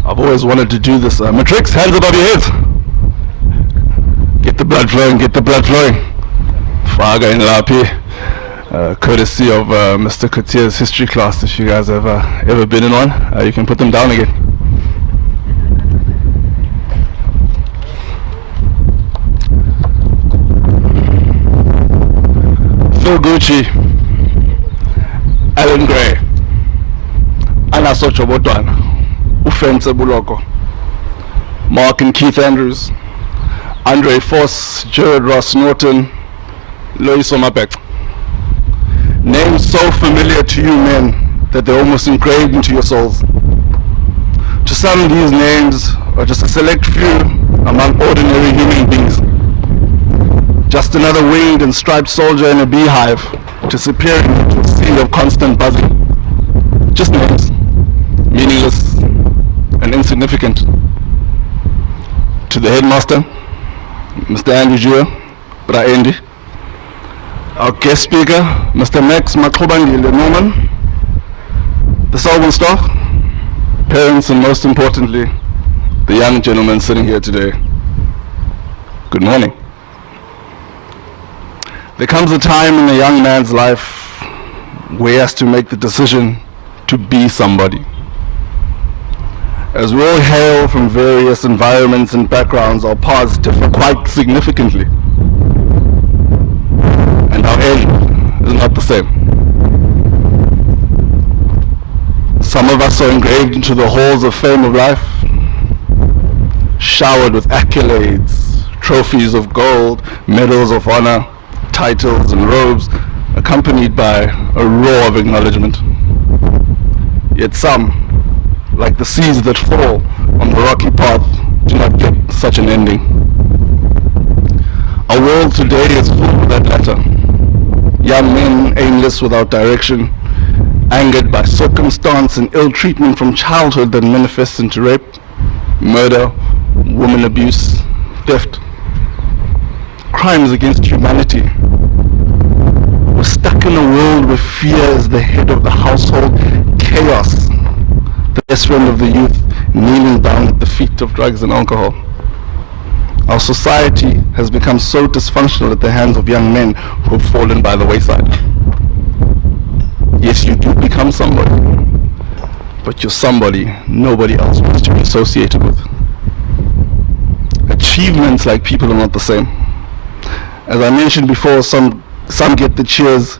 I've always wanted to do this. Matrix, hands above your heads. Get the blood flowing, get the blood flowing. Fraga in Lapi. Courtesy of Mr. Kutier's history class. If you guys have ever been in one, you can put them down again. Phil Gucci, Alan Gray, Anna Sochobotwan, Ufense Buloko, Mark and Keith Andrews, Andre Foss, Jared Ross Norton, Lois Omapek. Names so familiar to you men that they're almost engraved into your souls. To some, these names are just a select few among ordinary human beings. Just another winged and striped soldier in a beehive, disappearing into a sea of constant buzzing. Just names, meaningless and insignificant. To the headmaster, Mr. Andrew Jua, Bra Andy, our guest speaker, Mr. Max Maklobangile Norman, the Selborne staff, parents, and most importantly, the young gentleman sitting here today. Good morning. There comes a time in a young man's life where he has to make the decision to be somebody. As we all hail from various environments and backgrounds, our paths differ quite significantly. And our end is not the same. Some of us are engraved into the halls of fame of life, showered with accolades, trophies of gold, medals of honor, titles and robes, accompanied by a roar of acknowledgement. Yet some, like the seas that fall on the rocky path, do not get such an ending. Our world today is full of that latter. Young men aimless without direction, angered by circumstance and ill treatment from childhood that manifests into rape, murder, woman abuse, theft, crimes against humanity. We're stuck in a world where fear is the head of the household, chaos, the best friend of the youth, kneeling down at the feet of drugs and alcohol. Our society has become so dysfunctional at the hands of young men who have fallen by the wayside. Yes, you do become somebody, but you're somebody nobody else wants to be associated with. Achievements like people are not the same. As I mentioned before, some get the cheers,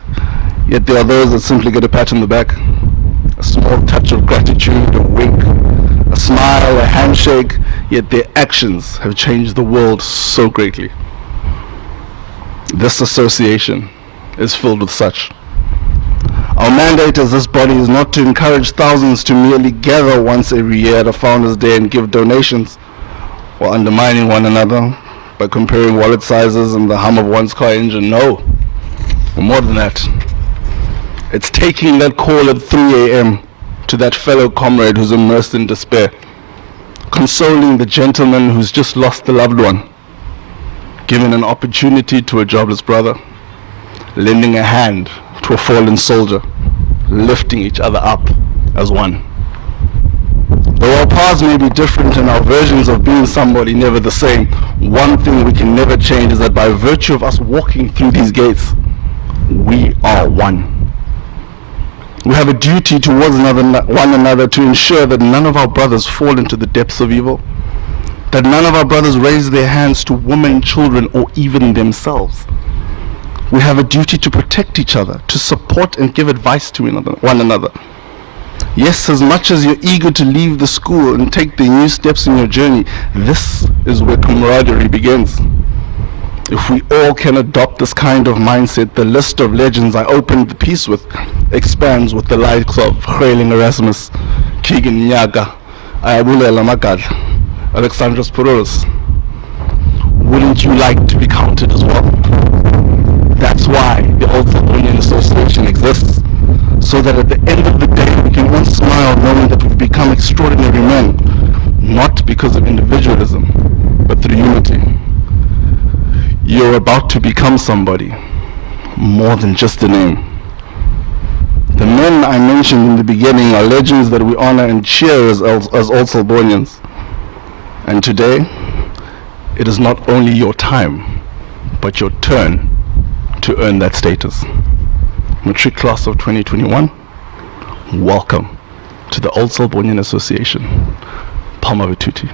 yet there are those that simply get a pat on the back, a small touch of gratitude, a wink, a smile, a handshake, yet their actions have changed the world so greatly. This association is filled with such. Our mandate as this body is not to encourage thousands to merely gather once every year at a Founders Day and give donations, or undermining one another by comparing wallet sizes and the hum of one's car engine. No, we're more than that. It's taking that call at 3 a.m. to that fellow comrade who's immersed in despair, consoling the gentleman who's just lost a loved one, giving an opportunity to a jobless brother, lending a hand to a fallen soldier, lifting each other up as one. Though our paths may be different and our versions of being somebody never the same, one thing we can never change is that by virtue of us walking through these gates, we are one. We have a duty towards one another to ensure that none of our brothers fall into the depths of evil, that none of our brothers raise their hands to women, children, or even themselves. We have a duty to protect each other, to support and give advice to one another. Yes, as much as you're eager to leave the school and take the new steps in your journey, this is where camaraderie begins. If we all can adopt this kind of mindset, the list of legends I opened the piece with expands with the likes of Khweling Erasmus, Keegan Nyaga, Ayabulela Magadla, Alexandros Pouros. Wouldn't you like to be counted as well? That's why the Old Selborne Association exists, so that at the end of the day we can all smile knowing that we've become extraordinary men, not because of individualism, but through unity. You're about to become somebody, more than just a name. The men I mentioned in the beginning are legends that we honor and cheer as Old Selbornians. And today, it is not only your time, but your turn to earn that status. Matric class of 2021, welcome to the Old Selborne Association. Palma Vituti.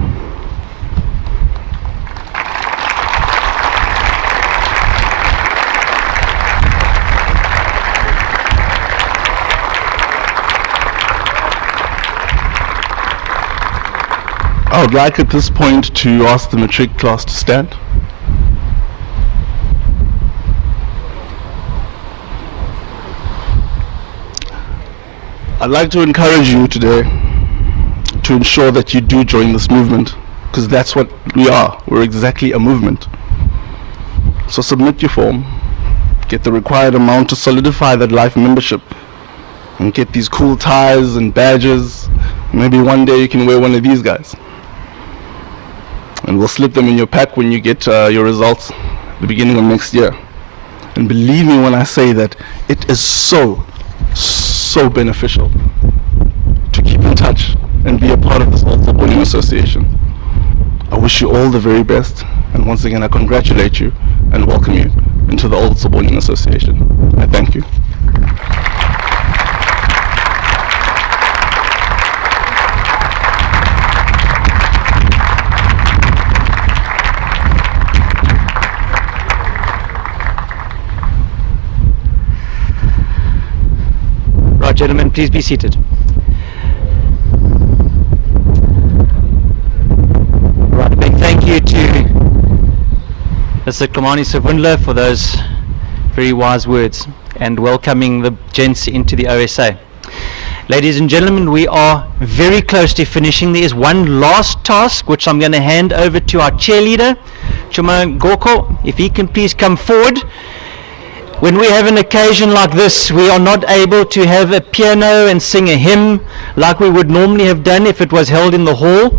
I would like at this point to ask the matric class to stand. I'd like to encourage you today to ensure that you do join this movement, because that's what we are. We're exactly a movement. So submit your form, get the required amount to solidify that life membership, and get these cool ties and badges. Maybe one day you can wear one of these guys. And we'll slip them in your pack when you get your results at the beginning of next year. And believe me when I say that it is so beneficial to keep in touch and be a part of this Old Selborne Association. I wish you all the very best, and once again I congratulate you and welcome you into the Old Selborne Association. I thank you. Gentlemen, please be seated. Right, a big thank you to Mr. Kamani Savundla for those very wise words and welcoming the gents into the OSA. Ladies and gentlemen, we are very close to finishing. There is one last task which I'm going to hand over to our cheerleader, Chuma Goko. If he can please come forward. When we have an occasion like this, we are not able to have a piano and sing a hymn like we would normally have done if it was held in the hall.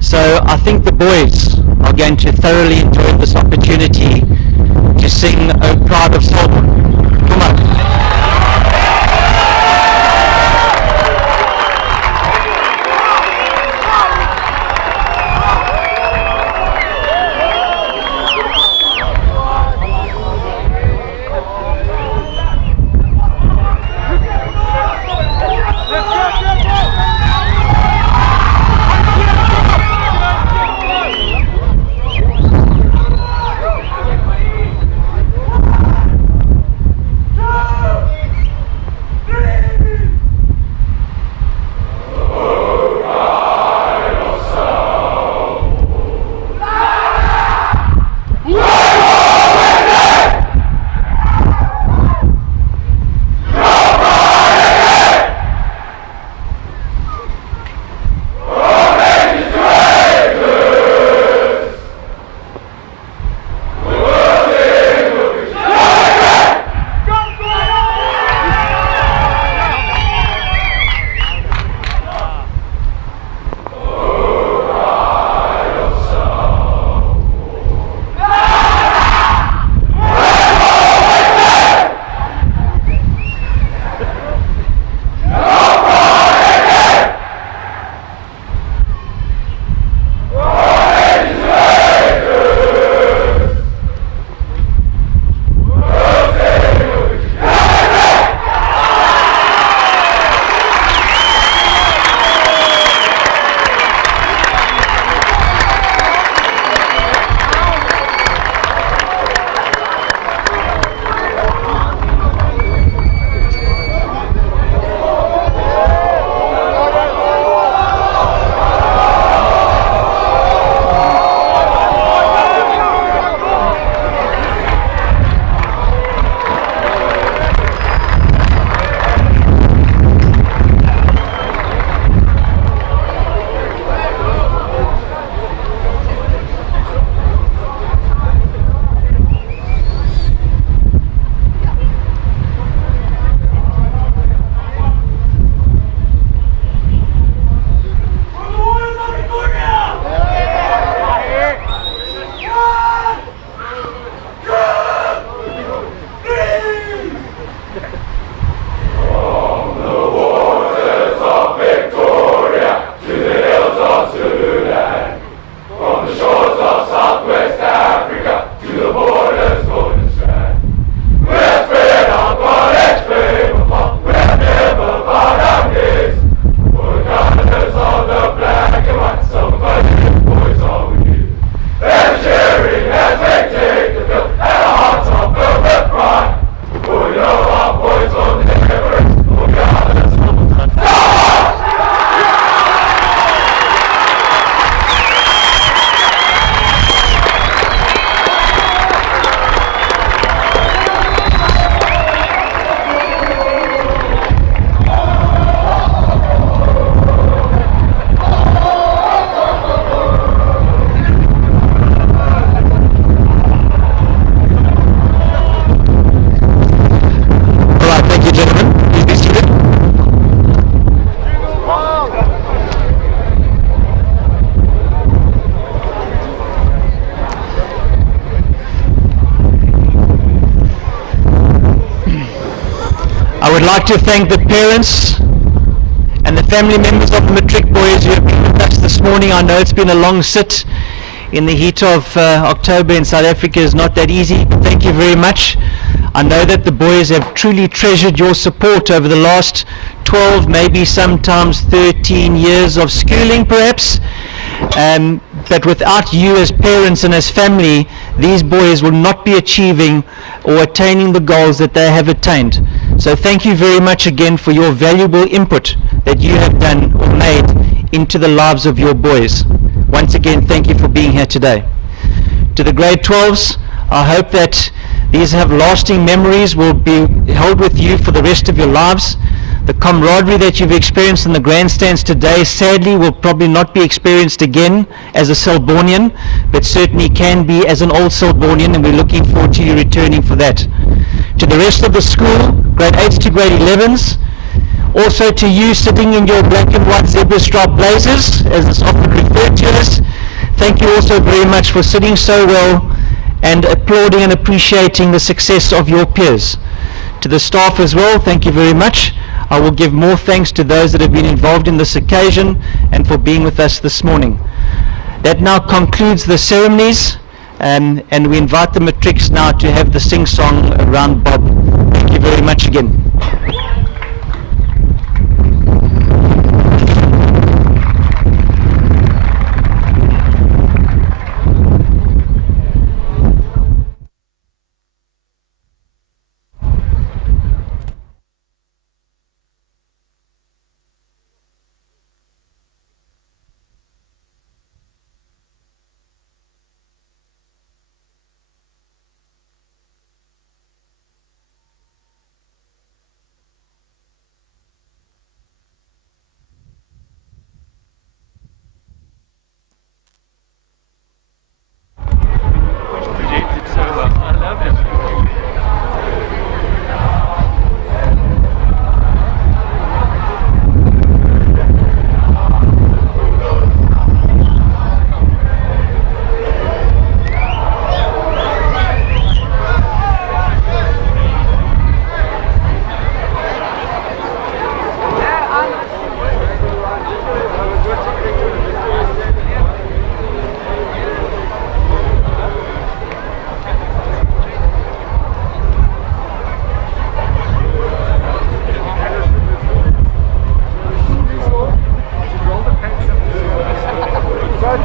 So I think the boys are going to thoroughly enjoy this opportunity to sing "O Pride of Selborne." Come on. like to thank the parents and the family members of the matric boys who have been with us this morning. I know it's been a long sit in the heat of October in South Africa is not that easy. Thank you very much. I know that the boys have truly treasured your support over the last 12, maybe sometimes 13 years of schooling perhaps. But without you as parents and as family, these boys will not be achieving or attaining the goals that they have attained. So thank you very much again for your valuable input that you have done or made into the lives of your boys. Once again, thank you for being here today. To the grade 12s, I hope that these have lasting memories, will be held with you for the rest of your lives. The camaraderie that you've experienced in the grandstands today sadly will probably not be experienced again as a Selbornian, but certainly can be as an old Selbornian, and we're looking forward to you returning for that. To the rest of the school, grade 8s to grade 11s, also to you sitting in your black and white zebra stripe blazers, as it's often referred to as, thank you also very much for sitting so well and applauding and appreciating the success of your peers. To the staff as well, thank you very much. I will give more thanks to those that have been involved in this occasion and for being with us this morning. That now concludes the ceremonies, and we invite the matrics now to have the sing-song around Bob. Thank you very much again.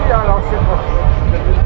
Ja,